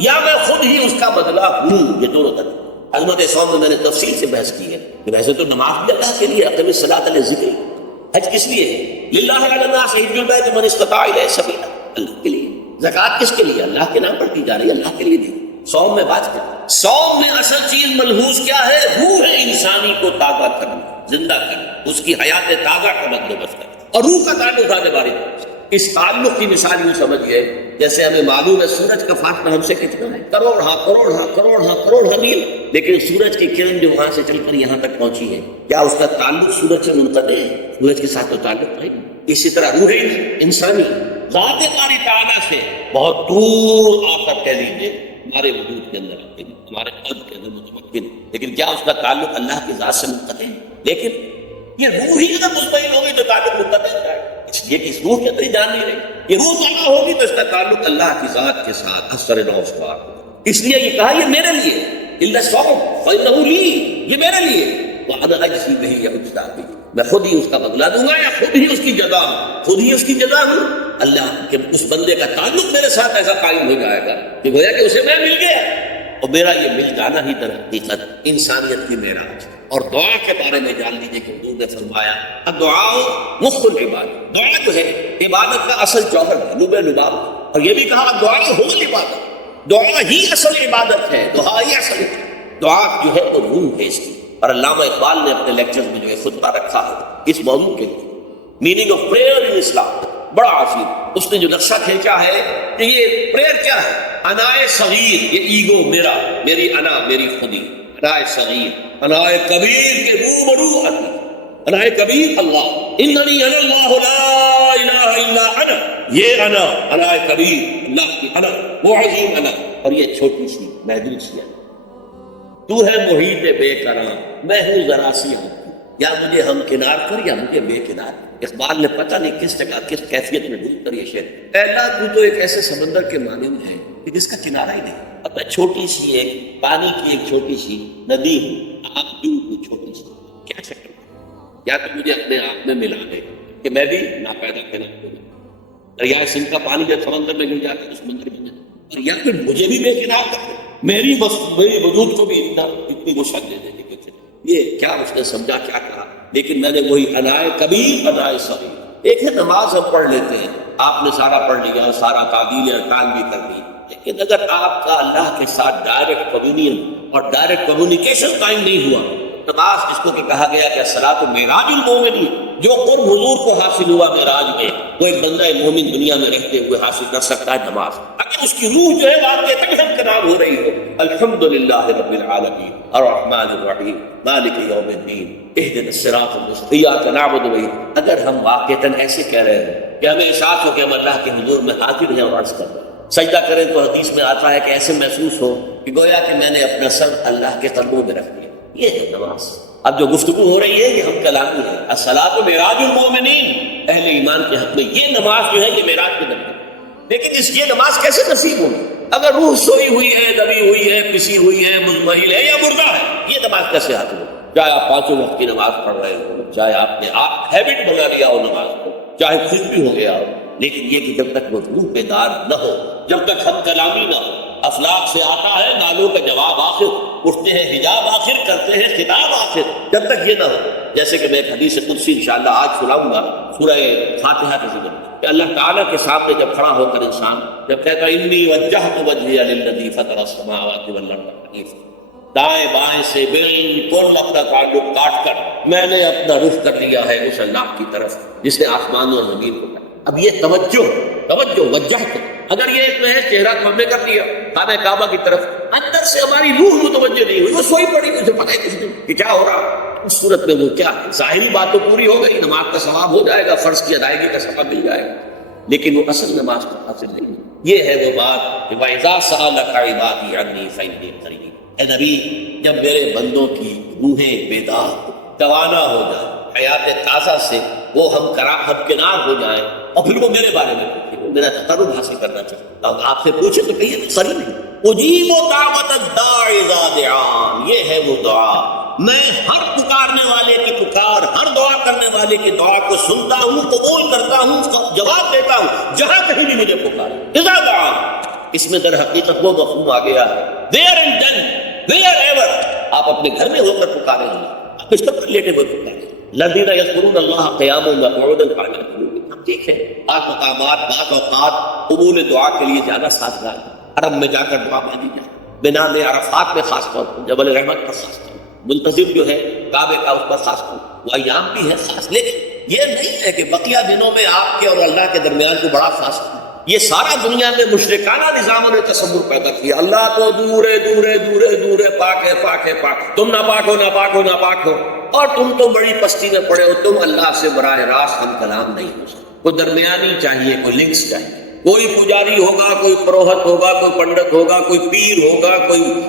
یا میں خود ہی اس کا بدلہ ہوں۔ یہ دونوں طرح عظمت صوم میں نے تفصیل سے بحث کی ہے کہ ویسے تو نماز بھی اللہ کے لیے، اقیم الصلاۃ لذکری، حج کس لیے ہے؟ للہ علی الناس حج البیت من استطاع الیہ سبیلا، اللہ کے لیے۔ زکوٰۃ کس کے لیے؟ اللہ کے نام پر دی جا رہی ہے، اللہ کے لیے دی۔ صوم میں بات کریں، صوم میں اصل چیز ملحوظ کیا ہے؟ روح انسانی کو تازہ کرنا، زندہ کرنا، اس کی حیات تازہ کا بندوبست کرنا، اور روح کا تعلق آنے بارے میں اس تعلق کی مثال یوں سمجھیے جیسے ہمیں معلوم ہے سورج کا فاصلہ ہم سے کتنا ہے، کروڑ میل، لیکن سورج کی کرن جو وہاں سے چل کر یہاں تک پہنچی ہے، کیا اس کا تعلق سورج سے منقطع ہے؟ سورج کے ساتھ تو تعلق نہیں۔ اسی طرح روح انسانی ذات باری تعالیٰ سے بہت دور آ کر کہہ لیجیے ہمارے وجود کے اندر، ہمارے قلب کے اندر متمکن، لیکن کیا اس کا تعلق اللہ کی ذات سے منقطع ہے؟ لیکن یہ روح ہی اگر مطمئن ہوگی تو تعلق منقطع ہو جائے گا، اس لیے کہ اس روح کے اندر ہی جان نہیں رہی، یہ روح تعالیٰ ہوگی تو اس کا تعلق اللہ کی ذات کے ساتھ اثر نو استوار ہوگا۔ اس لیے یہ کہا یہ میرے لیے، الا الصوم فإنہ لی، یہ میرے لیے، وأنا أجزي به یا اجزا به، میں خود ہی اس کا بدلہ دوں گا یا خود ہی اس کی جزا ہوں، خود ہی اس کی جزا ہوں۔ اللہ کے اس بندے کا تعلق میرے ساتھ ایسا قائم ہو جائے گا کہ گویا کہ اسے میں مل گیا، اور میرا یہ مل جانا ہی در حقیقت انسانیت کی معراج ہے۔ اور دعا کے بارے میں جان لیجیے کہ حضور نے فرمایا الدعاء مخ العبادت، دعا جو ہے عبادت کا اصل جوہر ہے، لب لباب، اور یہ بھی کہا الدعاء هو العبادت، دعا ہی اصل عبادت ہے، دعا ہی اصل ہے، دعا جو ہے وہ روح ہے اس کی. اور علامہ اقبال نے اپنے لیکچر میں جو ہے خطبہ رکھا ہے اس موضوع کے لیے، میننگ آف پریئر ان اسلام، بڑا عظیم. اس نے جو نقشہ کھینچا ہے کہ یہ پریئر کیا ہے، انائے صغیر، یہ ایگو میرا، میری انا، میری خودی، انائے صغیر، انائے کبیر کے روبرو آتی، انائے کبیر اللہ، اننی انا اللہ لا الہ الا انا، یہ انا، انائے کبیر اللہ کی انا، وہ عظیم انا، اور یہ چھوٹی سی محدود سی انا. تو ہے محیط بے قرار، میں ہوں ذرا سی ہوں، یا مجھے ہم کنار کر یا مجھے بے کنار. اقبال نے پتہ نہیں کس جگہ کس کیفیت میں ڈھونڈ کر یہ شعر، اے اللہ تو تو ایک ایسے سمندر کے مانند ہے کہ جس کا کنارہ ہی نہیں. اب میں چھوٹی سی ایک پانی کی ایک چھوٹی سی ندی ہوں، آپ دور کو چھوٹی سی، کیا چکر، یا تو مجھے اپنے آپ میں ملا دے کہ میں بھی ناپیدا پیدا ہوں. دریائے سندھ کا پانی جب سمندر میں گر جاتا ہے تو سمندر میں، اور یا پھر مجھے بھی بے کنار کر دے، میری وجود کو بھی اتنی وسعت دے دے. یہ کیا اس نے سمجھا، کیا کہا. لیکن میں نے وہی انائے کبیر انائے صغیر. ایک ہے نماز ہم پڑھ لیتے ہیں، آپ نے سارا پڑھ لیا، سارا تعبیر ارکان بھی کر دی، لیکن اگر آپ کا اللہ کے ساتھ ڈائریکٹ کمیونین اور ڈائریکٹ کمیونیکیشن قائم نہیں ہوا، نماز جس کو کہ کہا گیا کہ الصلاۃ معراج المومنین، جو قرب حضور کو حاصل ہوا معراج میں، وہ ایک بندہ مومن دنیا میں رہتے ہوئے حاصل کر سکتا ہے نماز. اگر اس کی روح جو ہے واقعی ہمکنار ہو رہی ہو، الحمدللہ رب العالمین الرحمن الرحیم مالک یوم الدین اہدنا الصراط المستقیم ایاک نعبد و ایاک، اگر ہم واقعتاً ایسے کہہ رہے ہیں کہ ہمیں احساس ہو کہ ہم اللہ کے حضور میں حاضر ہیں اور عرض کر رہے ہیں، سجدہ کریں تو حدیث میں آتا ہے کہ ایسے محسوس ہو کہ گویا کہ میں نے اپنا سر اللہ کے قدموں میں رکھ دیا. یہ ہے نماز. اب جو گفتگو ہو رہی ہے یہ ہم کلامی ہے، الصلاۃ معراج المومنین، اہل ایمان کے حق میں یہ نماز جو ہے یہ معراج کے نماز. لیکن یہ نماز کیسے نصیب ہوگی اگر روح سوئی ہوئی ہے، دبی ہوئی ہے، پسی ہوئی ہے، مزمحل ہے یا مردہ ہے؟ یہ نماز کیسے حاصل ہوگی؟ چاہے آپ پانچوں وقت کی نماز پڑھ رہے ہو، چاہے آپ نے ہیبٹ بنا لیا ہو نماز کو، چاہے خوش بھی ہو گیا ہو، لیکن یہ کہ جب تک وہ روح بیدار نہ ہو، جب تک ہم کلامی نہ ہو، افلاق سے آتا ہے نالوں کا جواب آخر، اٹھتے ہیں حجاب آخر، کرتے ہیں خطاب آخر، جب تک یہ نہ ہو. جیسے کہ میں ایک حدیث قدسی انشاءاللہ آج سناؤں گا سورہ فاتحہ کے ذکر کہ اللہ تعالیٰ کے سامنے جب کھڑا ہو کر انسان جب کہتا ہے انی وجہت وجہی للذی فطر السماوات والارض حنیفا، دائیں بائیں سے بالکل اپنا تعلق کاٹ کر میں نے اپنا رخ کر لیا ہے اس اللہ کی طرف جس نے آسمان اور زمین کو کہا. اب یہ توجہ وجہت، اگر یہ میں چہرہ کھمبے کر دیا خانہ کعبہ کی طرف، اندر سے ہماری روح متوجہ نہیں ہوئی، وہ سوئی پڑی، مجھے پتہ ہی کچھ نہیں کہ کیا ہو رہا. اس صورت میں وہ کیا ہے، ظاہری بات تو پوری ہو گئی، نماز کا ثواب ہو جائے گا، فرض کی ادائیگی کا ثواب مل جائے گا، لیکن وہ اصل نماز کو حاصل نہیں. یہ ہے وہ بات کہ وَإِذَا سَأَلَكَ عِبَادِي عَنِّي فَإِنِّي قَرِيبٌ. اے نبی، جب میرے بندوں کی روحیں بیدار توانا ہو جائیں، حیات تازہ سے وہ ہم کنار ہو جائیں، اور پھر وہ میرے بارے میں پوچھیں، وہ میرا تقرب حاصل کرنا چاہتے ہیں، اب آپ سے پوچھیں تو کہیے میں قریب ہوں. اجیب دعوت الداعی اذا دعان، یہ ہے وہ دعا، میں ہر پکارنے والے کی پکار، ہر دعا کرنے والے کی دعا کو سنتا ہوں، قبول کرتا ہوں، جواب دیتا ہوں جہاں کہیں بھی مجھے پکارے. اذا دعان، اس میں در حقیقت وہ مفہوم آ گیا ہے، where and done, where ever. آپ اپنے گھر میں ہو کر پکاریں گے، آپ بستر پر لیٹے ہوئے پکاریں. الذین یذکرون اللہ قیاما وقعودا وعلی جنوبہم. ٹھیک ہے، بعض مقامات بعض اوقات قبول دعا کے لیے زیادہ سازگار ہے. عرب میں جا کر دعا مانگی جائے، بنا میں عرفات میں خاص طور پر، جبل رحمت پر خاص طور پر، منتظم جو ہے کعبے کا اس پر خاص طور پر، وہ ایام بھی ہے خاص. لیکن یہ نہیں ہے کہ بقیہ دنوں میں آپ کے اور اللہ کے درمیان کو بڑا فاصلہ ہے. یہ سارا دنیا میں مشرکانہ نظاموں نے تصور پیدا کیا، اللہ تو دور ہے، دور ہے، دور ہے، دور ہے، پاک ہے، پاک ہے، پاک، تم ناپاک ہو، ناپاک ہو، ناپاک ہو، اور تم تو بڑی پستی میں پڑے ہو، تم اللہ سے براہ راست ہم کلام نہیں ہو سکتے. کوئی درمیانی چاہیے، کوئی لنکس چاہیے، کوئی پجاری ہوگا، کوئی پروہت ہوگا، کوئی پنڈت ہوگا، کوئی پیر ہوگا،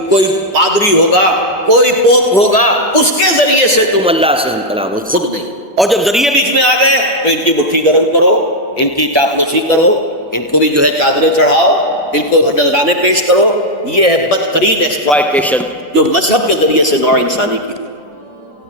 کوئی پادری ہوگا، کوئی پوپ ہوگا، اس کے ذریعے سے تم اللہ سے ہم کلام ہو، خود نہیں. اور جب ذریعے بیچ میں آ گئے تو ان کی مٹھی گرم کرو، ان کی چاپلوسی کرو، ان کو بھی جو ہے چادریں چڑھاؤ، ان کو نذرانے پیش کرو. یہ ہے بدترین ایکسپلائٹیشن جو مذہب کے ذریعے سے نوع انسانی کی.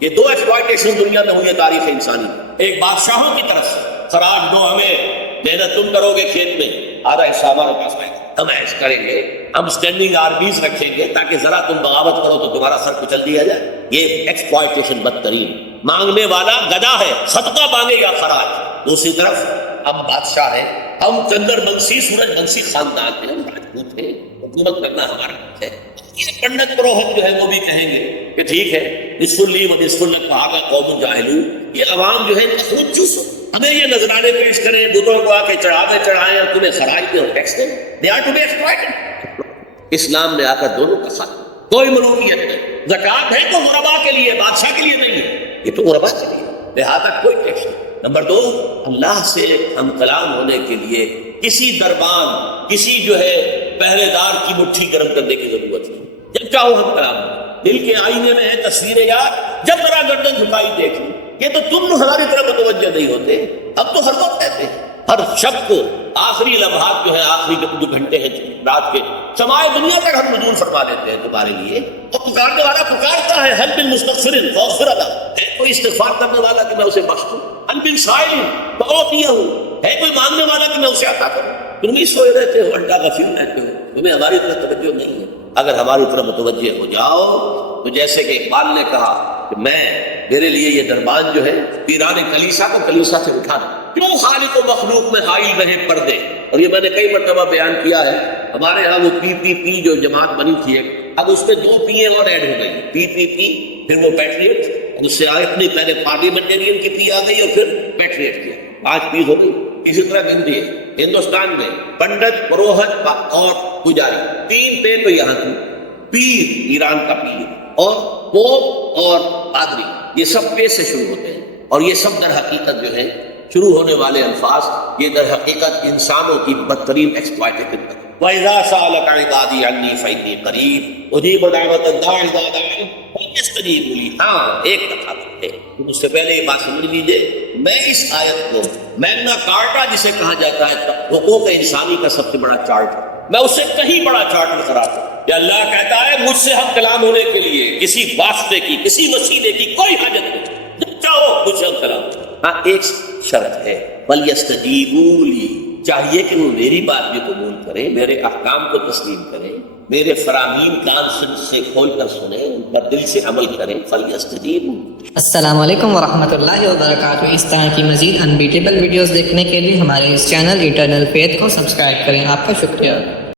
یہ دو ایکسپلائٹیشن دنیا میں ہوئی ہے تاریخ انسانی. ایک بادشاہوں کی طرف سے خراج دو ہمیں، محنت تم کرو گے کھیت میں، آدھا حصہ ہمارے پاس آئے گا، ہم ایش کریں گے، ہم اسٹینڈنگ آرمیز رکھیں گے تاکہ ذرا تم بغاوت کرو تو تمہارا سر کچل دیا جائے. یہ ایکسپلائٹیشن بدترین. مانگنے والا گدا ہے، صدقہ مانگے گا خراج. دوسری طرف ہم بادشاہ ہیں، ہم چندر بنسی سورج بنسی خاندان ہیں، ہم راجپوت ہیں، حکومت کرنا ہمارا ہے. یہ پنڈت پروہت جو ہے وہ بھی کہیں گے کہ ٹھیک ہے نصف لی و نصف لک وہذا قوم جاہلون، یہ عوام جو ہے ان کا خود چوسو، ہمیں یہ نذرانے پیش کریں، بتوں کو آ کے چڑھائیں اور تمہیں خراج دیں اور ٹیکس دیں. They are to be exploited. اسلام نے آ کر دونوں کا ساتھ، کوئی ملوکیت نہیں. زکوٰۃ ہے تو غربا کے لیے، بادشاہ کے لیے نہیں ہے، یہ تو غربا کے لیے، لہٰذا کوئی ٹیکس نہیں. نمبر 2، اللہ سے ہم کلام ہونے کے لیے کسی دربان، کسی جو ہے پہرے دار کی مٹھی گرم کرنے کی ضرورت نہیں. جب چاہو ہم کلام ہوں. دل کے آئینے میں ہے تصویر یار، جب ذرا گردن جھکائی دیکھ لوں. یہ تو تم ہماری طرف متوجہ نہیں ہوتے، اب تو ہر وقت کہتے ہیں، ہر شب کو آخری لمحات جو ہے، آخری جو گھنٹے ہیں رات کے، سمائے دنیا تک ہم نزول فرما لیتے ہیں تمہارے لیے. اور پکارنے والا پکارتا ہے، حل بالمستغفر فاغفر له، ہے کوئی استغفار کرنے والا کہ میں اسے بخش دوں. حل بالسائل فاعطيه، ہے کوئی مانگنے والا کہ میں اسے عطا کروں. تم بھی سوئے رہتے ہو، الٹا غفل رہتے ہو، تمہیں ہماری طرف توجہ نہیں ہے. اگر ہماری طرف متوجہ ہو جاؤ تو جیسے کہ اقبال نے کہا کہ میرے لیے یہ دربان جو ہے پیران کلیسا کو کلیسا سے اٹھا دیں. کیوں خالق و مخلوق میں حائل رہے پردے؟ اور یہ میں نے کئی مرتبہ بیان کیا ہے. ہمارے ہاں وہ پی جو جماعت بنی تھی، اب اس میں 2 پی اور ایڈ ہو گئی، پی پھر وہ پیٹریٹ، اور اس سے آگے اپنی پہلے پارلیمنٹرین کی پی آ گئی اور پھر پیٹریٹ کیا، 5 پی ہو گئی. اسی طرح گنتی ہے ہندوستان میں پنڈت، پروہت اور پجاری، 3 پے تو یہاں تھی. پیر ایران کا پیر، اور پوپ اور پادری، یہ سب پے سے شروع ہوتے ہیں. اور یہ سب در حقیقت جو ہے شروع ہونے والے الفاظ، یہ در حقیقت انسانوں کی بدترین ایکسپلائٹیشن ہے. وَإِذَا سَأَلَكَ عِبَادِي عَنِّي فَإِنِّي قَرِيبٌ أُجِيبُ دَعْوَةَ الدَّاعِ إِذَا دَعَانِ فَلْيَسْتَجِيبُوا لِي. ہاں ایک دفعہ ہے، اس سے پہلے یہ بات سمجھ لیجیے، میں اس آیت کو میگنا کارٹا جسے کہا جاتا ہے حقوق انسانی کا سب سے بڑا چارٹ، میں اس سے کہیں بڑا چارٹ لکھ رہا تھا کہ اللہ کہتا ہے مجھ سے ہم کلام ہونے کے لیے کسی واسطے کی، کسی وسیلے کی کوئی حاجت نہیں، جب چاہو مجھ سے ہم کلام. ہاں ایک شرط ہے، فَلْيَسْتَجِيبُوا لِي، چاہیے کہ وہ میری بات بھی قبول کریں، میرے احکام کو تسلیم کریں، میرے فرامین کان سے کھول کر سنیں، ان پر دل سے عمل کریں. فَلْيَسْتَجِيبُوا. السلام علیکم ورحمۃ اللہ وبرکاتہ. اس طرح کی مزید انبیٹیبل ویڈیوز دیکھنے کے لیے ہمارے اس چینل ایٹرنل فیتھ کو سبسکرائب کریں. آپ کا شکریہ.